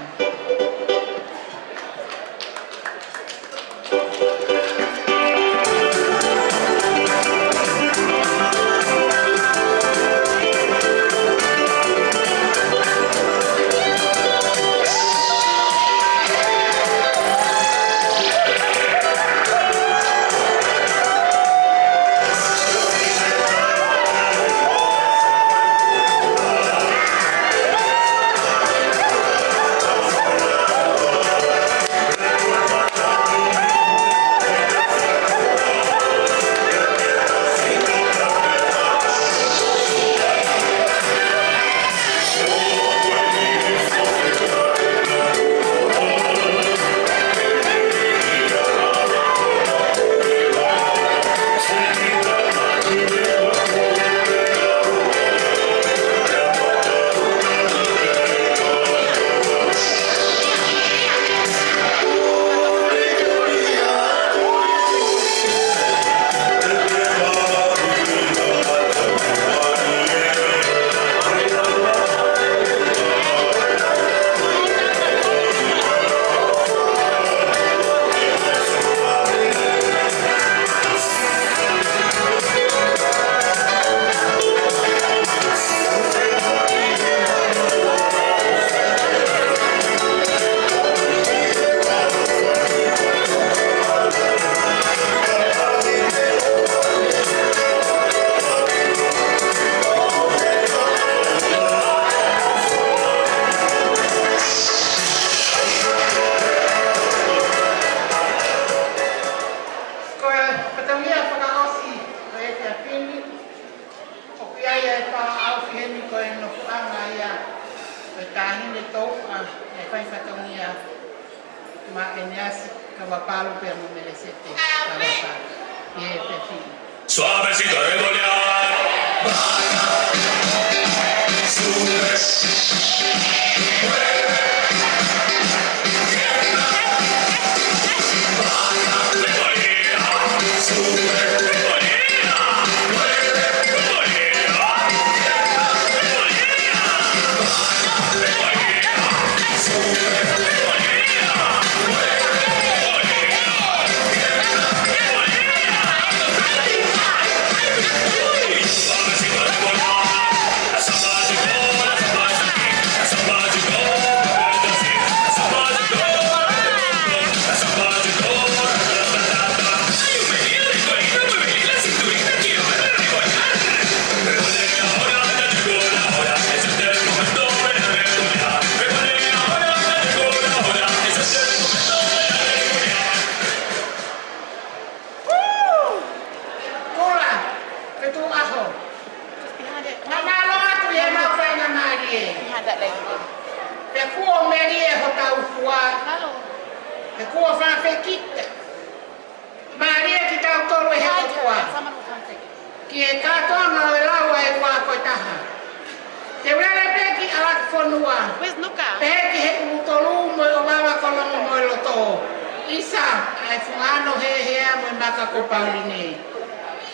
tahine tau e fai fatongia ma Eneasi Kavapalu per Melesete Mailangi. E pefi. Suavecito de golear. Sube.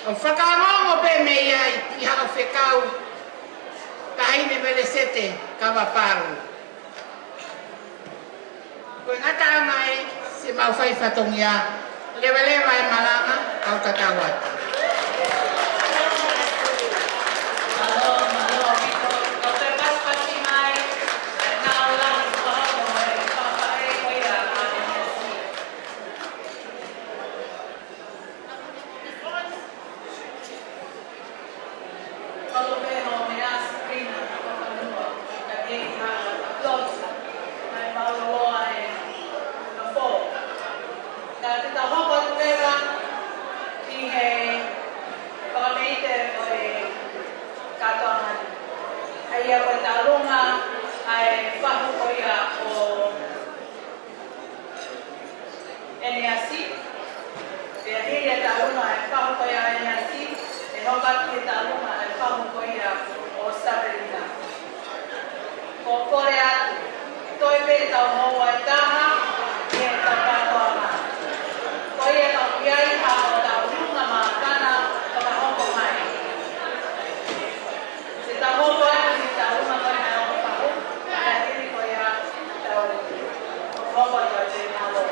O whakarongo pe mei ai i hao whekau tahine Melesete Kavapalu. Koe ngata mai se mau whai whatongia lewa e malanga au tatawata. Eneasi, dia taluma e whahukoia Eneasi, e hokati e taluma e whahukoia o Savelina. Ko kore atu, toi pe tau moua e taha, e tau katoanga. Koi e tau iai ha o tau runga maakana o ka hoko mai. Se tau hoko atu ni tau runga mai na o whahu, e hiri koi a tau hoko tau te malo.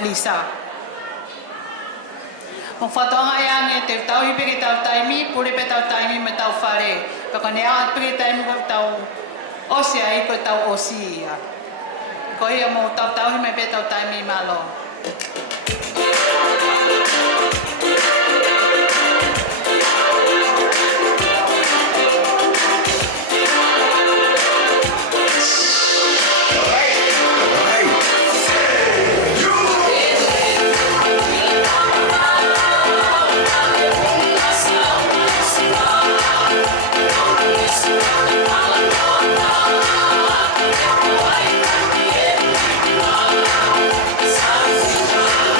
Lisa. O whatonga e ane te tau hipe ke tau taimi, pure pe tau taimi me tau whare. Paka ne a pere taimi ko tau Osia i koe tau osia. Ko ia mo tau hi me pe tau taimi malo. Savelina.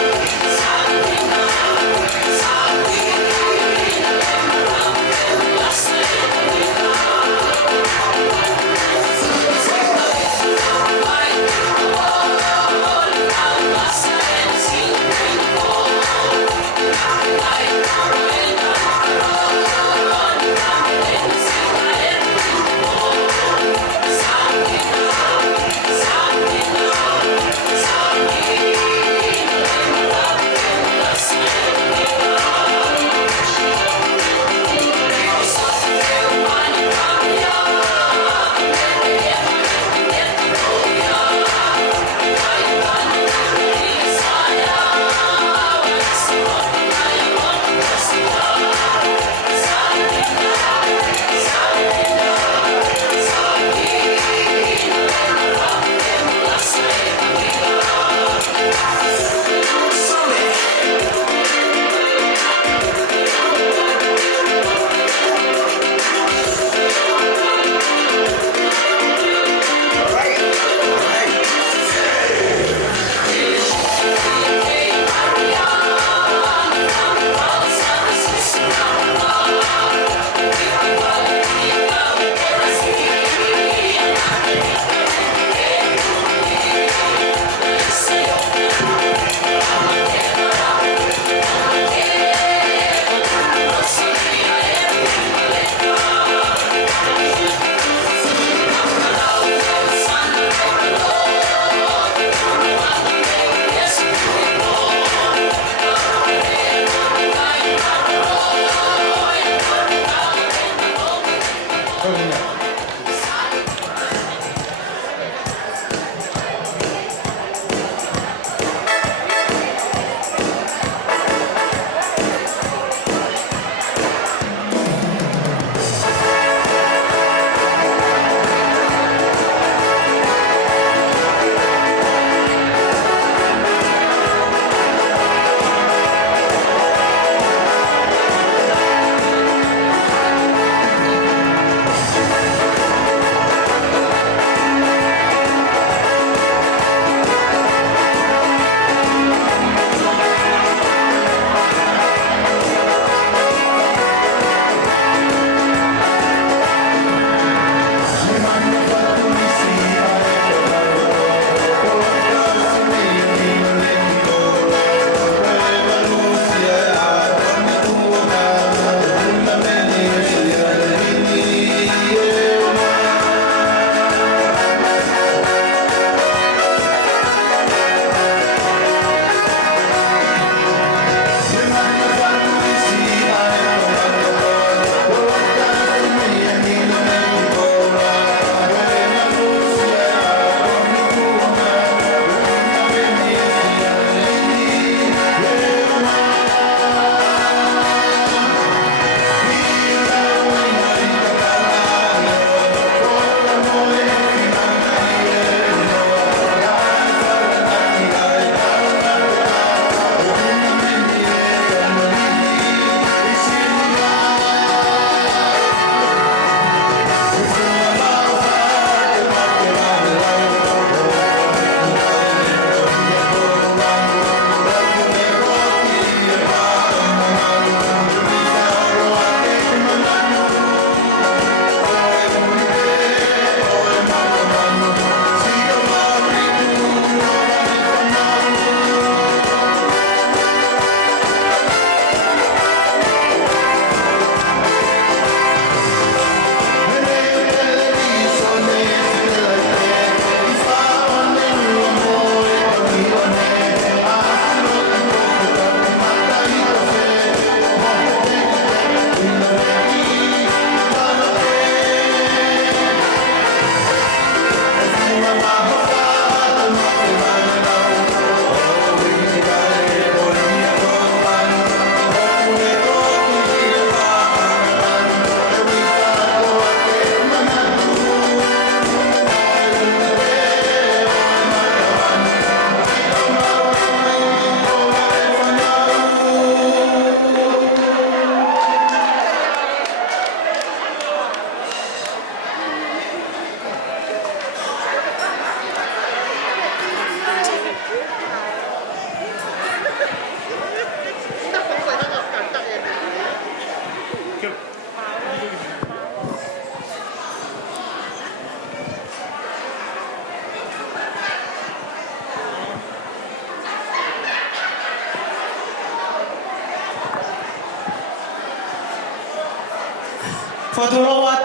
Whaturo wat.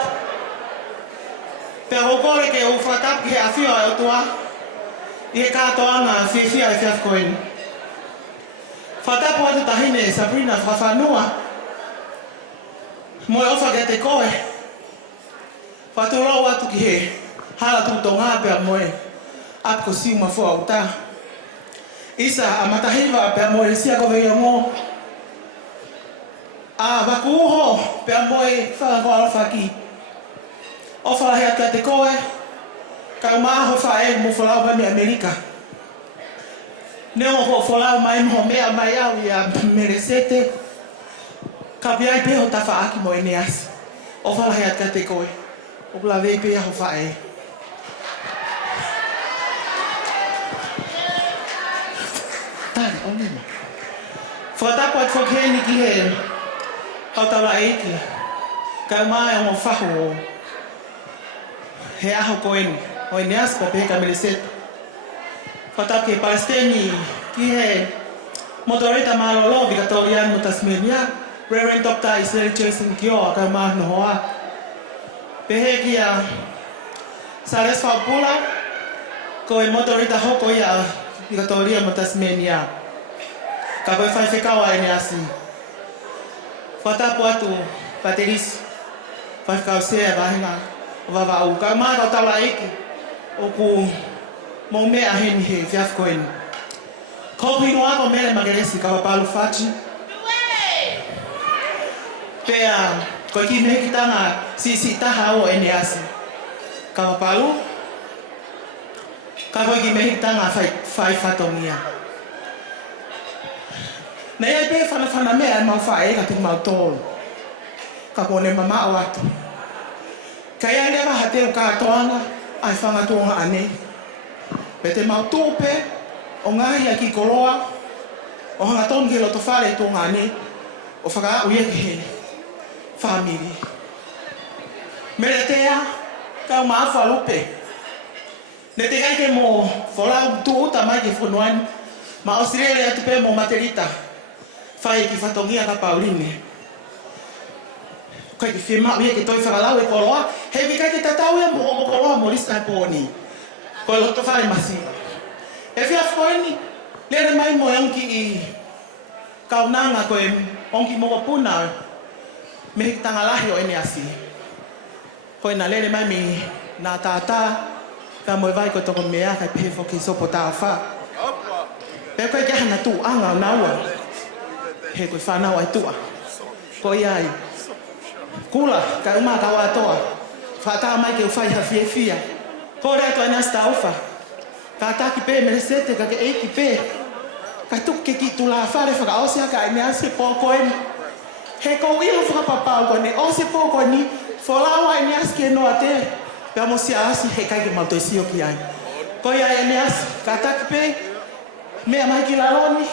Pe hokore ke u whatap ke awhio e o tua. I he katoa ngā whiwhia e whiaf koeni. Whatapu atu tahine Savelina whawhanua. Moe ofa ke te koe. Whaturo atu ki he hala tūtonga pia moe. Apko siuma fua o ta. Isa a matahiva pia moe sia ko vei o ngō. A wakuho pia moe whalangoa alofa ki. O whalahea kia te koe. Ka umaho whae mo whalau mai me Amerika. Neo ho whalau mai mo mea mai au i a Melesete. Ka piai peho ta whaaki mo Eneasi. O whalahea kia te koe. O kula vei pia ho whae. Tari, o nima. Whatapu at whakeni ki he hautala eiki. Ka umae o mo whaho he aho koeni. O Eneasi pa pehe ka Melesete. Whatapu ke Palestini ki he motorita malolo Victorian mo Tasmania. Regent Dr. Israel Jason Kio ka umae no hoa. Pehe ki a Sares Paula. Ko e motorita hoko i a Victoria mo Tasmania. Ka koe whai whekawa Eneasi. Whatapu atu Pateris. Whai whekau sea vahinga. Wawau. Ka umae kau taula eki. O ku mo mea heni he whiaf koeni. Ko hino ako mele mageresi Kavapalu whachi. Pea, ko ki mehe ki tanga si taha o Eneasi. Kavapalu. Ka ko ki mehe ki tanga whai whatongia. Nei ai pe whana mea mau whae ka te mau tōru. Ka kone mama o atu. Ka ia lewa hateu kātoanga. Ai whangatonga ane. Pe te mau tōpe, o ngahi a ki koroa, o hanga tongi loto whare tōnga ane, o whaka uia ki he whamiri. Meletea, kau maafua lupe. Ne te kaike mo wholau tūuta mai ki whunuani, ma Australia atu pe mo materita, whai ki whatongia ka Pauline. Kai ki whima uia ki toi whakalau e koroa, hei kai ki tatau ia mo koroa mo lisa e pōni. Koe loto whare masi. E whiaf koeni, lere mai mo onki i kaunanga koe onki mo puna me hiki tangalahi o Eneasi. Koe na lere mai mi nā tātā, ka moe vai koe toko mea kai pehe whoki sopo tā wha. Pea koe kia hana tū anga o naua. He koe whanau ai tua. Koe ai. Kula, ka uma ka watoa. Whata mai ke uwhai ha fia. Ko rea toa Eneasi ta uwha. Ka taki pe Melesete ka ke eiki pe. Ka tuku ke ki tula whare whakaosia ka Eneasi po koeni. He kou iho whakapapau koeni. Osi po koeni. Wholaua Eneasi ke noa te. Pea mo sia asi he kai ke mautoi sio ki ai. Ko ia Eneasi. Ka taki pe. Mea mai ki laloni.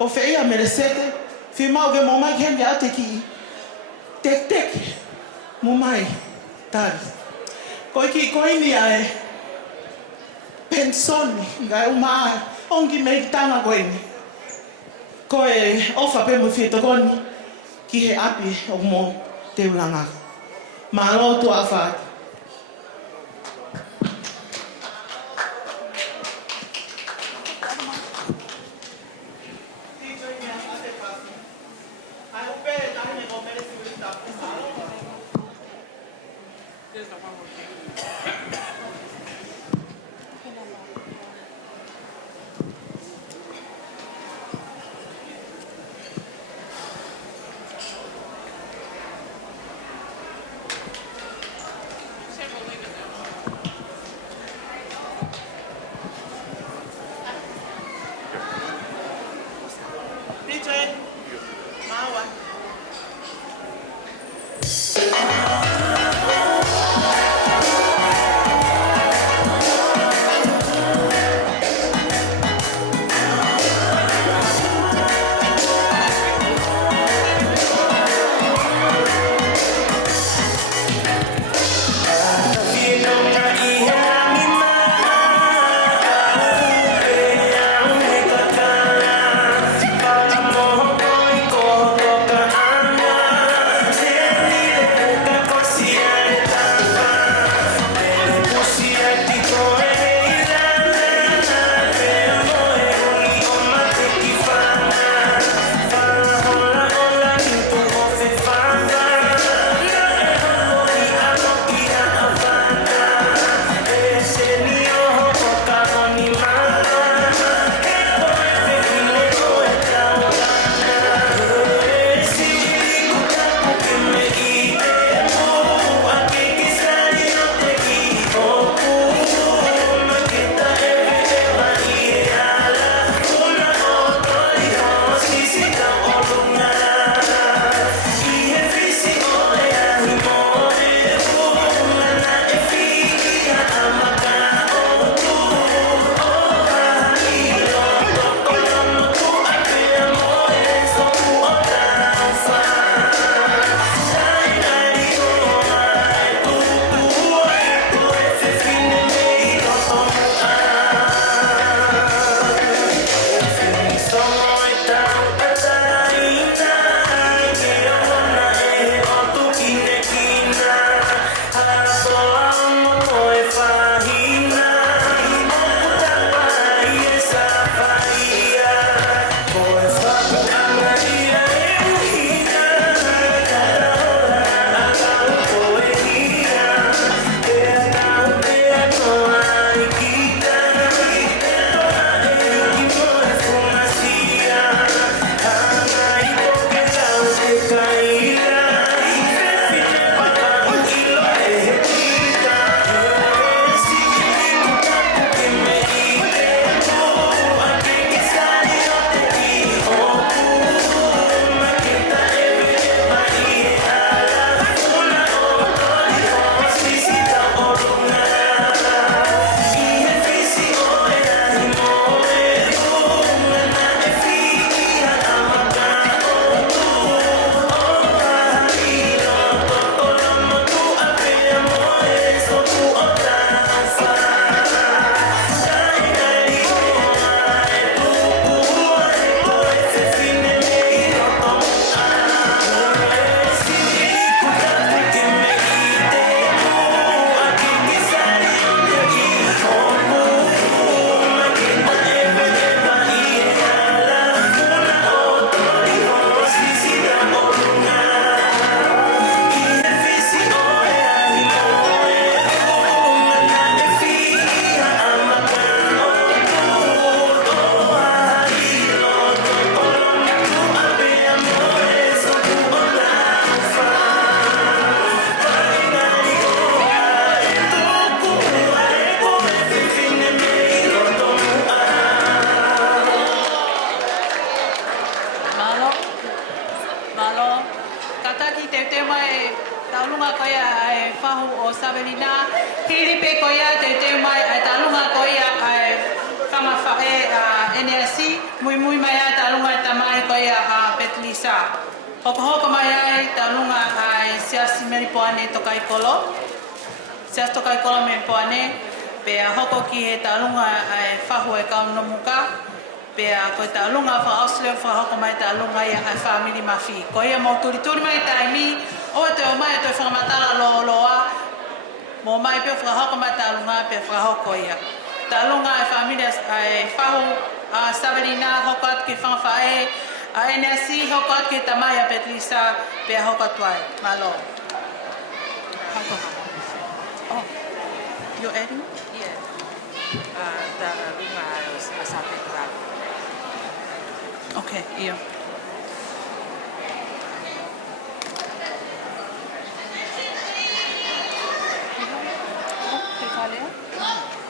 O whea Melesete. Whi mau ke mo mai ki hengi ate ki. Tek. Mo mai. Tari. Koe ki koini ai. Pensoni. Ngai umaa. Ongi mei ki tanga koini. Koe ofa pe mo whito koni. Ki he api o mo te ulanga. Malo tu awhati. kataki te mai talunga koia ai whahu o Savelina. Hiri pe koia te mai ai talunga koia ai whamawhae Eneasi. Moimoi mai ai talunga e tamai koia Petlisa. Hoko mai ai talunga ai siasi meri poane tokai kolo. Siasi tokai kolo me poane. Pea hoko ki he talunga ai whahu e kaunomuka. Pea koe talunga wha Australia wha hoko mai talunga ia ai whamiri mawhi. Ko ia mo turi mai taimi, o te o mai te whamatala loa, mo mai pia wha hoko mai talunga pia wha hoko ia. Talunga ai whamiri ai whahu Savelina hoko at ke whawhae, a Eneasi hoko at ke tamai a Petlisa pia hoko tuai. Malo. Hoko. Oh, you're adding? Yeah. Talunga ai Savelina. Okay, yeah.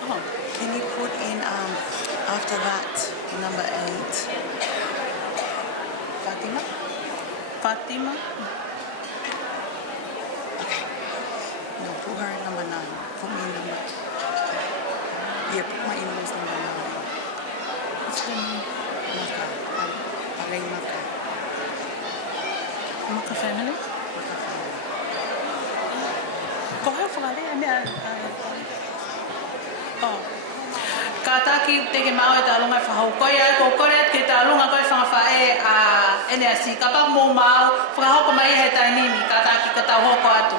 Oh, can you put in after that number 8? Fatima? Fatima? Okay. No, put her at number 9. Put me in number. Yeah, put my in-laws number 9. What's the name? Maka. Palay Maka. Maka family? Maka family. Ko hea whakare, ane Oh. Ka taki teke mau e talunga whahau. Koe ai ko kore at ke talunga koe whangawhae a Eneasi. Ka pak mō mau, whakahoko mai he tainimi, ka taki ka tau hoko atu.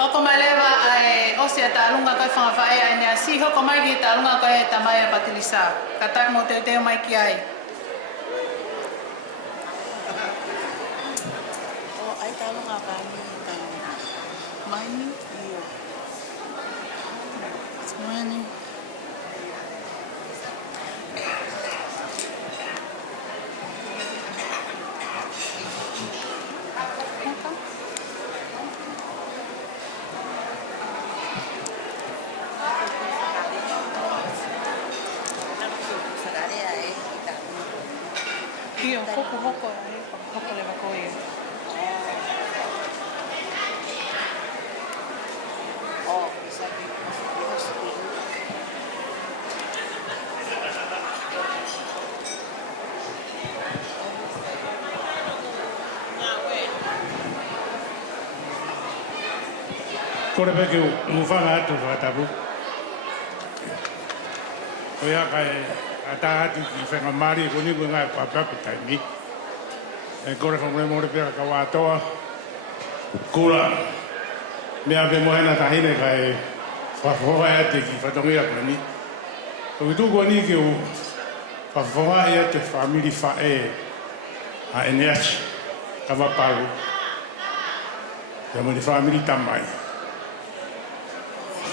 Hoko mai lewa ai osia talunga koe whangawhae a Eneasi. Hoko mai ki talunga koe tamai a Patilisa. Ka taki mo te mai ki ai. Ai talunga kami Maini? iyo. Maini. Iyo, hoko lewa koe. Oh, bisa di Kore peke u whanga atu whatapu. Ko ia kai ata atu ki whenga mari ko ni ngai papapu taimi. E kore whamre mōre pia ka wātoa. Kura mea pe mohena tahine kai whafoha ate ki whatongia koni. Ko tu koni ki u whafoha ia te whamiri whae a Eneasi Kavapalu. Ia mo ni whamiri tamai.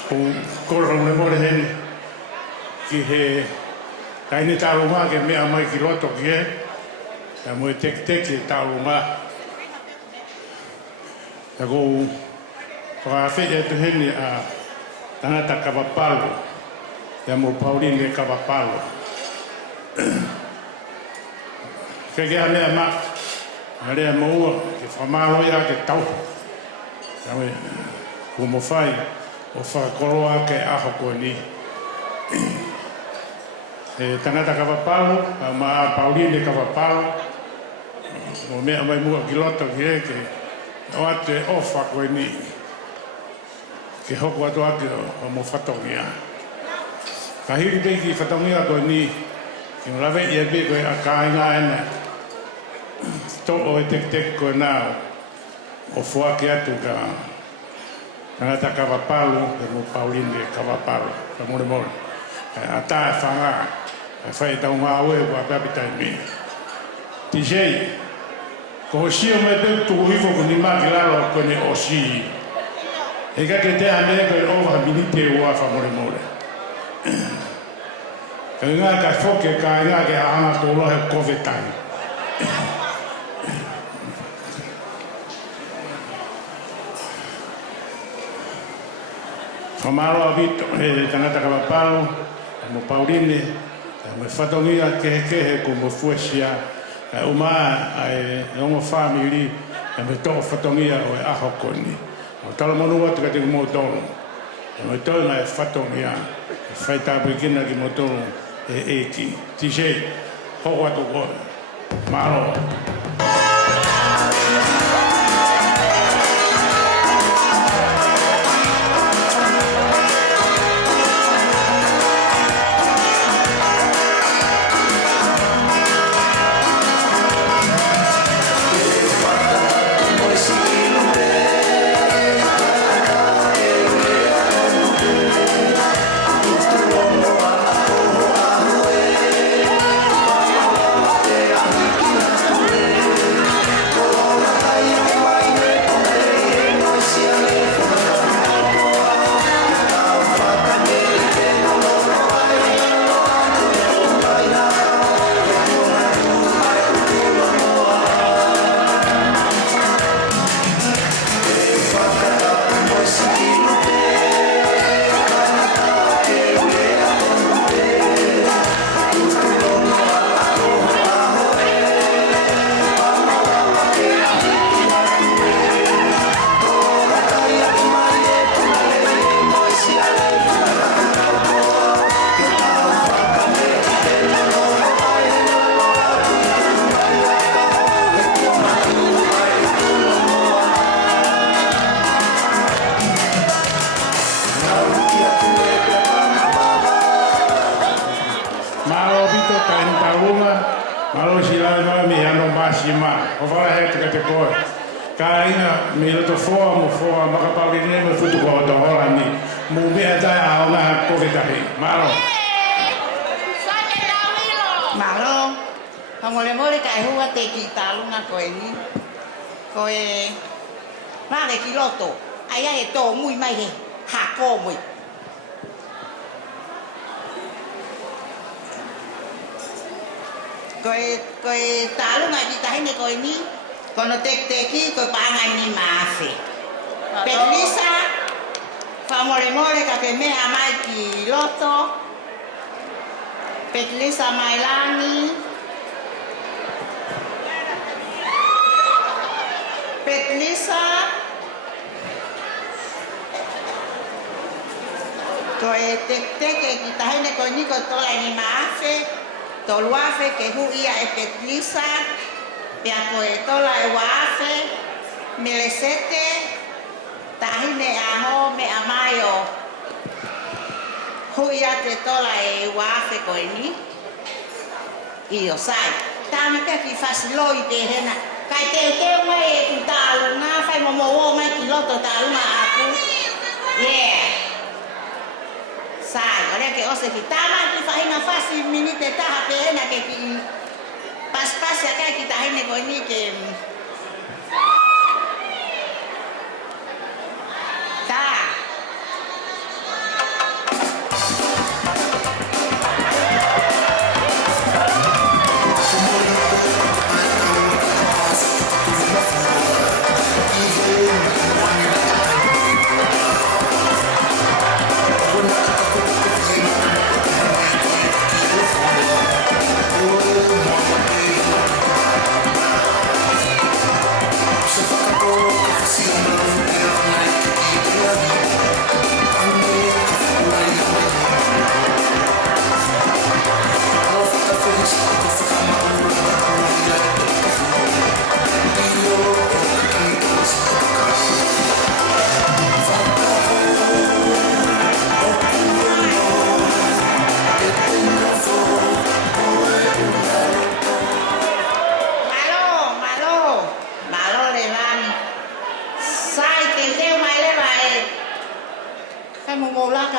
Ko korong le more heni ki he taine tarunga ke mea mai ki roto ki e ya mo tek e tarunga ya ko whakawhi e tu heni a tangata Kavapalu ya mo Pauline Kavapalu ke kia mea ma a rea maua ke whamaro ia ke tau ya mo ko mo whai o whakakoroa ke aho koe ni. E tangata Kavapalu, a maa Pauline Kavapalu, o mea mai mua ki loto ki e ke o atu e ofa koe ni. Ke hoko atu atu o mo whatongia. Ka hiri pe ki whatongia koe ni, ki mo lawe i e pe koe a kāinga ena. Tō o e tek koe nā o fuake atu ka tangata Kavapalu e mo Pauline Kavapalu, ka more more. A tā e whanga, e whai tau ngā oe kua papitai me. Tijei, ko ho sio me te tuku hifo ku ni maki lalo ko ne o si. E ka ke te ame ko e ova minite ua wha more more. Ka ngā ka whoke ka ngā ke ahanga tōlo he kovetai. Whamaro a vito, he tangata Kavapalu, mo Pauline, mo whatongia kehe ko mo fuesia, uma ai ongo family, me to whatongia o e aho koni. O tala monua tika te mo tonu. Mo tonu e whatongia, whai tāpikina ki mo tonu e eki. Tise, hoko atu koe. Maro. Melesete Mailangi, Lisa, Koe te kita hene koe niko tola ni maafe, toluafe ke hu ia e Lisa, pia koe tola e waafe, Melesete, tahine aho me amayo, hu ia te tola e waafe koe ni, io sai, tama te ki fasiloi te hena, kai te mai e tu talu nga fai momo mai ki loto talu nga aku, yeah. Sai, oleh ke ose ki tama ki fahina fasi minite taha pehena ke ki pas-pas ya kai kita hene ko ini ke ta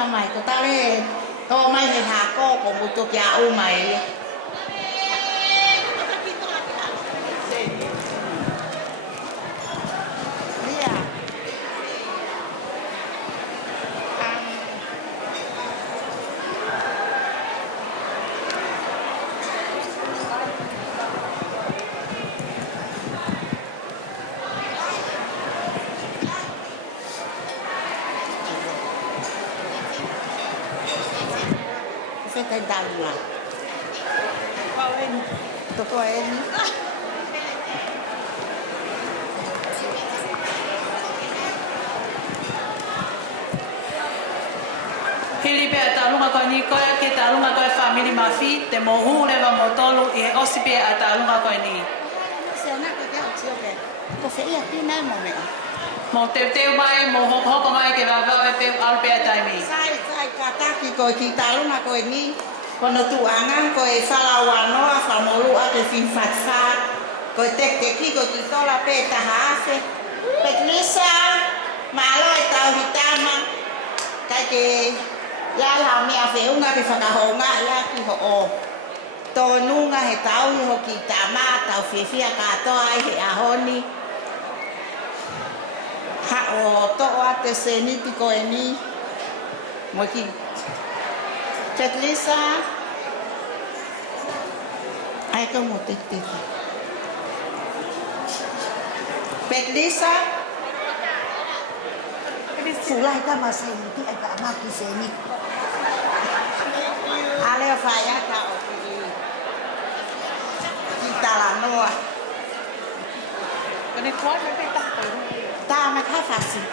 mai ko tale to mai he ha ko ko muto kia o mai whetai taunga. Toko eni. Hili pe atalunga ko ni koe ke talunga ko family mafi te mohu le wa motolu e osi pe atalunga ko ni. Sena ko te otio pe. Ko fe ia pina mo me. Mo te mai mo hoko mai ke wa wa pe al pe taimi. Sai ka taki ko ki talunga ko ni. Kono tu angan ko e falawano a famolu a ke fin fatfa. Ko tek ki ko ki tola pe ta hafe. Petlisa malo e tau hitama. Kai ke ya la mi a fe unga ke whakahonga ya ki ho o. Tō nunga he tau hi ho ki tā mā tau whiwhia katoa ai he ahoni. Ha o to'o a te seniti ko e ni. Mo ki. Petlisa. Ai ka mo te te. Petlisa. Fulai ka ma seniti ai ka ma ki seniti. Ale faya ka o ki. Kita la noa. Ko ni kuat pe ta ko. Ta ma ka fasi.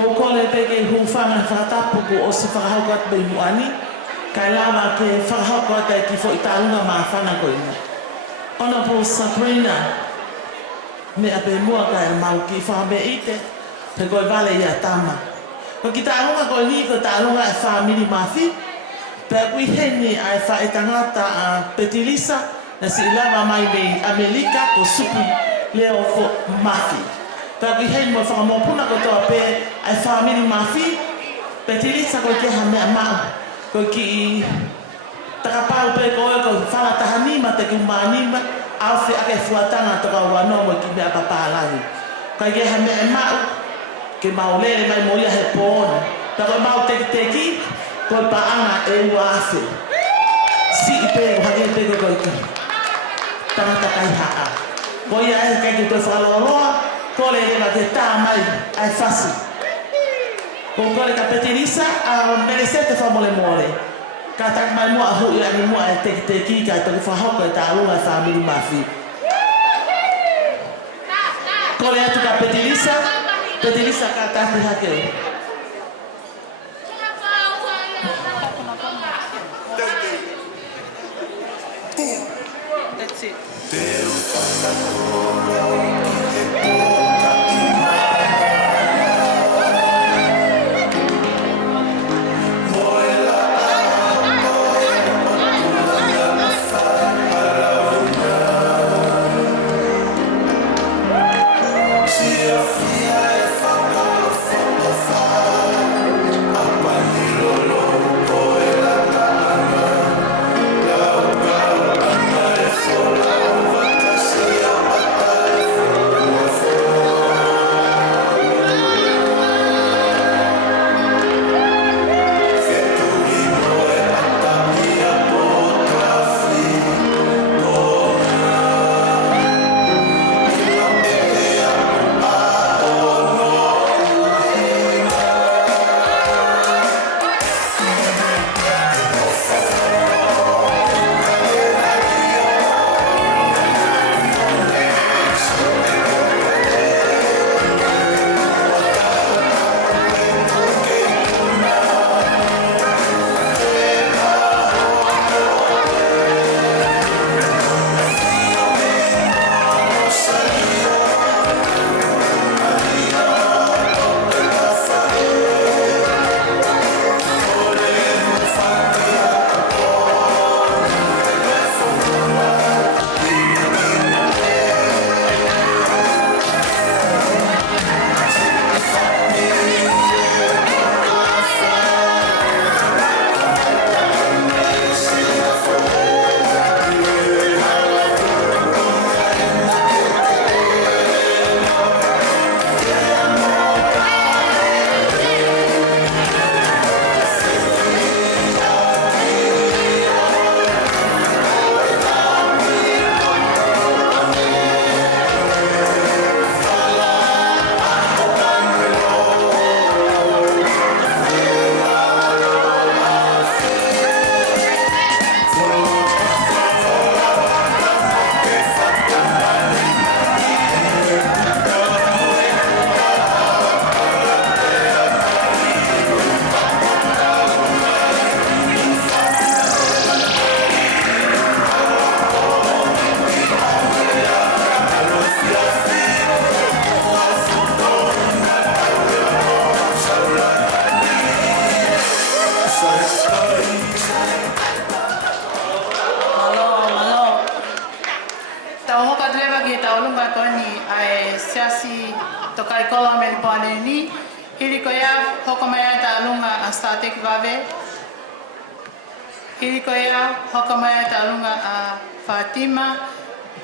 Ko kole pe ke hu whanga whakatapu ko o se whakahaukat bei muani, kai lava ke whakahaukat ai ki fo i tāunga mā whana ko ina. Ona po Savelina, me a pe mua kai mau ki whame ite, pe koe vale ia tama. Ko ki tāunga ko ni ko tāunga e whamiri mawhi, pe a kui heni ai wha e tangata a Petilisa, na si lava mai me Amerika ko supu leo fo mawhi. Tapi hei mo whakamopuna ko toa pe ai whamiri mawhi, Petilisa ko ke ha mea mau, ko ki takapau pe koe ko whanataha nima te kumanima, awhi ake fuatanga toka wano mo ki mea papalahi. Kai ke ha mea mau, ke maulele mai moia he pōna, tako mau teki, ko paanga e uawhi. Si i pe ko hake pe ko ki tangata kai haa. Ko ia e kai ki pe whaloloa, kole rewa te tā mai ai whasi. Ko kore ka Petilisa a Melesete Mailangi. Ka tak mai mua hui ani mua e teki ka toki whahoko e tā alunga e whamiri mawhi. Kole atu ka Petilisa ka tāki hakeu. That's it. Hirikoia, hokamaya ta alunga a Fatima,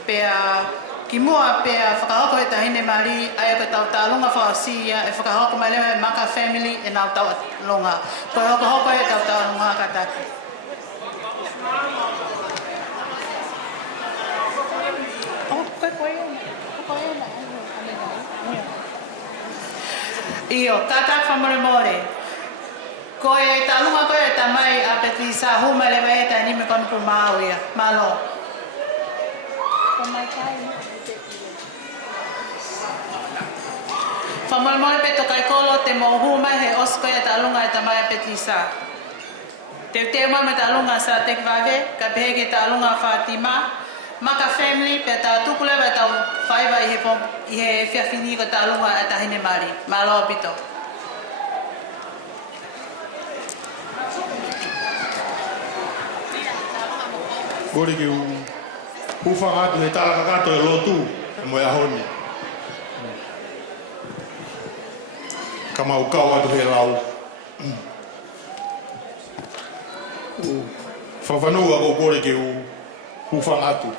pea kimua pea whakahoko he tahine mari, ai ko tau ta alunga whaasia, e whakahoko mai lewa maka family e nau tau alunga. Ko hoko he tau ta alunga kataki. Iyo, tatak whamore. Ko e talunga ko e tamai a peti sa huma lewa e ta nime konu pu mauia, malo. Whamore pe tokai kolo te mo huma he osko e talunga e tamai a peti sa. Te te me talunga sa tek vave, ka pehe ke talunga Fatima, maka family pe ta tukule wa tau whaiwa i he whiawhini ko talunga e tahine mari, malo pito. Kore ki hufangatu he talakakato e lotu e moe ahoni. Kamau kau atu he lau. Whawhanua ko kore ki hufangatu.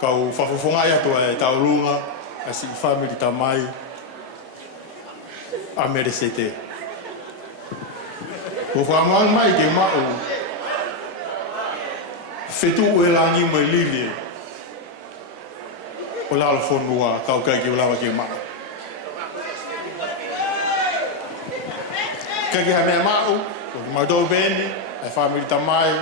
Kau whawhawhangai atu e taurunga, a si family tamai, a Melesete. Ko whangang mai ke mau, Fetu e langi mai lili. O la alfonua kau kai ki ulawa ki maa. Kaki ha mea mau, o ki maudou beni, ai family tamai,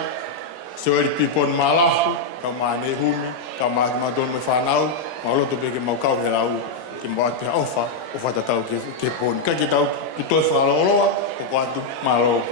so eri pipon malafu, kau maa ne humi, kau maa ki maudou me whanau, ma loto pe ki mau kau he lau, ki mau atu ha ofa, o whatatau ke pon. Kaki tau ki toi whaaloa, o ko atu malo.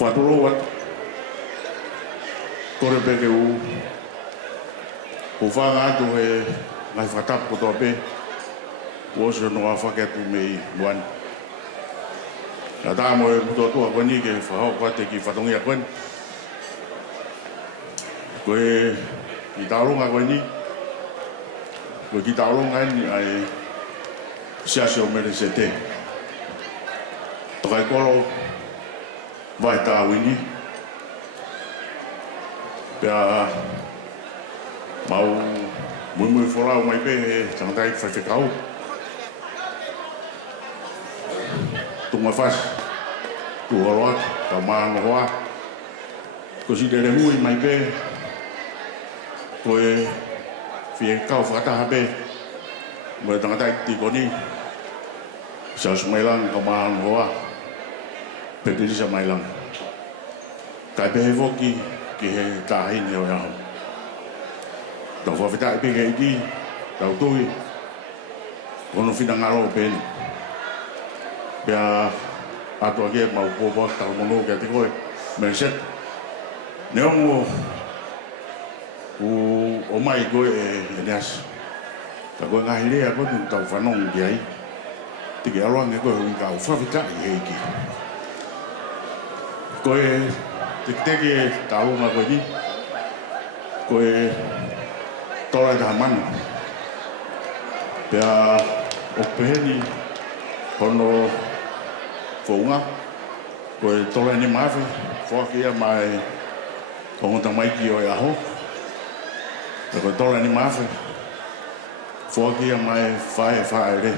whaturo wat kore peke u o whanga atu he ngai whatapu toa pe o se no a whaketu mei muani na tā mo e muto atua kweni ke whahau kwate ki whatongia kweni koe ki taurunga kweni koe ki taurunga ni ai siasio Melesete tokai koro vai tā wini pia mau Moimoi wholau mai pe he tangatai whaiwhekau tunga whas tu horoat ka maano hoa ko si tere hui mai pe koe whie kau whakataha pe mo e tangatai tikoni Melesete Mailangi ka maano hoa pe Melesete Mailangi kai pe he woki ki he tāhini o iau tau whawhitai pe kei ki tau tui kono whina ngaro pen pia atua kia mau pōpua tau mono kia te koe Melesete ne ongo o mai koe e Eneasi ka koe ngahi rea koe tau whanong ki ai tiki aroange koe hui kau whawhitai hei ki koe teki e tāunga koe ni koe torai taha manu pia o peheni hono whaunga koe torai ni mawhi whakia mai tongota mai ki o e aho koe torai ni mawhi whakia mai whae re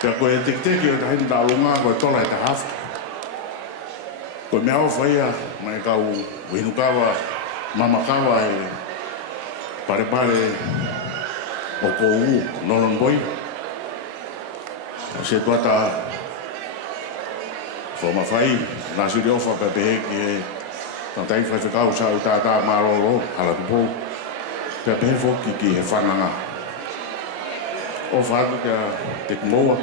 pia koe teki o tahini tāunga koe torai taha hawhi koe mea o whaia mai kau winukawa mamakawa e pare o kou nolon boi se tuata whamawhai nā suri ofa pe pehe ki e tantai whaiwhekau sa u tātā maroro hala tupo pe pehe whoki ki he whananga o whātu kia te kumoa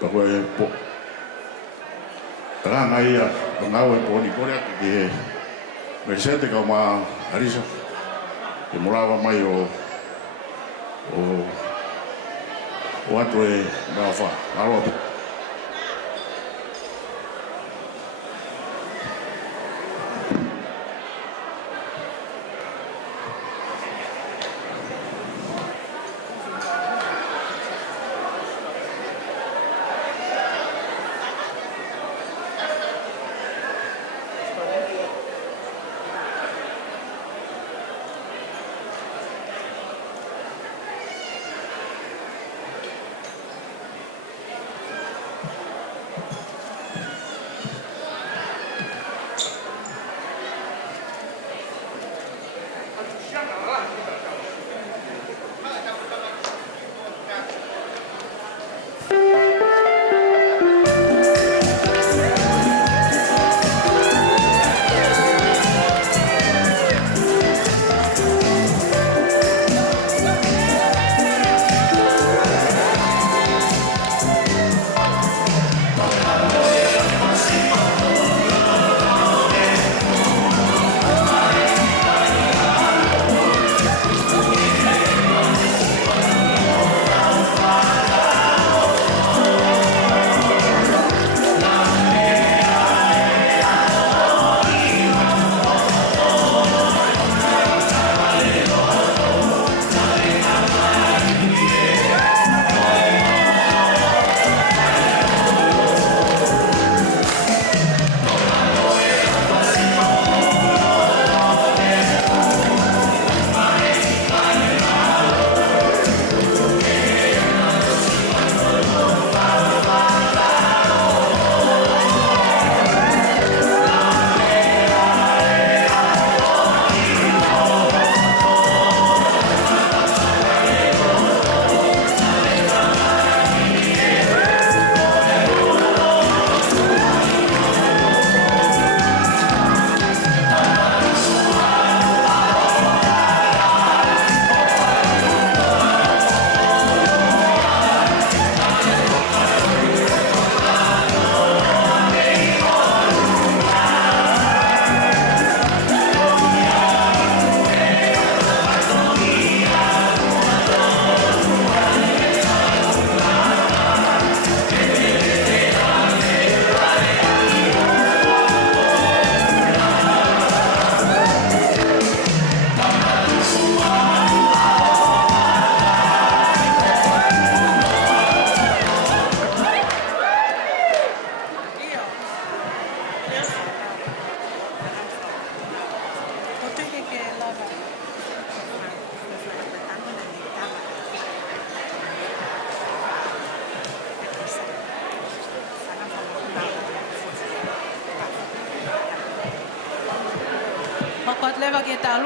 pa koe po ranga ia ngau e poni kore aki ki he Melesete kau mā harisa ke murawa mai o atu e ngāwha aroa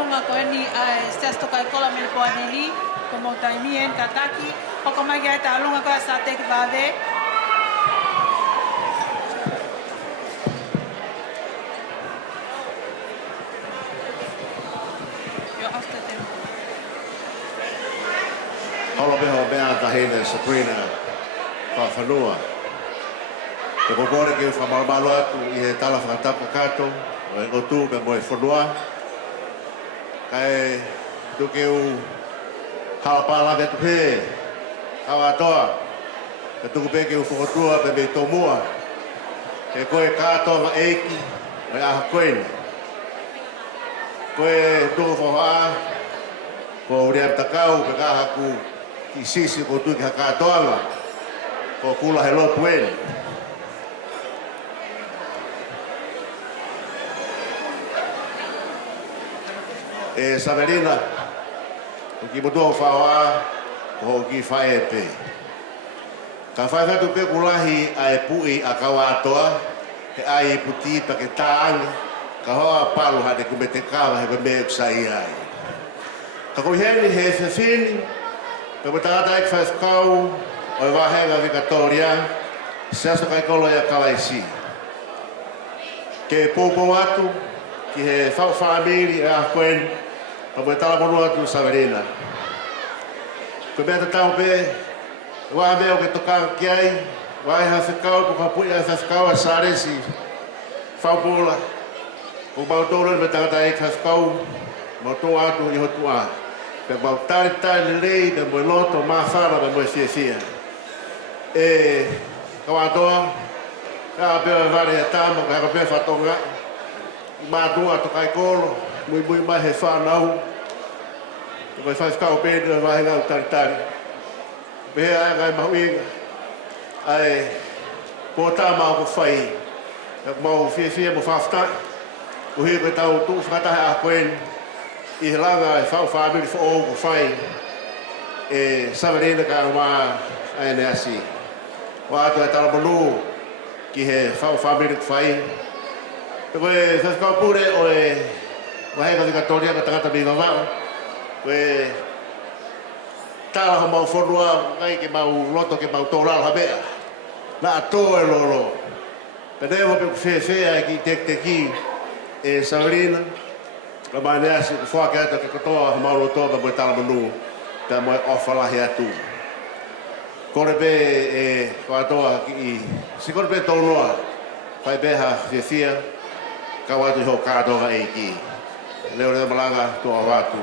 lunga ko ni stas to kai kola mil poaneli como taimien tataki o como ya ta lunga ko sa tek bave. Yo after them. Olo beho bea tahine Sabrina whawhanua. Te kokore ki whamalmalo atu I he tala whakatapa kato o e ngotu me moe whanua. Kai tuke u halapala ke tuhe kawa atoa. Ka tuku peke u whakotua pe me tomua. Ke koe kato ma eiki o e aha koeni. Koe tuku whahaa ko uriam takau pe kahaku ki sisi ko tuki hakatoanga ko kula he lopu eni. E Savelina ki motua whaoa ko ki whae pe. Ka whae whatu pe kulahi a e pui a kawa atoa he ai puti pa ke taangi ka hoa palu hade kume te kawa he me usai ai. Ka koi heni he whewhini pe mo tangata ek whaefkau o e wahenga Victoria seaso kai kolo ia kawaisi. Ke popo atu ki he whawhamiri e a koen pa mo e tala monu atu Savelina. Ko mea te tau pe wa mea o ke tokanga ki ai wa e hawhekau po ka pui e whaefkau a saresi whaupola ko mautoro me tangata ek whaefkau mauto atu I hotua. Pe mau tari lelei, pe mo loto mawhara, pe mo fia. E kawatoa, ka peo e vare e tamo, ka haka peo whatonga. I mātua to kai kolo, mui mai he whanau. Te mai whaifkau pēni o wahi ngau tari. Pe he aia ngai mahu inga. Ai, po tā mau ko whai. Pe mau fia mo whafta. Uhi koe tau tu whakatahe a koeni. I he langa e whau whamiri wha o ko whai e Savelina ka wā a Eneasi. Wā atu e Talabalu ki he whau whamiri ko whai. Te koe whawhikau pure o e wahenga Victoria ka tangata mi wawao. Koe tāla ho mau whonua ngai ke mau loto ke mau tōrala habea. La ato e lolo. Pe nevo pe whewhea ki te ki e Savelina. Ka mai Eneasi ku whake ata ke katoa mauro toa pa moe tala manu ka moe ofalahi atu. Kore pe e katoa ki I si kore pe taunoa pai beha whiawhia ka watu I ho kātoa e ki. Leo rea malanga toa watu.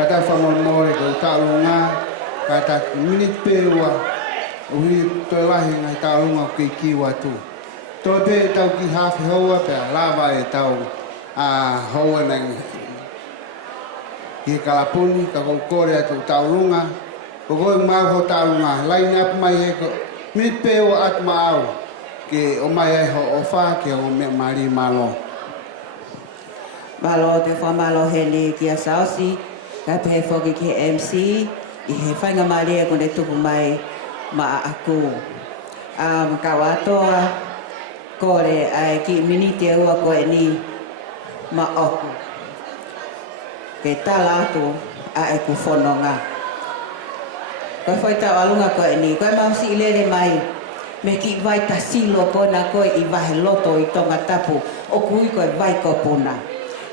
kata fa Moimoi ko Taulunga kata minit pewa uhi to lahi ngai Taulunga ki kiwa tu to be tau ki hafi hoa pe lava e tau a hoa nang ki kalapuni ka ko kore atu Taulunga ko go mau ho Taulunga line up mai e ko minit pewa at mau ke o mai e ho ofa ke o me mari malo Malo te whamalo hele ki a sausi, Ka pehe whoki ke MC, I he whainga maria kone tuku mai ma aku. Ka watoa, kore ai ki miniti ua koe ni ma oku. Ke tala atu a e ku whanonga. Koe whaitau alunga koe ni, koe mausi ilere mai, me ki vai ta silo kona koe I vahe loto I tonga tapu, o kui koe vai ko puna.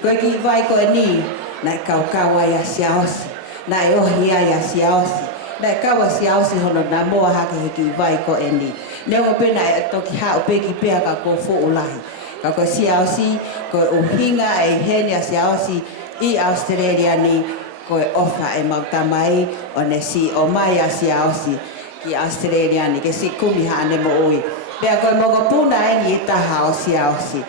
Koe ki vai koe ni, na e kau kawa ia siaosi, na e ohia ia siaosi, na e kawa siaosi hono na moa hake he ki vai koe ni. Neo pena e toki hao peki pea ka ko fu ulahi. Ka koe siaosi, koe uhinga e henia siaosi I Australia ni, koe ofa e mautamai o ne si o mai a siaosi ki Australia ni, ke si kumi haane mo ui. Pea koe mogo puna e ni taha o siaosi.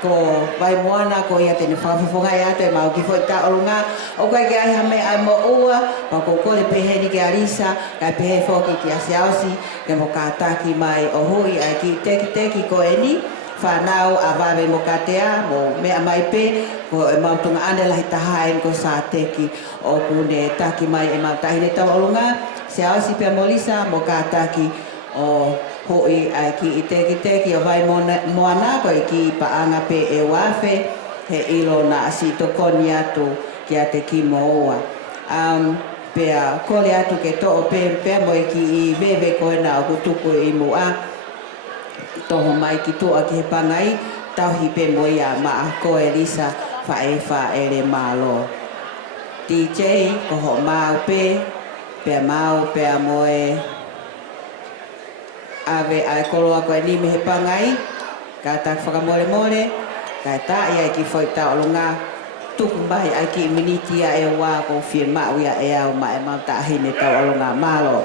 Ko vai moana ko ia tene whawhawhonga e ato e mau ki fwoi ta orunga. O kai ki ai hame ai mo ua, pa ko kore pehe ni ki arisa, kai pehe whoki ki a siaosi, ke mo kātaki mai o hui ai ki teki ko e ni. Whanau a wawe mo katea, mo mea mai pe, ko e mautunga ane lahi tahaen ko sa teki o kune taki mai e mautahine tau orunga. Siaosi pia molisa mo kātaki o hoi ai ki I teki o vai moana ko I ki paanga pe e wafe he ilo na asito koni atu ki a te ki moa. Pea kole atu ke to'o pe mo I ki I bebe koe na o kutuku I mua. Toho mai ki tua ki he pangai, tauhi pe moia ma a koe Lisa wha e le malo. DJ ko ho mau pe mau pe a moe. Ave ai koloa koe ni me he pangai, ka tak whakamore, ka ta ia ki whoi ta olunga, tuku mai ai ki miniti a e wā ko whie mau ia e au ma e mau ta hine ta olunga malo.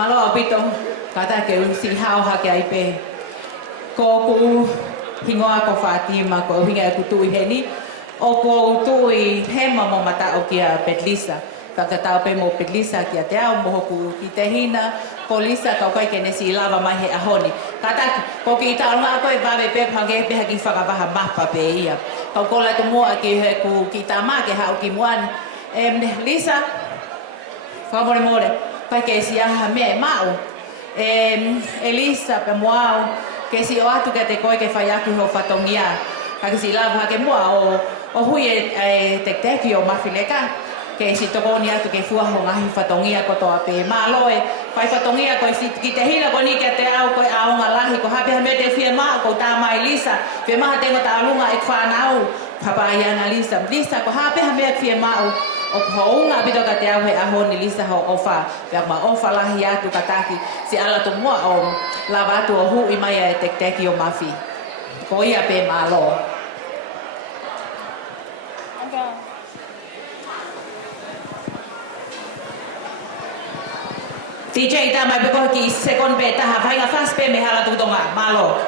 Malo apito kata ke si hao ha ke ai pe ko ku hingoa ko Fatima ko hinga ku tu he ni o ko tu he mama mata o kia Petlisa kakata pe mo Petlisa kia te au mo ku ki te hina polisa ka kai ke ne si lava mai he ahoni kata ko ki ta ma ko e va pe phange pe ha ki whaka baha mapa pe ia ka ko la to mo ki he ku ki ta ma ke ha o ki muan Lisa favore more pai ke si aha me mau Elisa pe moau ke si o atu ke te koe ke whai aku ho whatongia ka si lava ke mua o hui te teki o mawhileka ke si toko ni atu ke fuaho ngahi whatongia ko toa pe maloe pai whatongia ko si ki te hina ko ni ke te au koe aonga lahi ko hape hame te whia maa ko tā mai Lisa whia maha tengo tā alunga e whanau papaiana Lisa ko hape hame whia maa o hounga pito ka te au he aho ni Lisa ho ofa pia ma ofa lahi atu kataki si ala to mua o lava atu o hui mai e teki o mafi ko ia pe malo DJ ta mai peko ki second pe taha vainga fast pe me hala tu tonga malo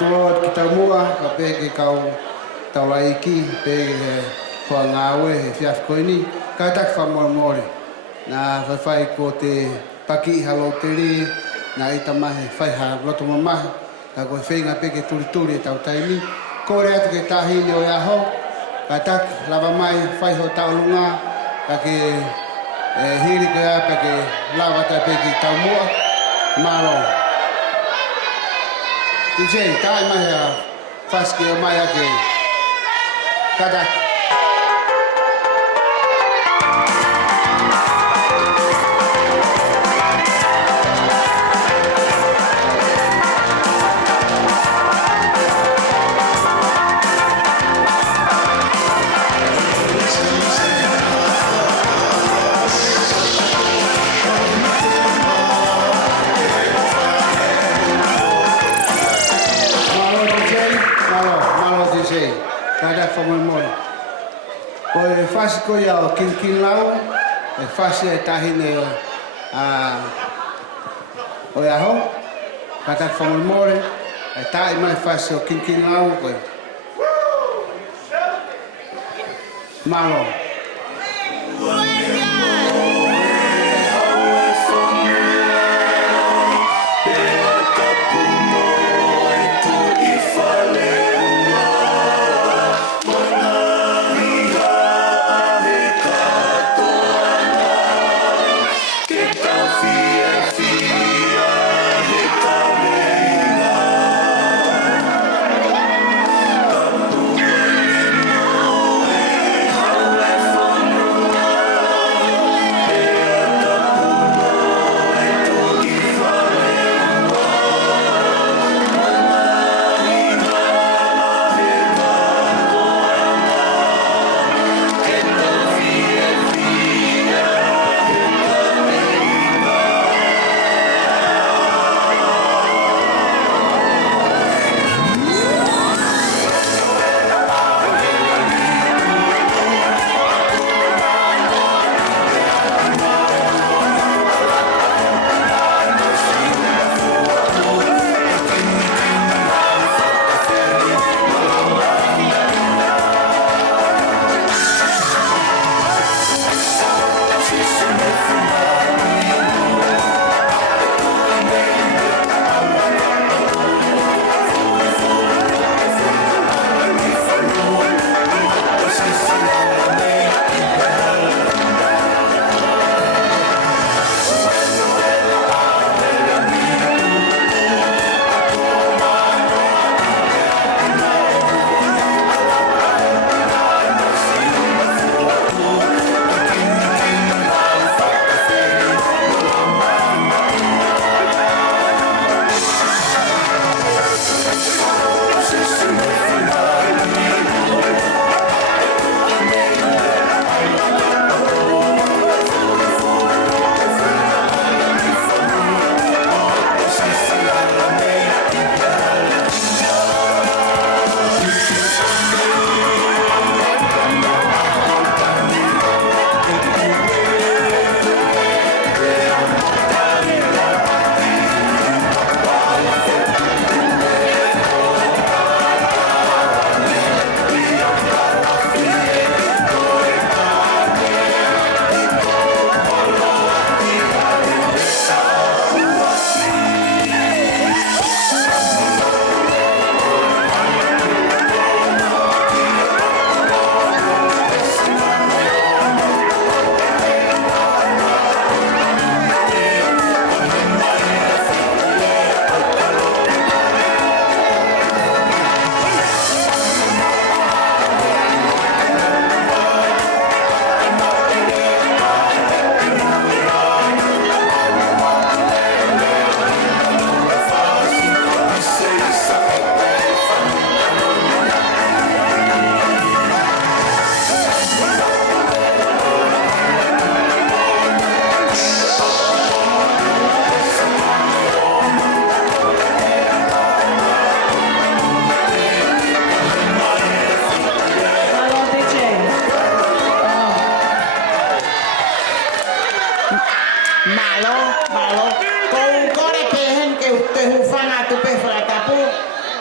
tua ki tau mua, ka pe ke kau tau laiki, pe ke kua ngāwe he fiaf koe ni, ka tak whamormore. Nā whai ko te paki halo te ri, nā ita mahe whai ha roto mamaha, ka koe whenga pe ke turi tau taimi. Kore atu ke tahine o aho, ka tak lava mai whai ho tau lunga, ka ke hiri koe apa ke lava tai pe ke tau mua, malo. DJ, tai mai ha whaski o mai ake. Ka tak. Kada Moimoi. Ko e whasi ko ia o kin lau, e whasi e tahine o aho, kada Moimoi, e tahi mai whasi o kin lau koe. Malo.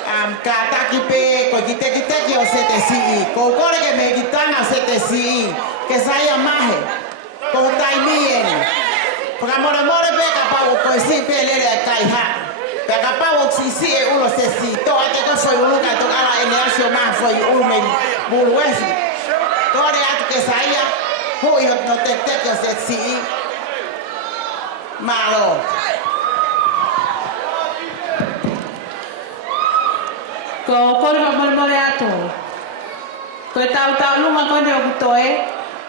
Ka taki pe ko ki teki o se te si. Ko kore ke me ki tanga se te si. Ke saia mahe. Ko tai mien. Paka more pe ka pa ko si pe lere kai ha. Pe ka pa o si e ulo se si. To ate ko so ulu ka to ala Eneasi o ma foi ulu me bulu wesi. To ate atu ke saia ho i no teki o se si. Malo. Ko kore more ato. Ko tau lunga ko ne o kutoe.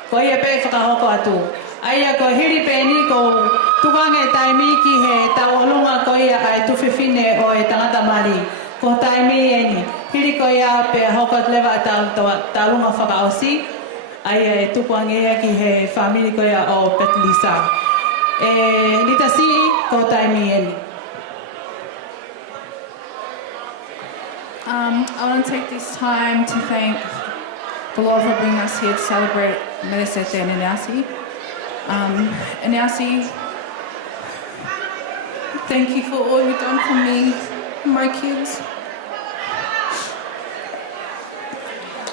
Ko ia pe whakahoko atu. Aia ko hiri pe ni ko tukange taimi ki he tau lunga ko ia ai tuwhiwhine o e tangata mari. Ko taimi e ni. Hiri ko ia pe hoko lewa tau lunga whakaosi. Aia e tukange ia ki he whamiri ko ia o Petlisa. Nita si ko taimi e ni. I want to take this time to thank the Lord for bringing us here to celebrate Melesete and Eneasi. Eneasi, thank you for all you've done for me and my kids.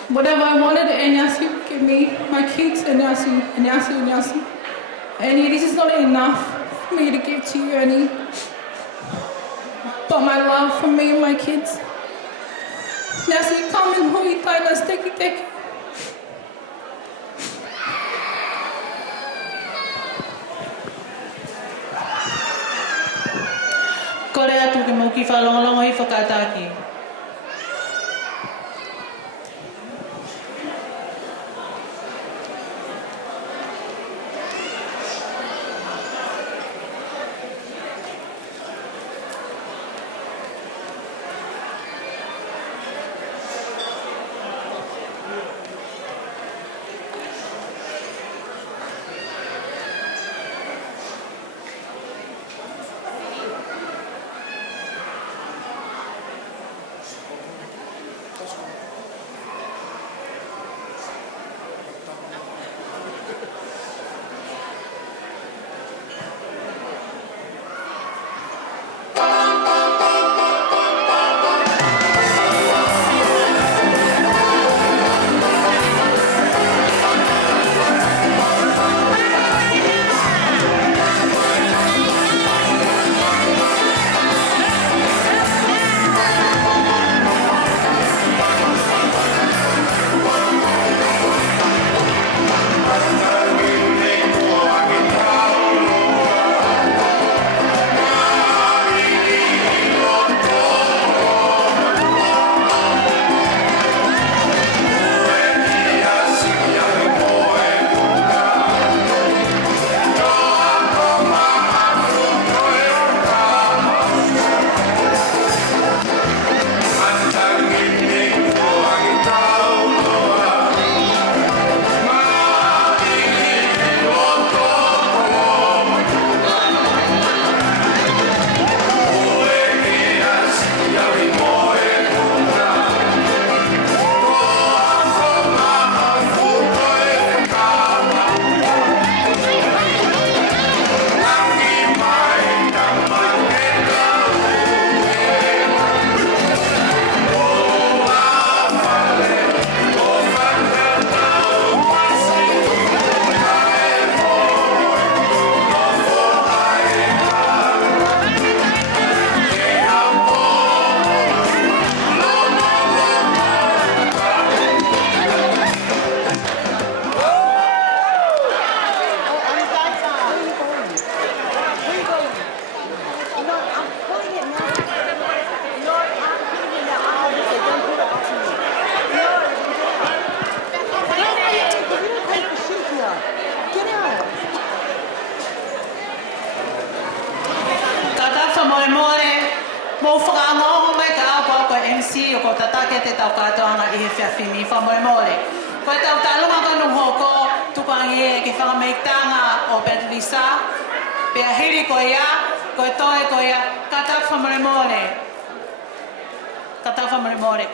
Whatever I wanted, Eneasi would give me. My kids, Eneasi. And this is not enough for me to give to you, Annie. But my love for me and my kids. Eneasi, come and hui taina teki. Kore atu ke mau ki whalongolongo i whakataki. Mo whakaango mai ka apa ko MC o ko tatake te tau katoanga I he whiawhimi whamoremore. Ko e tau talunga ka nung hoko tupangi e ke whakameitanga o Petlisa. Pea hiri ko ia, ko e toe ko ia, kata whamoremore. Kata whamoremore.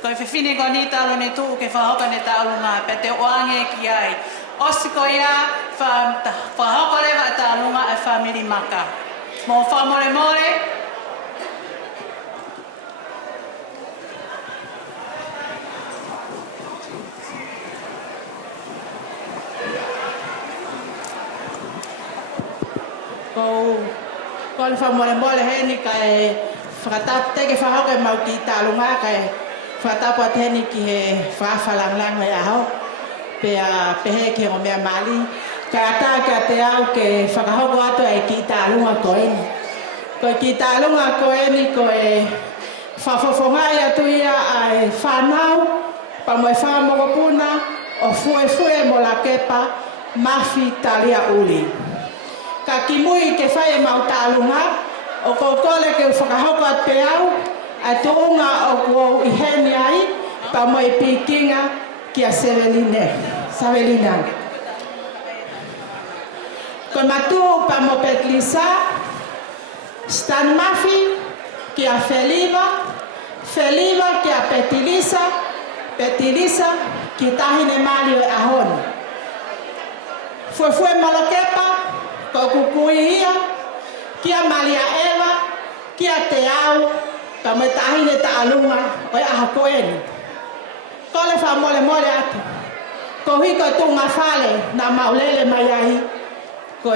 Ko e whiwhine ko ni talo ne tuu ke whahoka ne talunga pe te oange ki ai. Osi ko ia whahoko lewa talunga e whamiri maka. Mo whamoremore. Ko le whamole he ni kai whakatap te ke whahoke mau ki tālunga kai whakatapa te ni ki he whawhalanglang mai aho. Pea pehe ke o mea mali. Kai ata ka te au ke whakahoko ato e ki tālunga ko eni. Ko ki tālunga ko eni ko e whawhawhongai atu ia ai whanau pa moe whamokopuna o fue mo la kepa mafi talia uli. Ka kimui ke whae mau tālunga, o kokole ke whakahoko at pe au, a tuunga o kua iheni ai, pa mo i pikinga ki a Savelina. Ko matu pa mo petlisa, stan mafi ki a Feliva ki a Petilisa ki tahine mali o ahon. Fue malakepa, ko kukui ia, kia malia Eva, kia te au, ka me tahine ta alunga, oi aha koeni. Ko le wha mole atu. Ko hui ko tunga whale na maulele mai ahi. Ko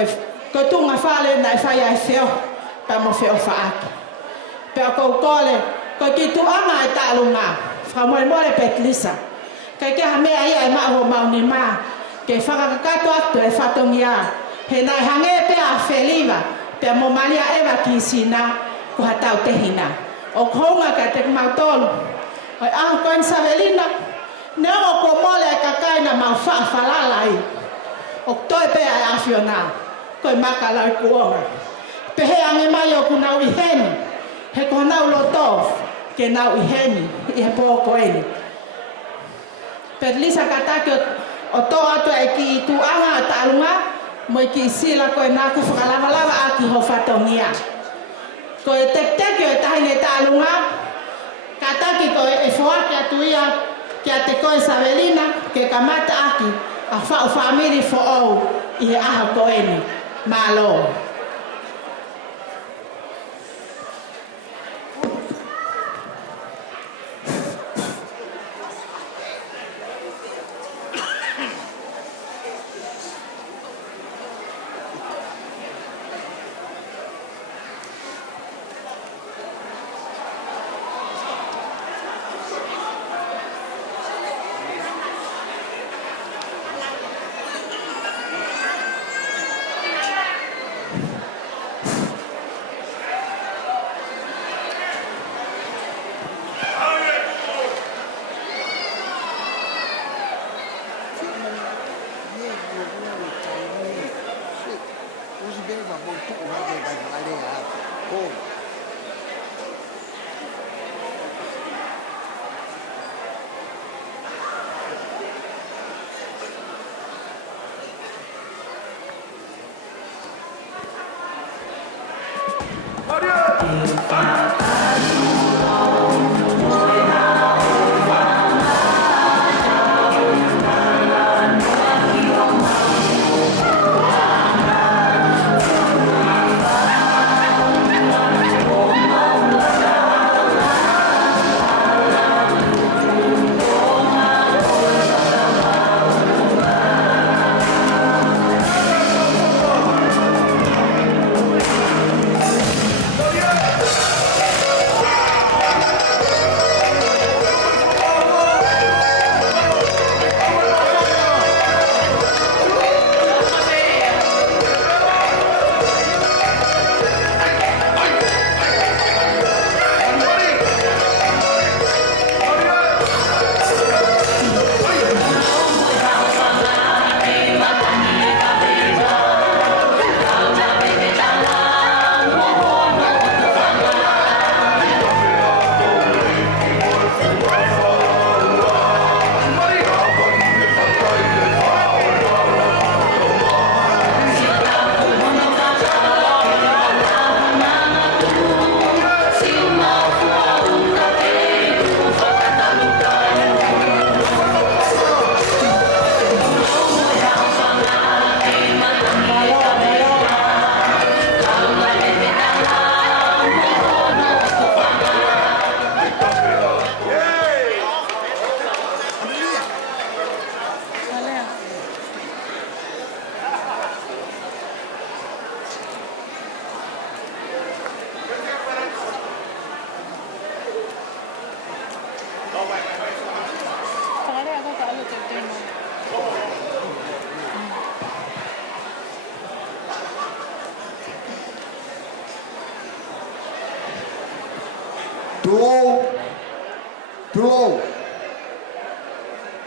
tunga whale na whai ai whio, pa mo whio whaaki. Pea ko kole, ko ki tuanga e ta alunga, wha mole petlisa. Kai kia mea ia e maho mauni maa, ke whakakato atu e whatongia. He nai hange pea Feliva, pea mo malia Eva ki sina, ku hatau te hina. O kohonga ka te kumautolu. Oi aho koen Savelina, neo o ko mole e kakai na mau whaafalalai. O toi pea e awhiona, koe makalau kuonga. Pehe ange mai o ku nau iheni, he ko nau loto, ke nau iheni, i he pōko eni. Petlisa katake o tō atu e ki tuanga a tālunga, mo i ki sila koe nā ku whakalawalawa a ki ho whatongia. Ko e teke o e tahine tālunga, kataki ko e whoake atu ia ki a te koe Savelina, ke kamata aki a whao whamiri fo au i he aha koeni. Malo.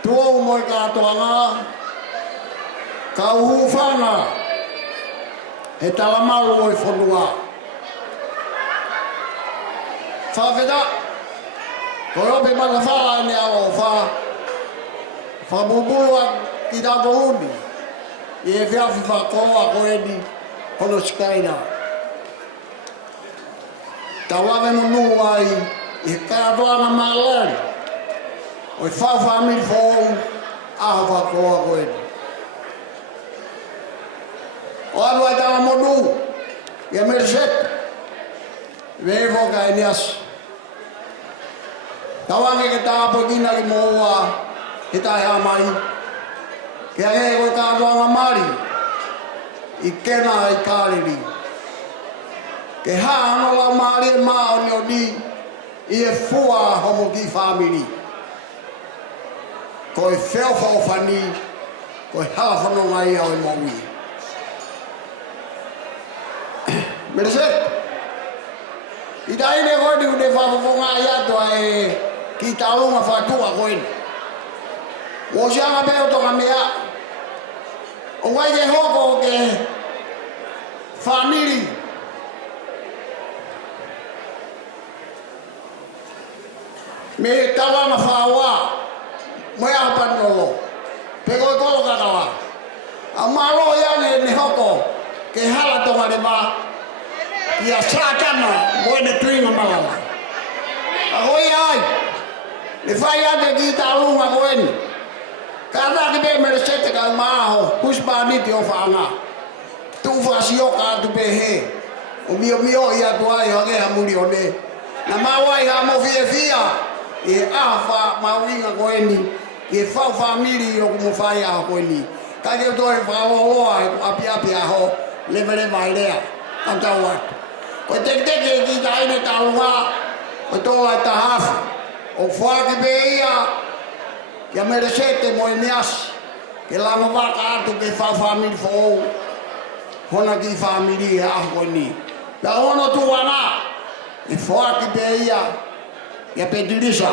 Tuo mo ka toanga ka ufanga e tala malu o fonua fa veda ko robe mala fala ne ao fa bubulua ki da goluni e via fa ko a ko edi kono skaina tawa no nuai e ka doa na malari o fa family fo a fa ko a ko edi o alu ata modu ya Melesete vevo ka Eneasi tawange ke ta po kina ki moa ita ya mai ke age ko ka doa mari ikena ikaliri ke ha no la mari ma o ni odi e fua homo ki family ko feo fo fani ko hala fono mai o mowi Melesete idai ne ko di ude fa fo nga ya to e ki talu ma fa tu a ko en wo ja nga be to nga mea o wa ye hoko ke family me tawa ma fa wa mo ya pa no pego ko lo ka tawa amalo ya ne hoko ke hala to nga le ba ya satana buene twinga malala agoi ai le fai ade di talunga buene kada ke be Melesete ka maho kusbani ti ofanga tu fasio ka tu be he o mio ya tua yo ke amuri one na mawa ya mo fia e afa mawinga buene e fa family yo como fai a buene ka ke to e fa lo apia ho le vele mailea antawa o te ki dai ne talunga o to ta hafu o fa ke beia ya Melesete mo Eneasi ke la no va ka tu ke fa family fo hona ki family a ko ni la ono tu wana e fa ke beia ya pedilisa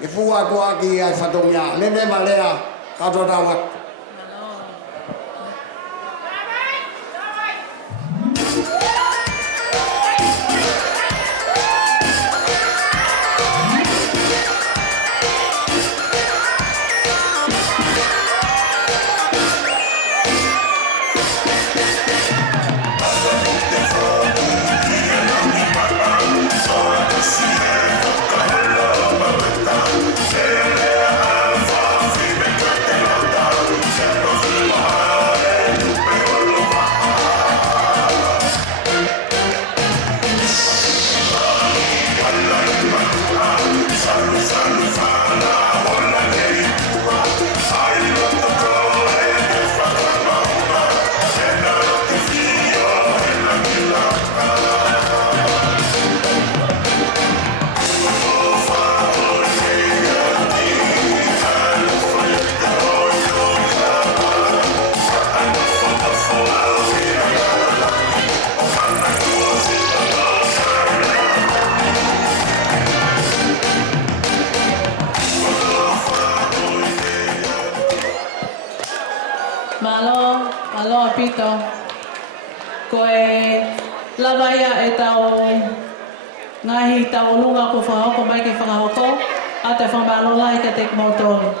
e fu a ko aki a fatonga le me malea ka to da wa Malo apito. Koe lavaia e tau ngahi tau lunga ko whahoko mai ke whahoko a te whamalola e ka te kmotoro.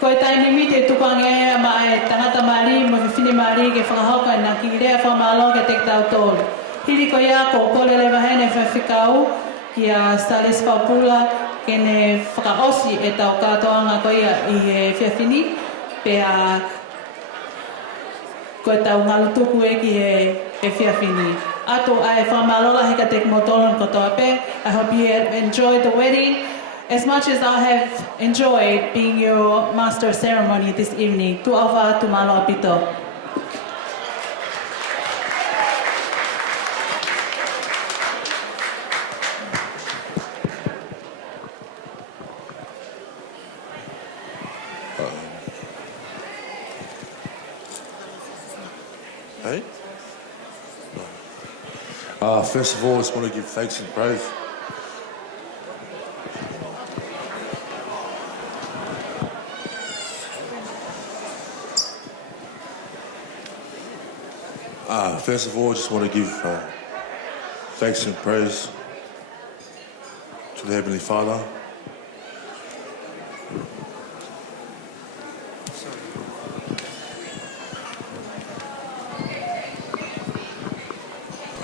Koe taini mite tukange ea ma e tangata mari mo whiwhine mari ke whahoko e na ki rea whamalo ke te tau tolu. Hiri ko ia ko kole lewa hene whawhikau ki a Stalis Paula ke ne whakaosi e tau katoanga ko ia i e whiawhini pe a ko tau ngalu tuku e ki e whiawhini. Ato ai whamalola heka te kmotolon ko toa pe. I hope you enjoyed the wedding as much as I have enjoyed being your master ceremony this evening. Tu awa tu malo apito. Hey? First of all, I just want to give thanks and praise First of all, I just want to give thanks and praise to the Heavenly Father.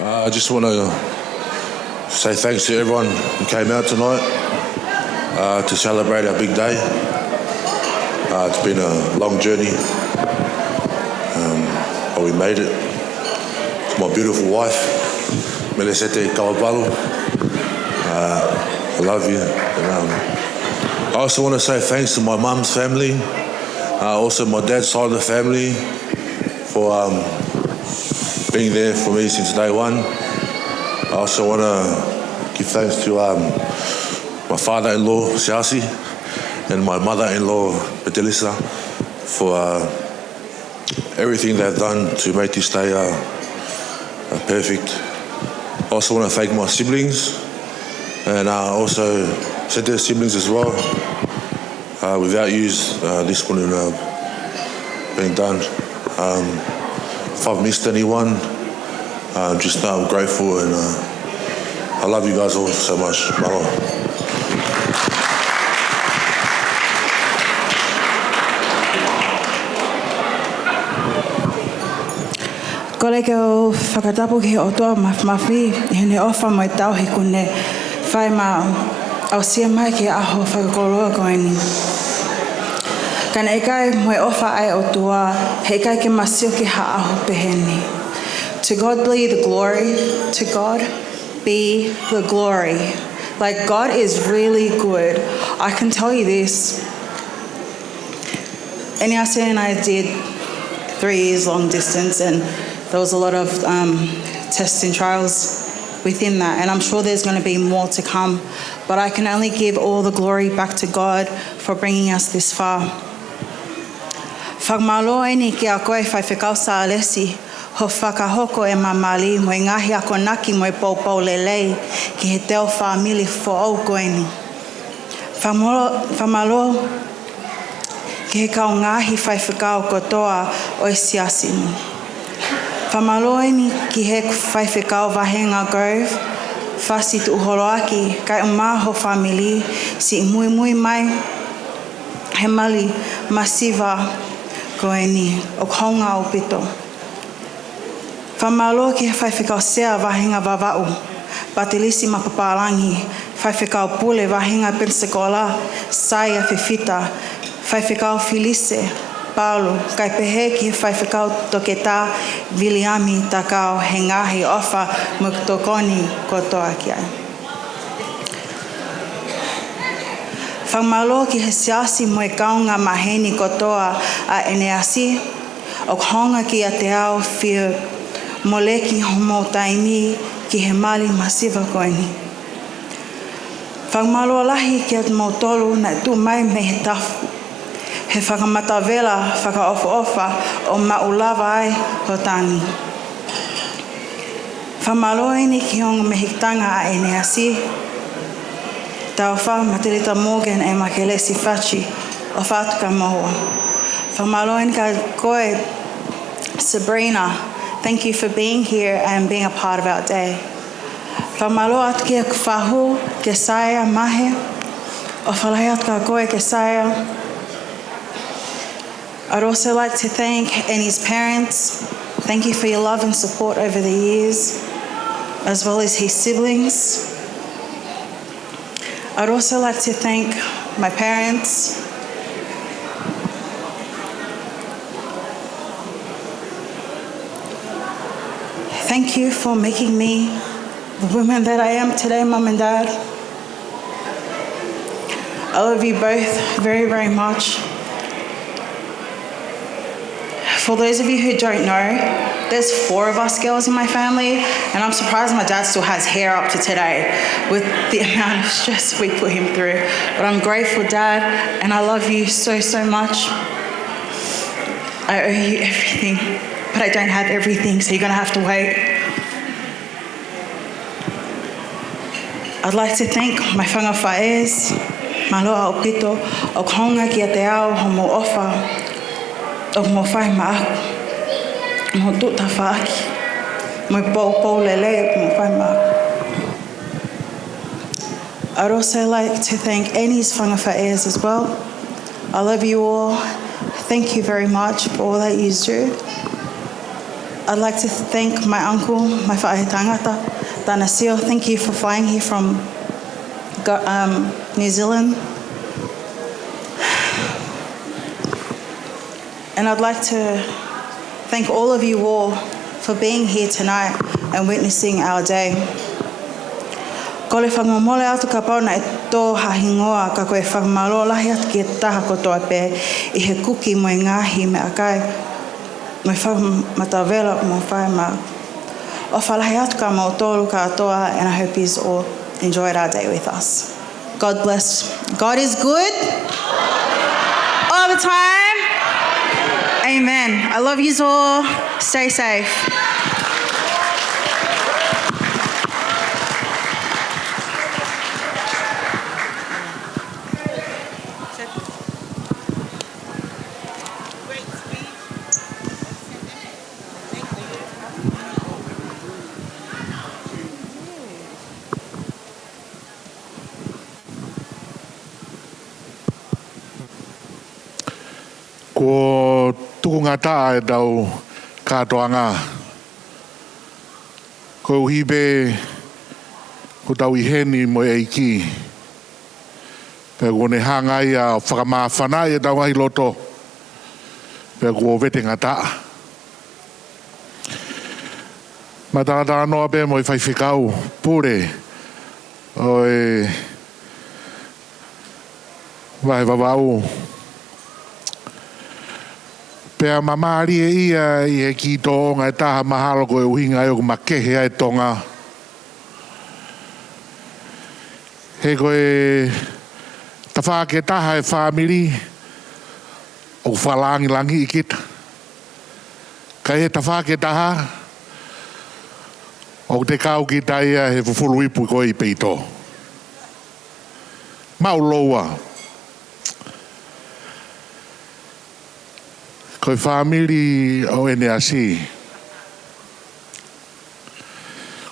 I just want to say thanks to everyone who came out tonight to celebrate our big day. It's been a long journey, but we made it. To my beautiful wife, Melesete Kavapalu, I love you. And, I also want to say thanks to my mum's family, also my dad's side of the family for being there for me since day one. I also want to give thanks to my father-in-law, Siasi, and my mother-in-law, Bedelisa, for everything they've done to make this day perfect. I also want to thank my siblings, and also said their siblings as well. Without you, this wouldn't have been done. If I've missed anyone, just know I'm grateful, and I love you guys all so much. Malo. Ko leke o whakatapu ki o toa mawhi, hene ofa mai tauhi kune whai mao au sia mai ki aho whakakoroa koeni. Kana ekai mai ofa ai o toa, he kai ke masio ki ha aho peheni. To God be the glory, to God be the glory. Like, God is really good. I can tell you this. Eneasi and I did 3 years long distance, and there was a lot of tests and trials within that, and I'm sure there's going to be more to come, but I can only give all the glory back to God for bringing us this far. Whakmalo e ni ki a koe whai whekau sa alesi, ho whakahoko e mamali mo ngahi ako naki mo e poupou lelei ki he teo whamili fo au koe ni. Whamalo ki he kau ngahi whai whekau kotoa o e siasi mo. Whamaloeni ki he whai whekau Vahenga Grove, whasi tu uhoroaki, kai umaho whamili, si mui mai, he mali masiva koe ni, o konga o pito. Whamalo ki he whai whekau sea Vahenga Vavau, Batilisi Mapapalangi, whai whekau pule Vahenga Pensacola, Saia Fifita, whai whekau Felice, Paula, kai pehe ki he whai whekau toketa Viliami takau he ngahi ofa muktokoni kotoa ki ai. Whamalo ki he siasi mo e kaunga maheni kotoa a Eneasi, o honga ki a te ao whiu moleki homo taimi ki he mali masiva koeni. Whamalo lahi ki at mautolu na tu mai me he tafu. He whakamatawela, whakaofa o maulava ai ho tani. Whamaloeni ki honga mehitanga a Eneasi. Tau wha Matilita Morgan e Makelesi Fachi o whatuka mohua. Whamaloeni ka koe Sabrina. Thank you for being here and being a part of our day. Whamalo atu ki whahu ke saia mahe. O whalahi atu ka koe ke saia. I'd also like to thank Annie's parents. Thank you for your love and support over the years, as well as his siblings. I'd also like to thank my parents. Thank you for making me the woman that I am today, Mum and Dad. I love you both very, very much. For those of you who don't know, there's 4 of us girls in my family, and I'm surprised my dad still has hair up to today with the amount of stress we put him through. But I'm grateful, Dad, and I love you so, so much. I owe you everything, but I don't have everything, so you're going to have to wait. I'd like to thank my whangawhaes, maloa o pito, o konga ki a te ao homo ofa, o mo whai maaku, mo tuta whaaki. Moi Paula mo whaima. I'd also like to thank Annie's whangawha'eras as well. I love you all. Thank you very much for all that you do. I'd like to thank my uncle, my whaahe tangata, Tana Seo. Thank you for flying here from New Zealand. And I'd like to thank all of you all for being here tonight and witnessing our day. Ko le whamomole atu ka pauna e tō hahingoa ka koe whamalo lahi atu ki e taha kotoa pē I he kuki mo I ngahi me akai mo whamatawela mo whaima. O whalahi atu ka mo tōru ka atoa and I hope you all enjoyed our day with us. God bless. God is good all the time. Amen. I love you all. Stay safe. Ko tuku ngata e dau katoanga. Ko uhibe ko tau iheni mo eiki. Pe kone hanga ia whakamawhana e dau ngai loto. Pe ko vete ngata. Matata noa pe mo I whaiwhikau pure. O e vai vavau. Pea mamari e ia I he ki Tonga e taha mahalo ko e uhinga e o makehe ai Tonga. He ko e tawha ke taha e whamiri o whalangi langi I kita. Ka he tawha ke taha o te kau ki taia he fufulu ipu ko I peito. Mauloa. Koe whamiri o Eneasi.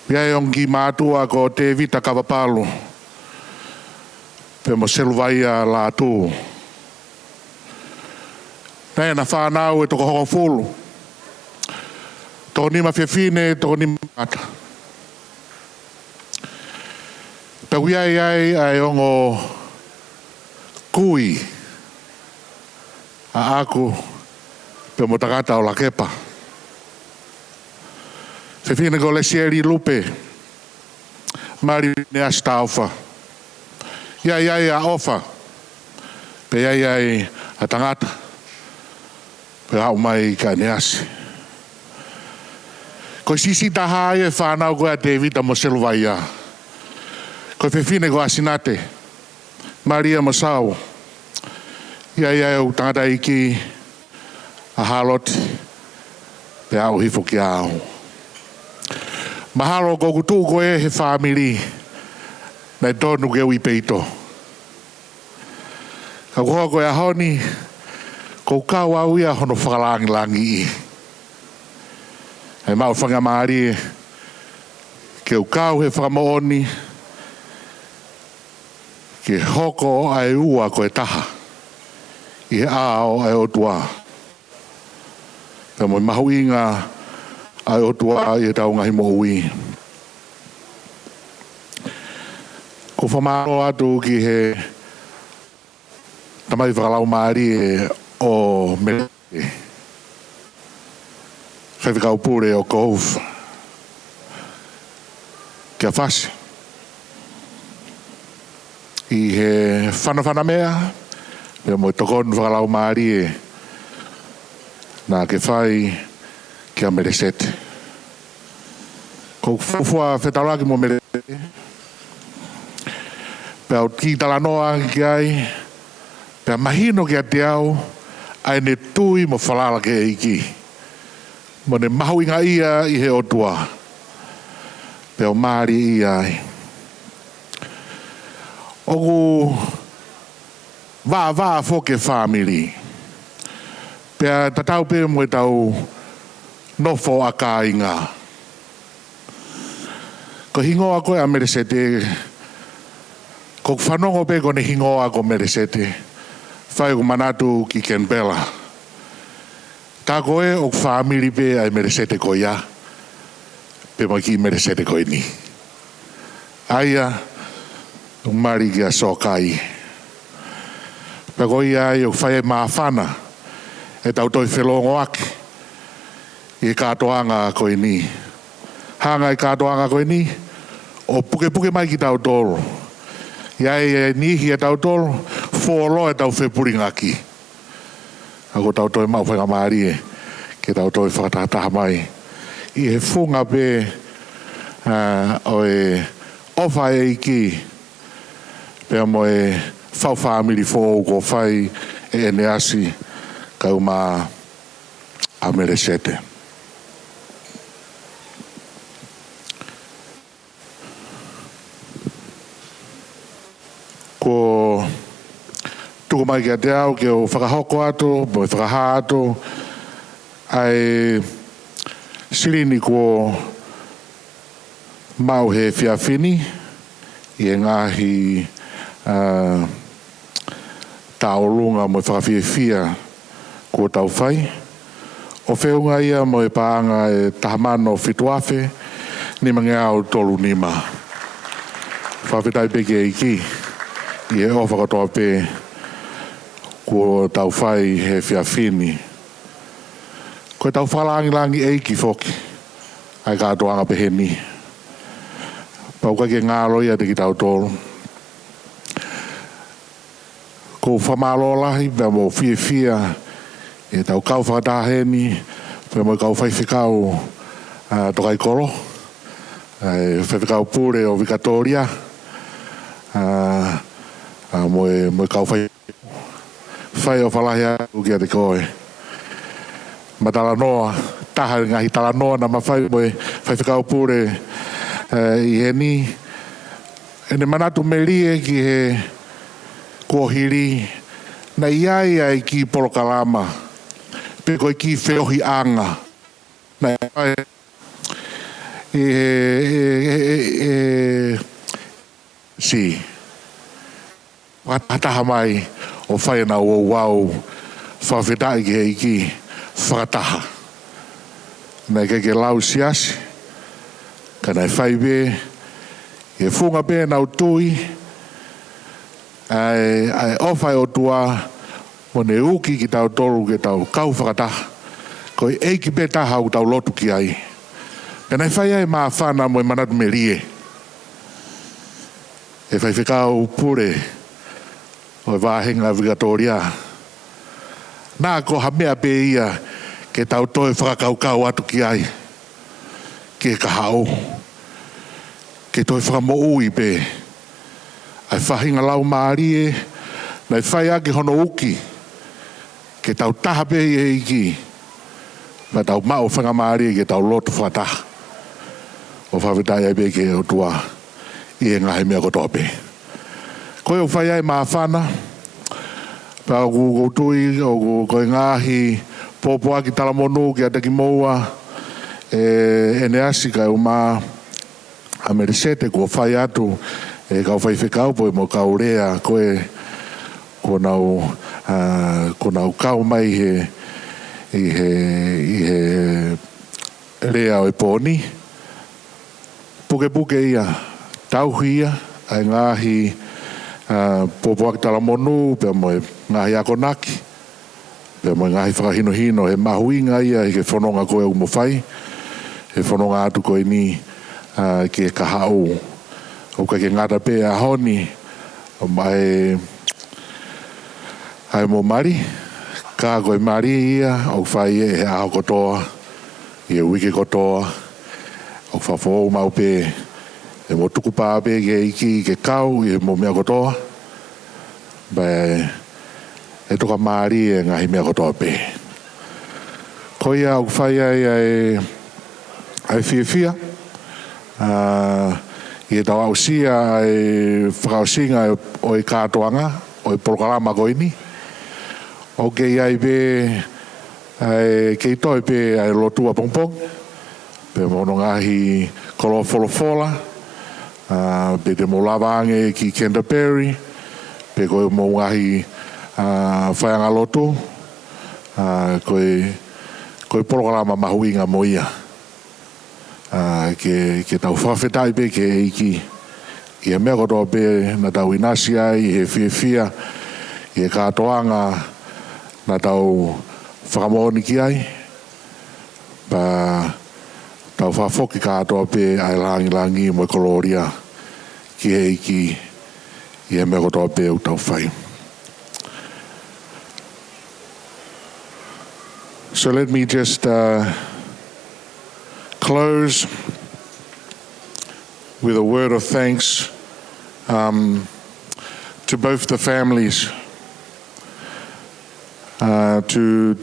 Ia ongi mātua ko te vita Kavapalu. Pe mo seluvai a Latu. Nei na whanau e toko hongo fulu. Toko nima whiawhine, toko nima mata. Pe iai ai ongo kui. A aku. Pe mo takata o la kepa. Whiawhine ko le sieri lupe. Mari Eneasi tauwha. Iai a ofa. Pe iai a tangata. Pe hau mai ka Eneasi. Ko sisi taha e whanau koe a David a mo seluvai a. Ko whiawhine ko asinate. Maria mo sau. Iai o tangata iki. A halot pe au hifo ki au. Mahalo ko kutu ko e he whamiri na tonu ke ui peito. Ka kua ko e ahoni ko kau au ia hono whakalangi langi I. Hei mau whangamari ke ukau he whakamooni ke hoko ai ua ko e taha I he ao ai o tua. Ka mo mahu inga ai o tua I tau ngahi mo ui. Ko whamaro atu ki he tamai whakalau maari e o Melesete. Whaiwhikau pure o Kove. Kia whasi. I he whanawhana mea. Pea mo tokon whakalau maari e na ke whai kia Melesete. Ko fufua whetalaki mo Melesete. Pea o ki talanoa ki ai. Pea mahino ki a te au. Ai ne tui mo whalala ke eiki. Mo ne mahu inga ia I he otua. Pea o maari ia ai. Oku vaa fo ke family. Pea tatau pe mo e tau nofo a ka inga. Ko hingoa koe a Melesete, ko whanongo pe ko ne hingoa ko Melesete, whai ko manatu ki Canberra. Ka koe o whamiri pe a Melesete ko ia, pe mo ki Melesete ko ini. Aia, o mari ki a sokai. Pe ko ia i o whai maafana, e tau toi whelongo aki, i katoanga ko ini. Hanga i katoanga ko ini, o puke mai ki tau tolo. Iai nihi e tau tolo, fōlo e tau whepuringa ki. Ako tau toi mau whainga maari e, ke tau toi whakatataha mai. I he whunga pe, o e ofa e iki, pea mo e whau whamiri fōu ko whai e Eneasi, kau mā a Melesete. Ko tuku mai kia te au ke o whakahoko ato, mo e whakaha ato, ai sirini ko mau he whiawhini, i e ngahi taolunga mo e whakawhiawhia ko tau whai. O whiunga ia mo e paanga e tahamano whituafe, ni mange au tolu nima. Whawhitai peke e iki. I e ofa katoa pe ko tau whai he whiawhini. Ko tau whalangi eiki whoki, ai katoanga pe he ni. Pau kake ngālo ia te ki tau tolu. Ko whamalola pia mo whiawhia, e tau kau whakatahe ni, pia mo kau whaiwhikau tokai koro, whaiwhikau pure o Victoria, mo kau whai o whalahi au kia te koe. Ma tala noa, taha ngahi tala noa na ma whai mo whaiwhikau pure i he ni. E ne manatu melie ki he kohiri, na iai ai ki porokalama, pe koe ki wheohi anga. Na iai si. Whakataha mai o whaina o wau, whawhetai ki hei ki, whakataha. Nei keke lau siasi, ka nei whaibe, e whunga pe nau tui, ai ofai o tua, mo ne uki ki tau tolu ke tau kau whakataha, koi eiki pe taha u tau lotu ki ai. Ka nei whai ai maa whana mo e manatu me rie. E whai whekau pure, o wāhenga Victoria. Nā ko hamea pe ia ke tau toi whakakaukau atu ki ai. Ke kahao. Ke toi whakamo ui pe. Ai whahinga lau maarie, nei whai ake hono uki. Ke tau taha pe ia iki. Ma tau mao whanga maarie ke tau lotu whataha. O whawhitai ai pe ke o tua i e ngahi mea kotoa pe. Koe o whai ai maa whana, pa o kutui, o koe ngahi, pōpua ki talamonu, ki ataki moua, Eneasi kai o maa a Melesete, ko whai atu, kau whai whekau, po e mo kau rea, koe, ko nau kau mai i he rea o e pōni, puke ia, tauhi ia, ai ngahi, pōpua ki talamonu, pia mo e ngahi akonaki, pia mo e ngahi whakahino he mahuinga ia, he whanonga koe u mo whai, he whanonga atu koe ni ki e kahau, o ka ke ngata pe a honi, o mai ai mo mari, ka koe mari ia, o whai e he aho kotoa, i e wiki kotoa, o whafo mau pe, e mo tuku pāpe ke iki ke kau i mo mea kotoa. Bai, e toka maari e ngahi mea kotoa pe. Ko ia au whai ai whiawhia. I e tau au sia ai whakausinga o i kātoanga, o i porokalama koini. O ke iai pe, kei toi pe ai lotua pongpong. Pe mono ngahi kolo folofola. Pe te mo lavange ki Canterbury, pe koe mo ngahi whaianga loto, koe programa mahuinga mo ia. Ke tau whawhetai pe ke eiki. Ia mea kotoa pe na tau Eneasi ai, he whiawhia, i katoanga na tau whakamohoni ki ai. Pa tau whawhoki katoa pe ai langi mo koloria ki eiki. Ia mea kotoa pe u tau whai. So let me just close with a word of thanks to both the families, to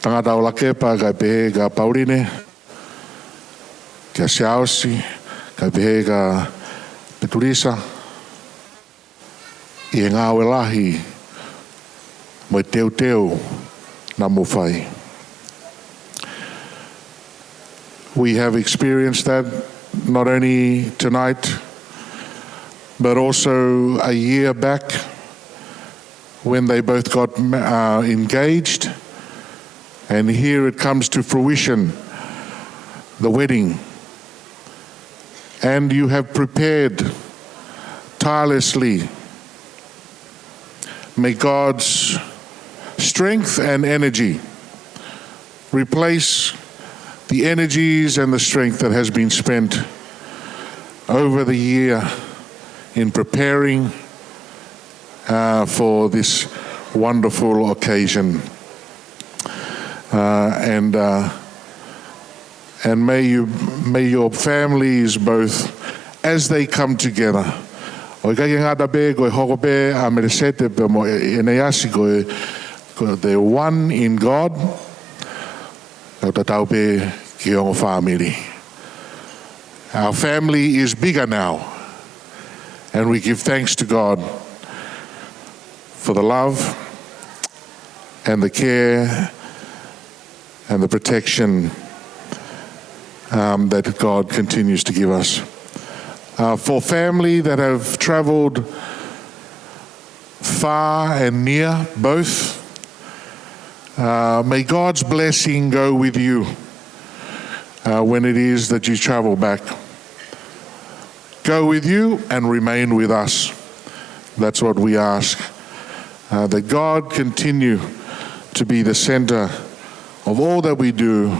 tangata o lakepa kai pehe ka Paurine, ka Siausi, kai pehe ka Peturisa, i he ngā lahi mo teu na mo whai. We have experienced that not only tonight, but also a year back when they both got engaged. And here it comes to fruition, the wedding. And you have prepared tirelessly. May God's strength and energy replace the energies and the strength that has been spent over the year in preparing for this wonderful occasion. And may your families both, as they come together, o kai ngata be ko hoko be a Melesete pe mo Eneasi ko they're one in God. Tatau pe ki ongo family. Our family is bigger now, and we give thanks to God for the love and the care and the protection that God continues to give us. For family that have traveled far and near, both, may God's blessing go with you when it is that you travel back. Go with you and remain with us. That's what we ask. That God continue to be the center of all that we do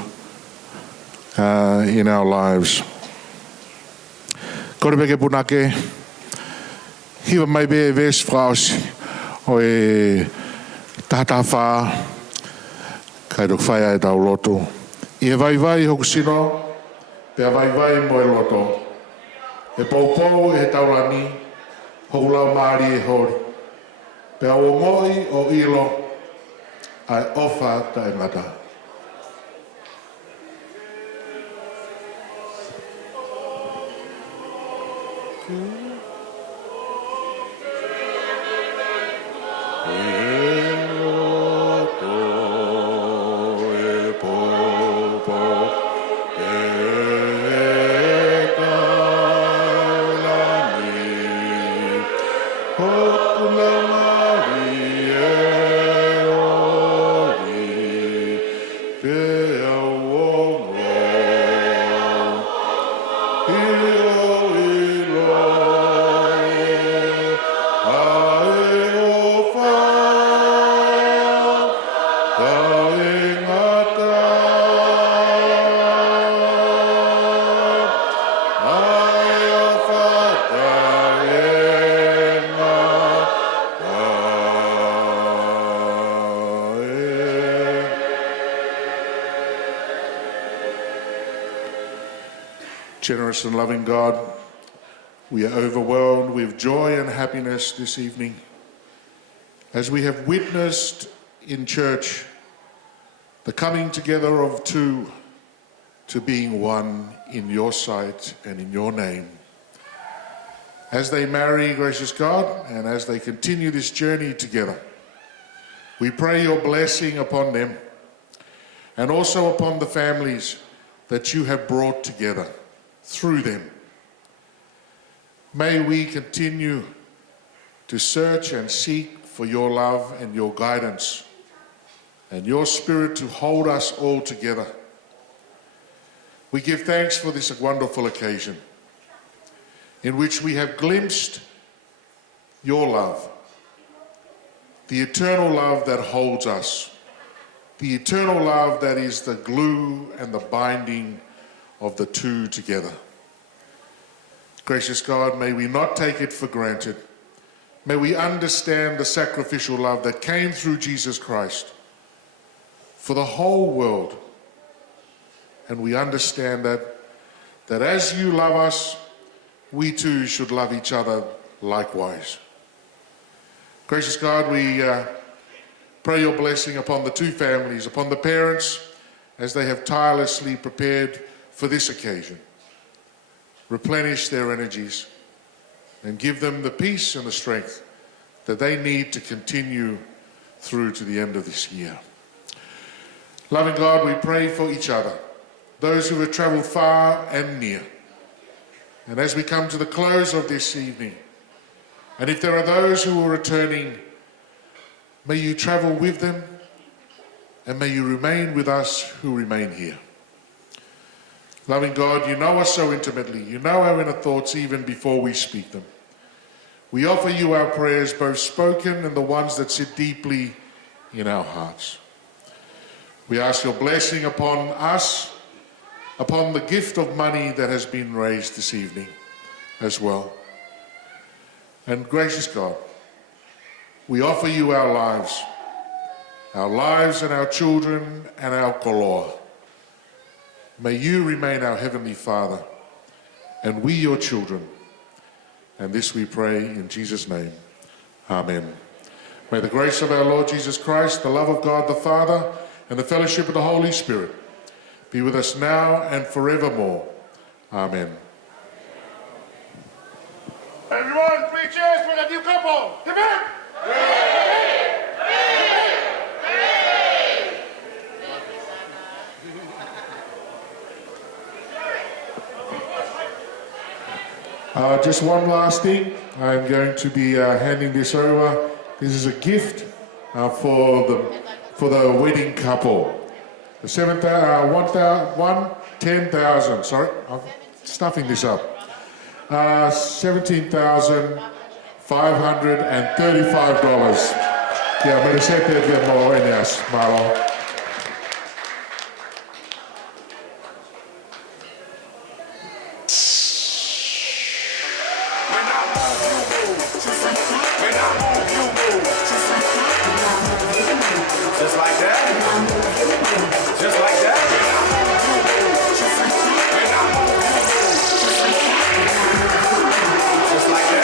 in our lives. Kore peke punake, hiwa mai be ves fraus o e tata wha kai ro whaia e tau loto. I he vai hoku sino, pe a vai mo e loto. E pou e he taurani, hoku lau maari e hori. Pe a o moi o ilo, ai ofa ta e ngata. Generous and loving God, we are overwhelmed with joy and happiness this evening as we have witnessed in church the coming together of two to being one in your sight and in your name. As they marry, gracious God, and as they continue this journey together, we pray your blessing upon them and also upon the families that you have brought together through them. May we continue to search and seek for your love and your guidance and your spirit to hold us all together. We give thanks for this wonderful occasion in which we have glimpsed your love, the eternal love that holds us, the eternal love that is the glue and the binding of the two together. Gracious God, may we not take it for granted. May we understand the sacrificial love that came through Jesus Christ for the whole world. And we understand that as you love us, we too should love each other likewise. Gracious God, we pray your blessing upon the two families, upon the parents, as they have tirelessly prepared for this occasion. Replenish their energies and give them the peace and the strength that they need to continue through to the end of this year. Loving God, we pray for each other, those who have traveled far and near. And as we come to the close of this evening, and if there are those who are returning, may you travel with them and may you remain with us who remain here. Loving God, you know us so intimately. You know our inner thoughts even before we speak them. We offer you our prayers, both spoken and the ones that sit deeply in our hearts. We ask your blessing upon us, upon the gift of money that has been raised this evening as well. And gracious God, we offer you our lives and our children and our koloa. May you remain our Heavenly Father, and we your children. And this we pray in Jesus' name. Amen. May the grace of our Lord Jesus Christ, the love of God the Father, and the fellowship of the Holy Spirit be with us now and forevermore. Amen. Everyone, 3 cheers for the new couple. Amen. Just one last thing. I'm going to be handing this over. This is a gift for the wedding couple. The 10,000. Sorry, I'm stuffing this up. $17,535. Yeah, Melesete Mailangi. Just like that. Just like that. Just like that.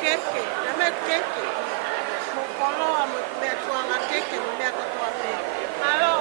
keke, na me keke. Mo koloa mo me tuanga keke, mo me katoa pe. Alo.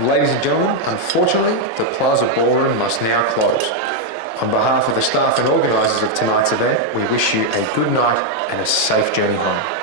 Ladies and gentlemen, unfortunately, the Plaza Ballroom must now close. On behalf of the staff and organisers of tonight's event, we wish you a good night and a safe journey home.